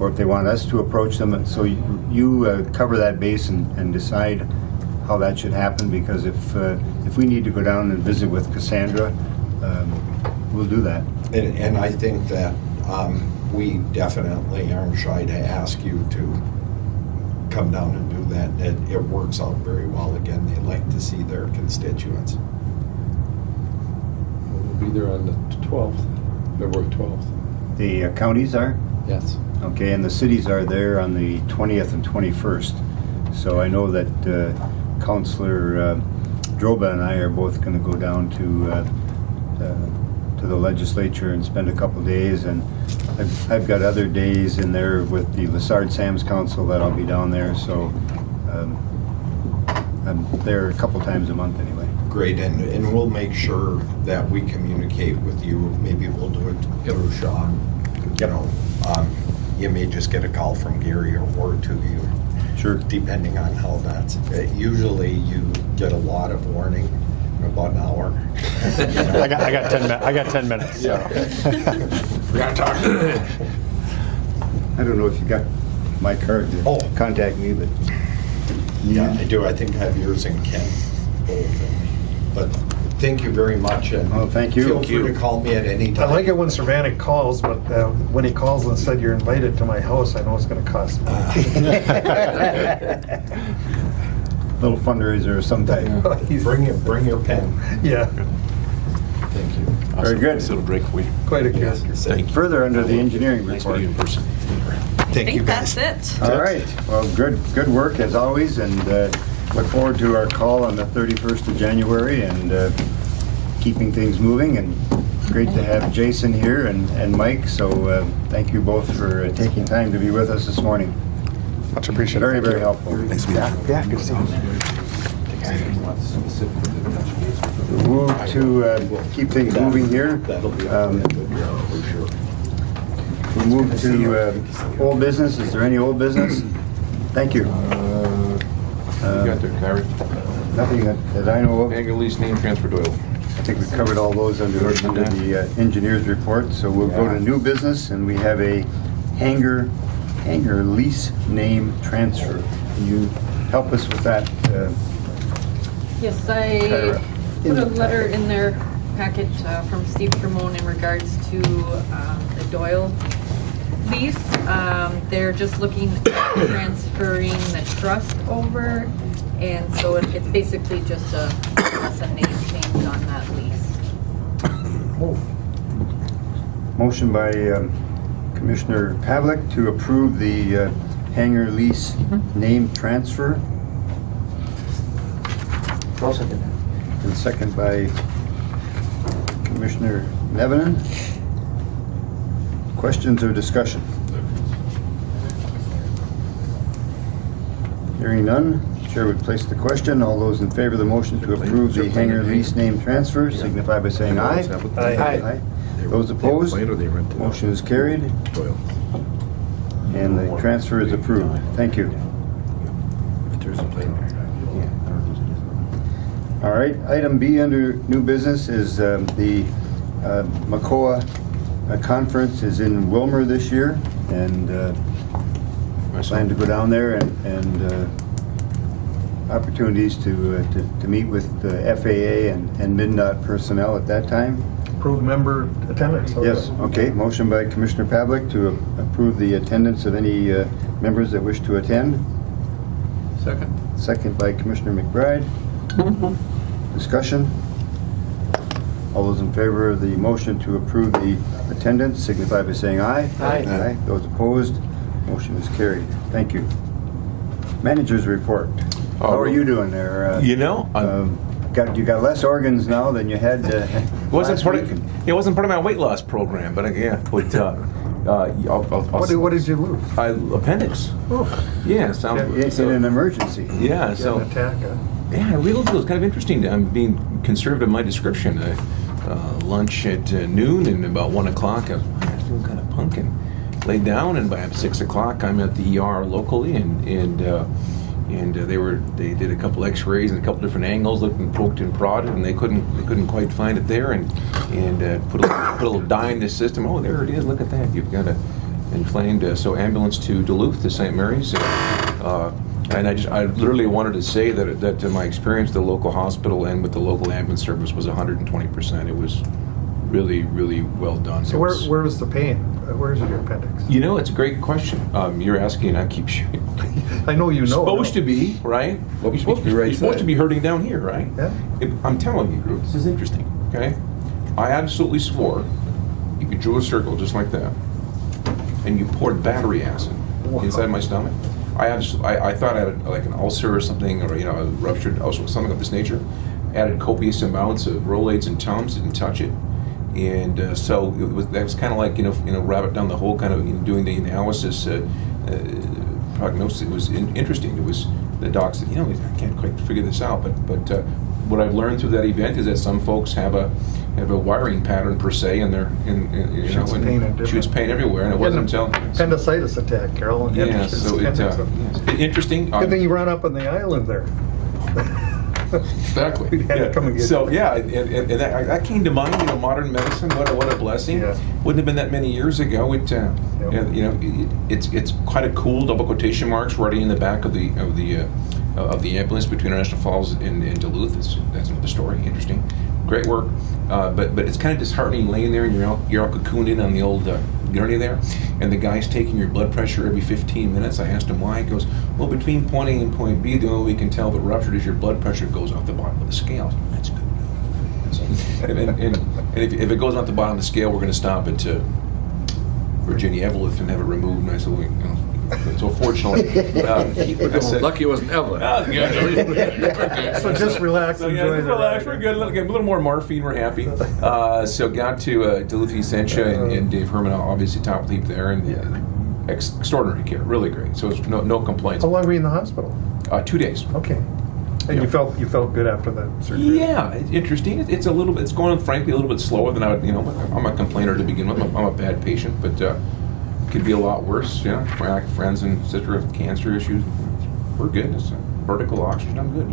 or if they want us to approach them. So you cover that base and decide how that should happen, because if we need to go down and visit with Cassandra, we'll do that. And I think that we definitely aren't shy to ask you to come down and do that. It works out very well. Again, they like to see their constituents. We'll be there on the 12th, February 12th. The counties are? Yes. Okay, and the cities are there on the 20th and 21st. So I know that Councillor Droba and I are both going to go down to the legislature and spend a couple days, and I've got other days in there with the Lessard Sam's Council that I'll be down there, so I'm there a couple times a month anyway. Great, and we'll make sure that we communicate with you. Maybe we'll do it through Sean. You know, you may just get a call from Gary or Ward to you. Sure. Depending on how that's. Usually you get a lot of warning in about an hour. I got 10 minutes. I got 10 minutes. So. We gotta talk. I don't know if you got my card to contact me, but Yeah, I do. I think I have yours and Ken both. But thank you very much. And thank you. Feel free to call me at any I time. like it when Cervanic calls, but when he calls and said you're invited to my house, I know it's gonna cost me. little fundraiser of some type. Bring your pen. Yeah, Thank you. Very good. Nice little break for you. quite a gift. Thank you. Further under the engineering Nice report. meeting you in person. Thank you, guys. That's it. All right. Well, good work as always, and look forward to our call on the 31st of January and keeping things moving. And great to have Jason here and Mike. So thank you both for taking time to be with us this morning. Much appreciated. Very, very helpful. Thanks, yeah, good to see you. We'll move to keep things moving here. We'll move to old business. Is there any old business? Thank you. You got there, Kyrie. Nothing that I know of. Hangar lease name transfer Doyle. I think we covered all those under the engineer's report. So we'll go to new business, and we have a hangar lease name transfer. Can you help us with that? Yes, I put a letter in their packet from Steve Tremone in regards to the Doyle lease. They're just looking at transferring the trust over, and so it's basically just a name change on that lease. Motion by Commissioner Pavlik to approve the hangar lease name transfer. I'll second that. And second by Commissioner Nevenin. Questions or discussion? Hearing none, Chair would place the question. All those in favor of the motion to approve the hangar lease name transfer signify by saying aye. Aye. Those opposed? Motion is carried, Doyle. and the transfer is approved. Thank you. There's a plane there. All right, item B under new business is the MACOA conference is in Wilmer this year, and plan to go down there and opportunities to meet with the FAA and MnDOT personnel at that time. Approved member attendance. Yes, okay. Motion by Commissioner Pavlik to approve the attendance of any members that wish to attend. Second. Second by Commissioner McBride. Discussion? All those in favor of the motion to approve the attendance signify by saying aye. Aye. Aye. Those opposed, motion is carried. Thank you. Manager's report. How are you doing there? You know, you got less organs now than you had last week. It wasn't part of my weight loss program, but yeah. What did you lose? Appendix. Oh. Yeah, so, In an emergency. Yeah, so. An attack, huh? Yeah, it was kind of interesting. I'm being conservative in my description. Lunch at noon, and about 1 o'clock, I was feeling kind of punkin'. Laid down, and by 6 o'clock, I'm at the ER locally, and they did a couple X-rays and a couple different angles, looked and poked and prodded, and they couldn't quite find it there, and put a little dye in the system. Oh, there it is. Look at that. You've got a inflamed. So ambulance to Duluth to St. Mary's. And I literally wanted to say that my experience at the local hospital and with the local ambulance service was 120%. It was really, really well done. So where was the pain? Where's your appendix? You know, it's a great question. You're asking, and I keep shooting. I know you know. Supposed to be, right? Well, supposed to be hurting down here, right? Yeah. I'm telling you, this is interesting, okay? I absolutely swore if you drew a circle just like that, and you poured battery acid inside my stomach, I thought I had like an ulcer or something, or a ruptured ulcer, something of this nature. Added copious amounts of Rolaids and Tums, didn't touch it, and so that was kind of like rabbit down the hole, kind of doing the analysis, prognosis. It was interesting. It was the doc said, I can't quite figure this out, but what I've learned through that event is that some folks have a wiring pattern per se, and shoots pain everywhere, and it wasn't until appendicitis attack, Carol. Yeah, so it's interesting. Good thing you ran up on the island there. Exactly. Had to come and get so you. yeah, and that came to mind. Modern medicine. What a blessing. Yeah. Wouldn't have been that many years ago. It's quite a cool double quotation marks writing in the back of the ambulance between International Falls and Duluth. That's another story. Interesting. Great work. But it's kind of disheartening laying there and you're all cocooned in on the old gurney there, and the guy's taking your blood pressure every 15 minutes. I asked him why. He goes, well, between point A and point B, the only way we can tell if it ruptured is your blood pressure goes off the bottom of the scale. That's good. And if it goes off the bottom of the scale, we're going to stop at Virginia Evelyn and have it removed. And I said, so fortunately, I said, lucky it wasn't Evelyn. So just relax. So yeah, just relax. We're good. A little more morphine. We're happy. So got to Duluth Essentia and Dave Herman, obviously top leap there, and extraordinary care, really great. So it's no complaints. How long were you in the hospital? 2 days. Okay. And you felt good after that surgery? Yeah, it's interesting. It's a little bit. It's going, frankly, a little bit slower than I would. I'm a complainer to begin with. I'm a bad patient, but. Could be a lot worse, friends and sister with cancer issues. We're good. It's vertical oxygen. I'm good,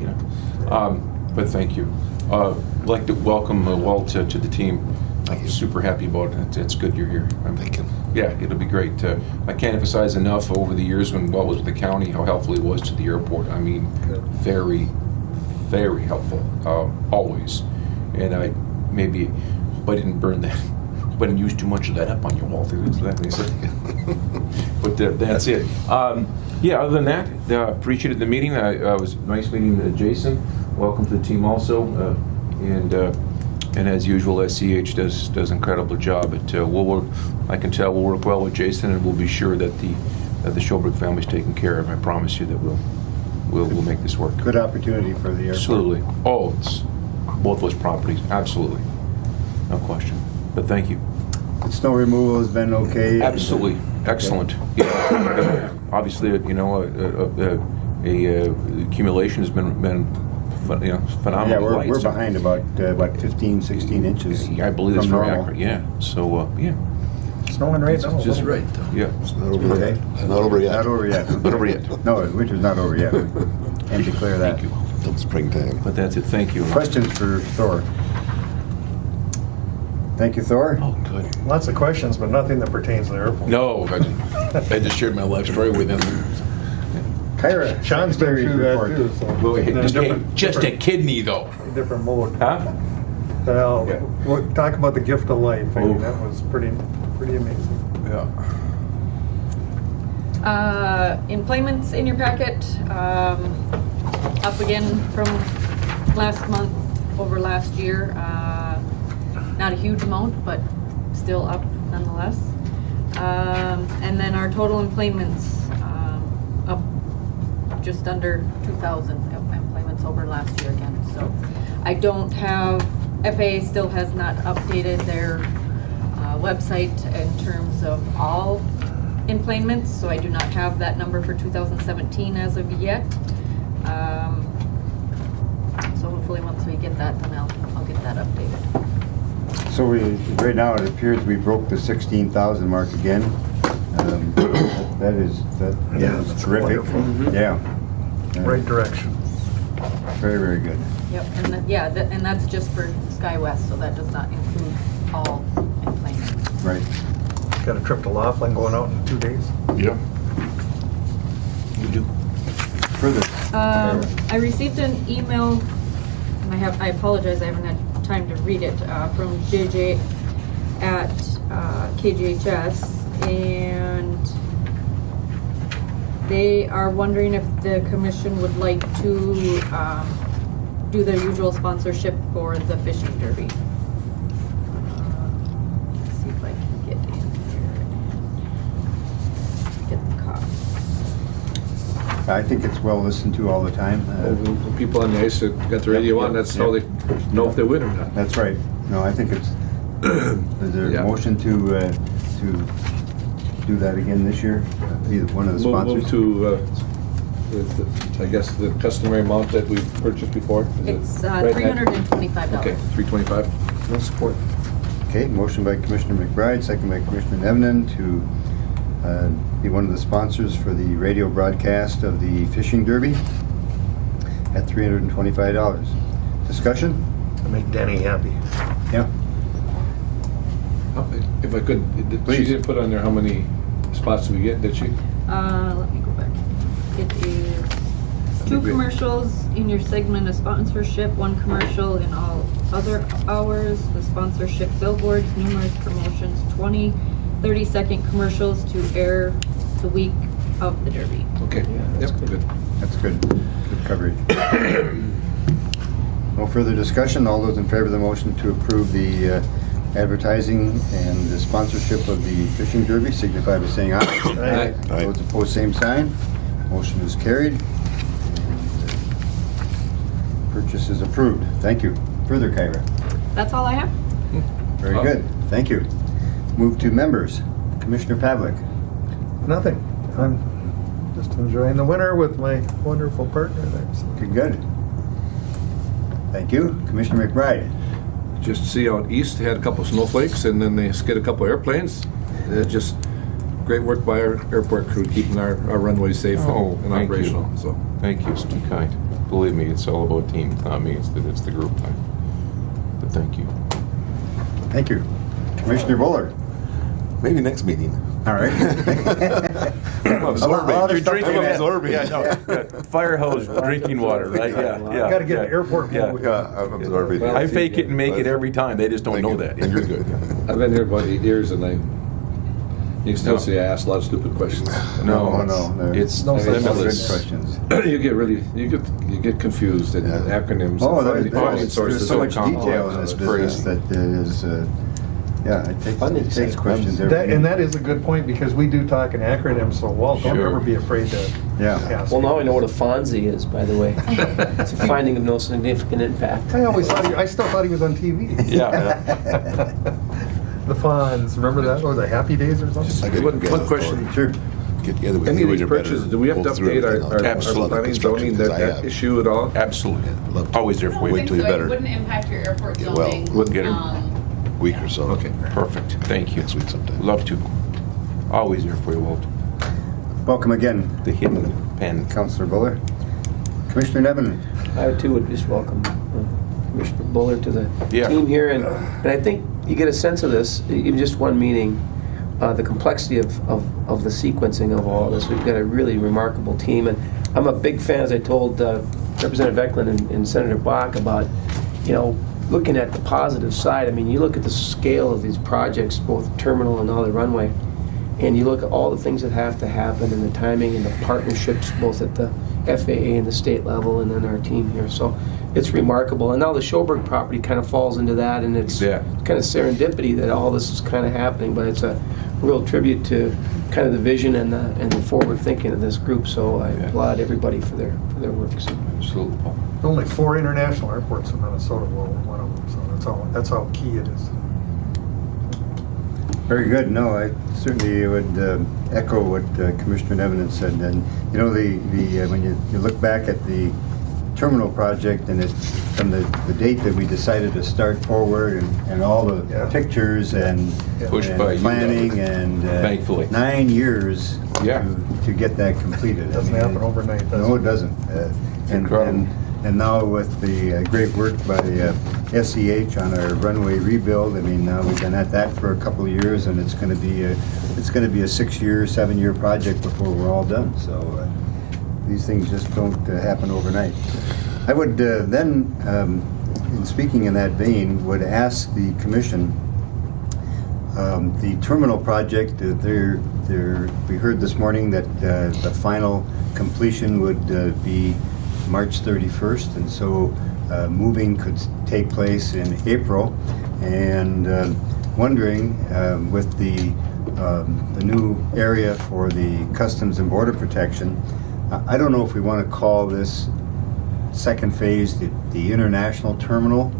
But thank you. I'd like to welcome Walt to the team. I'm super happy about it. It's good you're here. Thank you. Yeah, it'll be great. I can't emphasize enough over the years when Walt was with the county how helpful he was to the airport. I mean, very, very helpful, always. And I hope I didn't burn that. But didn't use too much of that up on you, Walter. But that's it. Other than that, appreciated the meeting. It was nice meeting Jason. Welcome to the team also. And as usual, SCH does an incredible job. We'll work. I can tell we'll work well with Jason, and we'll be sure that the Schulberg family's taken care of. I promise you that we'll make this work. Good opportunity for the airport. Absolutely. Oh, it's both those properties. Absolutely. No question. But thank you. The snow removal has been okay? Absolutely. Excellent. Yeah. Obviously, accumulation has been phenomenal. Yeah, we're behind about 15, 16 inches. I believe that's very accurate. Yeah. So, Snowing right now. Just right, though. Yeah. It's not over yet. It's not over yet. Not over yet. Not over yet. No, winter's not over yet. And declare that. Thank you. Till springtime. But that's it. Thank you. Questions for Thor? Thank you, Thor. Oh, good. Lots of questions, but nothing that pertains to the airport. No, I just shared my life story with him. Kyra. Sean's been through that too. So Just a kidney, though. different mode. Huh? Well, Yeah. we'll talk about the gift of life. I mean, that was pretty amazing. Yeah. Employments in your packet, up again from last month over last year. Not a huge amount, but still up nonetheless. And then our total employments up have just under 2,000 employments over last year again. So I don't have, FAA still has not updated their website in terms of all employments, so I do not have that number for 2017 as of yet. So hopefully once we get that, then I'll get that updated. So right now, it appears we broke the 16,000 mark again. That is that's terrific. wonderful. Yeah. Right direction. Very, very good. Yep, and and that's just for SkyWest, so that does not include all employments. Right. Got a trip to Laughlin going out in 2 days? Yeah. You do. Further. I received an email, and I apologize, I haven't had time to read it, from JJ at KGHS, and they are wondering if the commission would like to do their usual sponsorship for the fishing derby. Let's see if I can get in here. Get the cost. I think it's well listened to all the time. The people on the ice that got the radio on, that's how they know if they win or not. That's right. No, I think it's, is there a motion to do that again this year? Either one of the sponsors? Move to, I guess, the customary amount that we've purchased before. Is It's it right, Matt? $325. Okay, $325. No support. Okay, motion by Commissioner McBride, second by Commissioner Nevenen to be one of the sponsors for the radio broadcast of the fishing derby at $325. Discussion? To make Denny happy. Yeah. If I could, she Please. didn't put on there how many spots did we get, did she? Let me go back. It is 2 commercials in your segment of sponsorship, 1 commercial in all other hours, the sponsorship billboards, numerous promotions, 20 30-second commercials to air the week of the derby. Okay, yep, good. That's good. Good coverage. No further discussion. All those in favor of the motion to approve the advertising and the sponsorship of the fishing derby signify by saying aye. Aye. Aye. Those opposed, same sign. Motion is carried. Purchase is approved. Thank you. Further, Kyra. That's all I have. Very good. Thank you. Move to members. Commissioner Pavlik. Nothing. I'm just enjoying the winter with my wonderful partner there. So. Good. Thank you. Commissioner McBride. Just see out east, they had a couple snowflakes, and then they skid a couple airplanes. Just great work by our airport crew, keeping our runways safe and thank operational. you. So, Thank you, it's too kind. Believe me, it's all about team, not me, it's the group time. But thank you. Thank you. Commissioner Buller. Maybe next meeting. All right. I'm absorbing. You're drinking I'm it. absorbing. Yeah, no, fire hose drinking water, right? Yeah, yeah. Got to get yeah. an airport Yeah. moved. Yeah, I'm absorbing. I fake it and make it every time. They just don't Thank know you. that. And you're good. I've been here about 8 years, and you can still No. see I ask a lot of stupid questions. No. It's no such limitless. good questions. you get confused at acronyms. Oh, and funding sources. there's so much Oh, detail in this it's business crazy. that is, it takes questions every And that is a good point, because we do talk in acronyms, so Walt, don't Sure. ever be afraid to Yeah. ask. Well, now I know what a Fonzie is, by the way. It's a finding of no significant impact. I always thought I still thought he was on TV. Yeah. The Fonz, remember that? What was it, Happy Days or something? One question. Sure. Get together with Any you of and these your purchases, better do we have to go through update everything. our Absolutely. planning, Construction, zoning, 'cause I that have. issue at all? Absolutely. Love to. Always there for you. Wait till you're better. It wouldn't impact your airport Yeah, well, zoning. wouldn't get her. Week or so. Okay. Perfect, thank you. Next week sometime. Love to. Always here for you, Walt. Welcome again, The hidden pen. Councilor Buller. Commissioner Nevin. I too would just welcome Commissioner Buller to the Yeah. team here, and I think you get a sense of this, even just one meeting, the complexity of the sequencing of all this. We've got a really remarkable team, and I'm a big fan, as I told Representative Eklund and Senator Bach about, looking at the positive side. I mean, you look at the scale of these projects, both terminal and now the runway, and you look at all the things that have to happen and the timing and the partnerships both at the FAA and the state level and then our team here. So it's remarkable. And now the Schoberg property kind of falls into that, and it's Yeah. kind of serendipity that all this is kind of happening, but it's a real tribute to kind of the vision and the forward thinking of this group. So I applaud everybody for their work. So. Absolutely, Paul. Only 4 international airports in Minnesota. Well, we're one of them, so that's how key it is. Very good. No, I certainly would echo what Commissioner Nevin said. And you know, when you look back at the terminal project and from the date that we decided to start forward and all the pictures and, Pushed by you, planning and thankfully 9 years to get that completed. It doesn't happen overnight, does it? No, it doesn't. incredible. And now with the great work by SEH on our runway rebuild, I mean, now we've been at that for a couple of years, and it's going to be a 6-year, 7-year project before we're all done. So these things just don't happen overnight. I would then, in speaking in that vein, would ask the commission. The terminal project, we heard this morning that the final completion would be March 31st, and so moving could take place in April. And wondering, with the new area for the Customs and Border Protection, I don't know if we want to call this second phase the international terminal,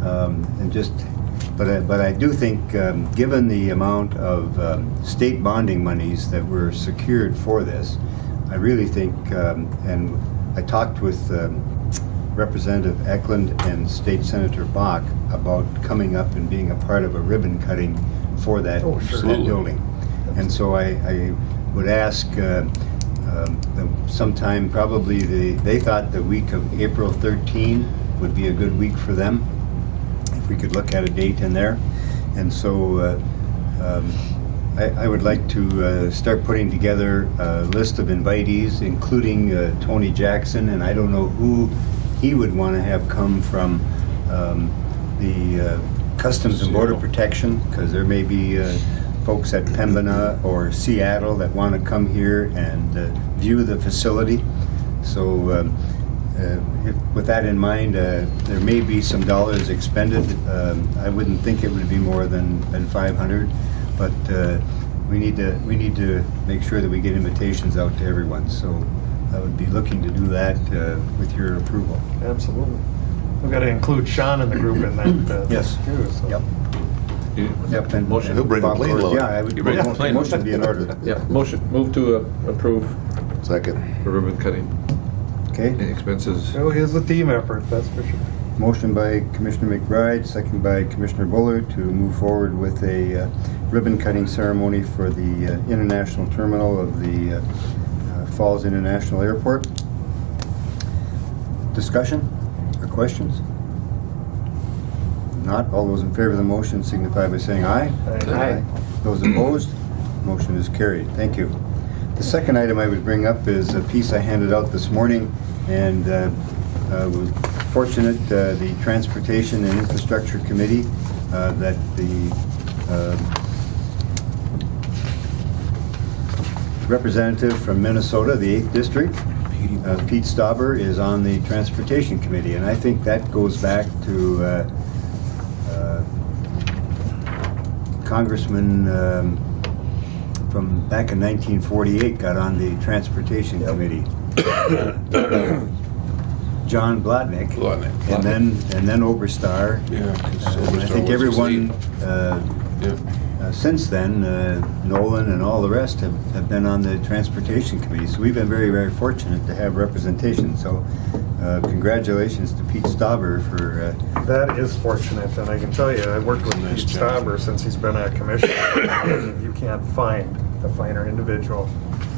but I do think, given the amount of state bonding monies that were secured for this, I really think, and I talked with Representative Eklund and State Senator Bach about coming up and being a part of a ribbon cutting for that, that building. And so I would ask sometime, probably they thought the week of April 13 would be a good week for them, if we could look at a date in there. And so I would like to start putting together a list of invitees, including Tony Jackson, and I don't know who he would want to have come from the Customs and Border Protection, because there may be folks at Pembina or Seattle that want to come here and view the facility. So with that in mind, there may be some dollars expended. I wouldn't think it would be more than 500. But we need to make sure that we get invitations out to everyone. So I would be looking to do that with your approval. Absolutely. We've got to include Sean in the group in that. Yes. Too, so. Yep. Yep. And Motion. He'll bring a plane load. Yeah, I would. Motion be in order. Yeah, motion. Move to approve Second. the ribbon cutting. Okay. Any expenses? Oh, here's a team effort, that's for sure. Motion by Commissioner McBride, second by Commissioner Buller, to move forward with a ribbon cutting ceremony for the international terminal of the Falls International Airport. Discussion or questions? Not. All those in favor of the motion signify by saying aye. Aye. Those opposed? Motion is carried. Thank you. The second item I would bring up is a piece I handed out this morning, and was fortunate, the Transportation and Infrastructure Committee, that the representative from Minnesota, the 8th District, Pete Stauber, is on the Transportation Committee, and I think that goes back to Congressman from back in 1948 got on the Transportation Committee. John Blotnick. And then Oberstar. Yeah, 'cause And I Oberstar think was everyone since then, Nolan and all the rest have been on the Transportation Committee. So we've been very, very fortunate to have representation. So congratulations to Pete Stauber for... That is fortunate, and I can tell you, I worked with Pete Stauber since he's been a commissioner. You can't find a finer individual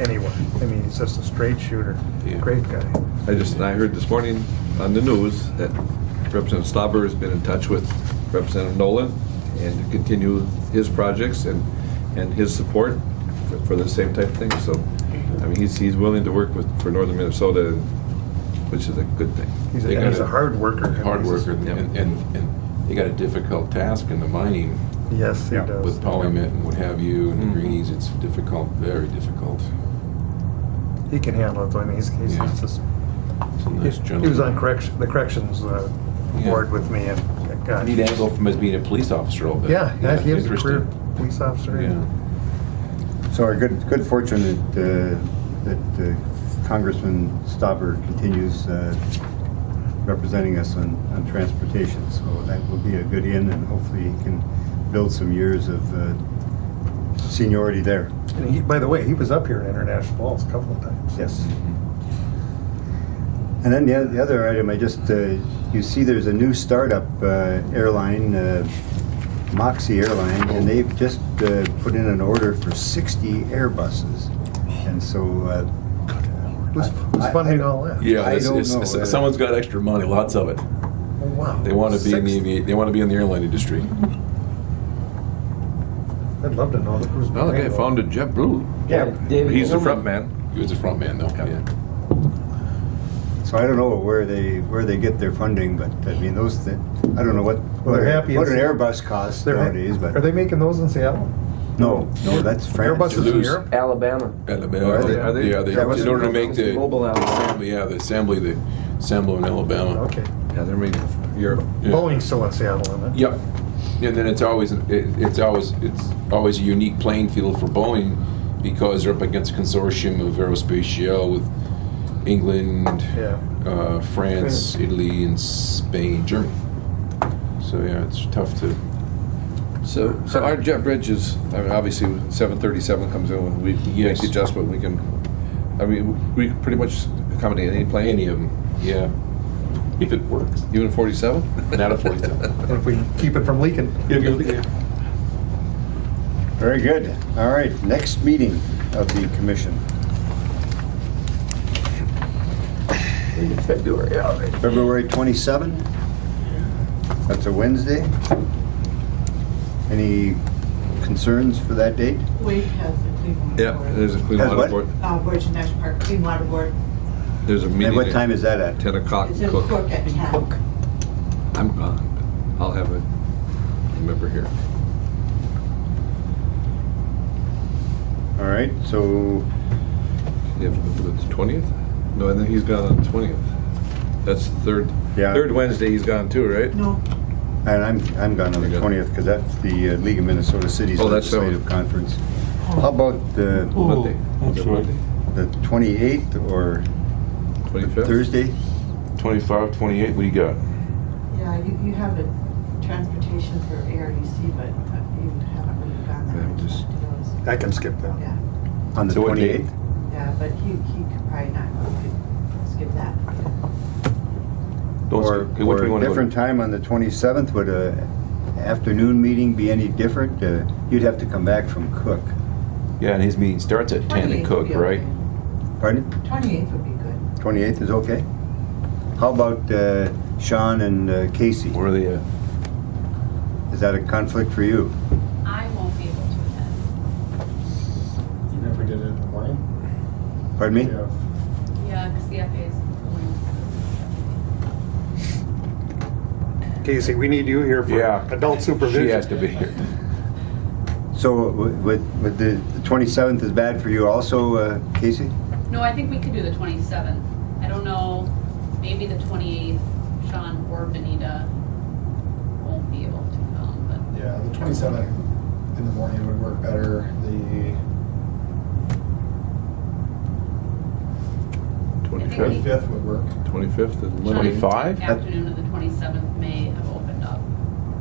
anywhere. I mean, he's just a straight shooter. Great guy. I heard this morning on the news that Representative Stauber has been in touch with Representative Nolan and to continue his projects and his support for the same type of thing. So, I mean, he's willing to work for Northern Minnesota, which is a good thing. He's a hard worker. Hard worker, and they got a difficult task in the mining. Yes, he does. With PolyMet and what have you, and the greenies, it's difficult, very difficult. He can handle it. I mean, he's just... It's a nice He was on gentleman. the corrections board with me, and God, Neat angle from as being a police officer all day. yeah, he was a interesting. career police officer. Yeah. So our good fortune that Congressman Stauber continues representing us on transportation. So that will be a good in, and hopefully he can build some years of seniority there. And he, by the way, he was up here in International Falls a couple of times. Yes. And then the other item, I just, you see there's a new startup airline, Moxie Airline, and they've just put in an order for 60 Airbuses. And so... Who's funding all that? Yeah, I don't know. someone's got extra money, lots of it. Oh, wow. They want to be in they want to be in the airline industry. I'd love to know who's Well, the guy behind all founded JetBlue. Yeah, David He's the Newman. front man. He was a front man, though. Yeah. So I don't know where they get their funding, but I mean, I don't know what they're happy what an it's- Airbus costs They're- nowadays, but... Are they making those in Seattle? No, that's France. Airbuses in Europe? Alabama. Alabama. Are they? Are they? Yeah, in order to make the Mobile Alabama. the assembly in Alabama. Okay. Yeah, they're making Europe. Yeah. Boeing's still in Seattle, isn't it? Yep. And then it's always a unique playing field for Boeing because they're up against a consortium of Aerospatiale with England, Yeah. France, Italy, and Spain, Germany. So yeah, it's tough to. So our jet bridge is, I mean, obviously 737 comes in when we make Yes. the adjustment, we can can pretty much accommodate any plane. Any of them, yeah. If it works. Even 47? Not a 47. And if we keep it from leaking. Very good. All right, next meeting of the commission. February, all right. February 27. That's a Wednesday. Any concerns for that date? Wade has the Cleveland Yeah, Board. there's a Clean Has Water what? Board. Voyage National Park, Clean Water Board. There's a meeting. And what at time is that at? 10 o'clock. It's in Cook. Cook at 10. Cook. I'm gone. I'll have a member here. All right, so You have the 20th? No, I think he's gone on the 20th. That's third Wednesday he's gone too, right? No. and I'm gone on the You're good. 20th because that's the League of Minnesota Cities Oh, that's legislative conference. How about Monday. Is it Monday? the 28th or 25th? Thursday? 25, 28, what do you got? Yeah, you have a transportation for ARDC, but you haven't really gone that much just- into those. I can skip that. Yeah, On the So what 28th? date? yeah, but he could probably not, he could skip that. Don't Or, skip. Okay, which one or you a wanna go different to? time on the 27th? Would a afternoon meeting be any different? You'd have to come back from Cook. Yeah, and his meeting starts at 10 at 28th Cook, would be right? okay. Pardon? 28th would be good. 28th is okay? How about Sean and Casey? Where are they at? Is that a conflict for you? I won't be able to attend. Even if we did it in the morning? Pardon me? Yeah, because the FA is Casey, we need you here for Yeah. adult supervision. She has to be here. So would the 27th is bad for you also, Casey? No, I think we could do the 27th. I don't know, maybe the 28th, Sean or Benita won't be able to come, but Yeah, the 27th in the morning would work better. The 25th? 25th would work. 25th is Monday. 25? afternoon of the 27th may have opened up,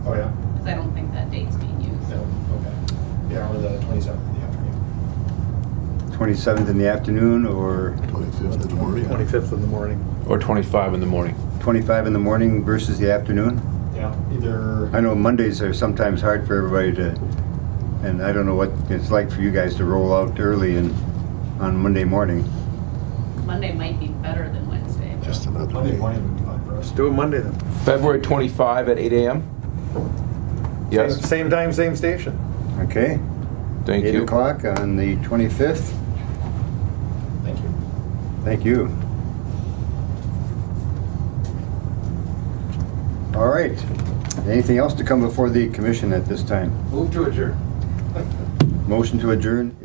Oh, yeah? because I don't think that date's being used. No, okay. Yeah, or the 27th in the afternoon. 27th in the afternoon or 25th in the morning. 25th in the morning. Or 25 in the morning? 25 in the morning versus the afternoon? Yeah, either, I know Mondays are sometimes hard for everybody to, and I don't know what it's like for you guys to roll out early on Monday morning. Monday might be better than Wednesday. but- Just another Monday day. morning would be fine for us. Let's do it Monday then. February 25 at 8 a.m.? Yes, Same time, same station. Okay? thank 8 you. o'clock on the 25th. Thank you. Thank you. All right. Anything else to come before the commission at this time? Move to adjourn. Motion to adjourn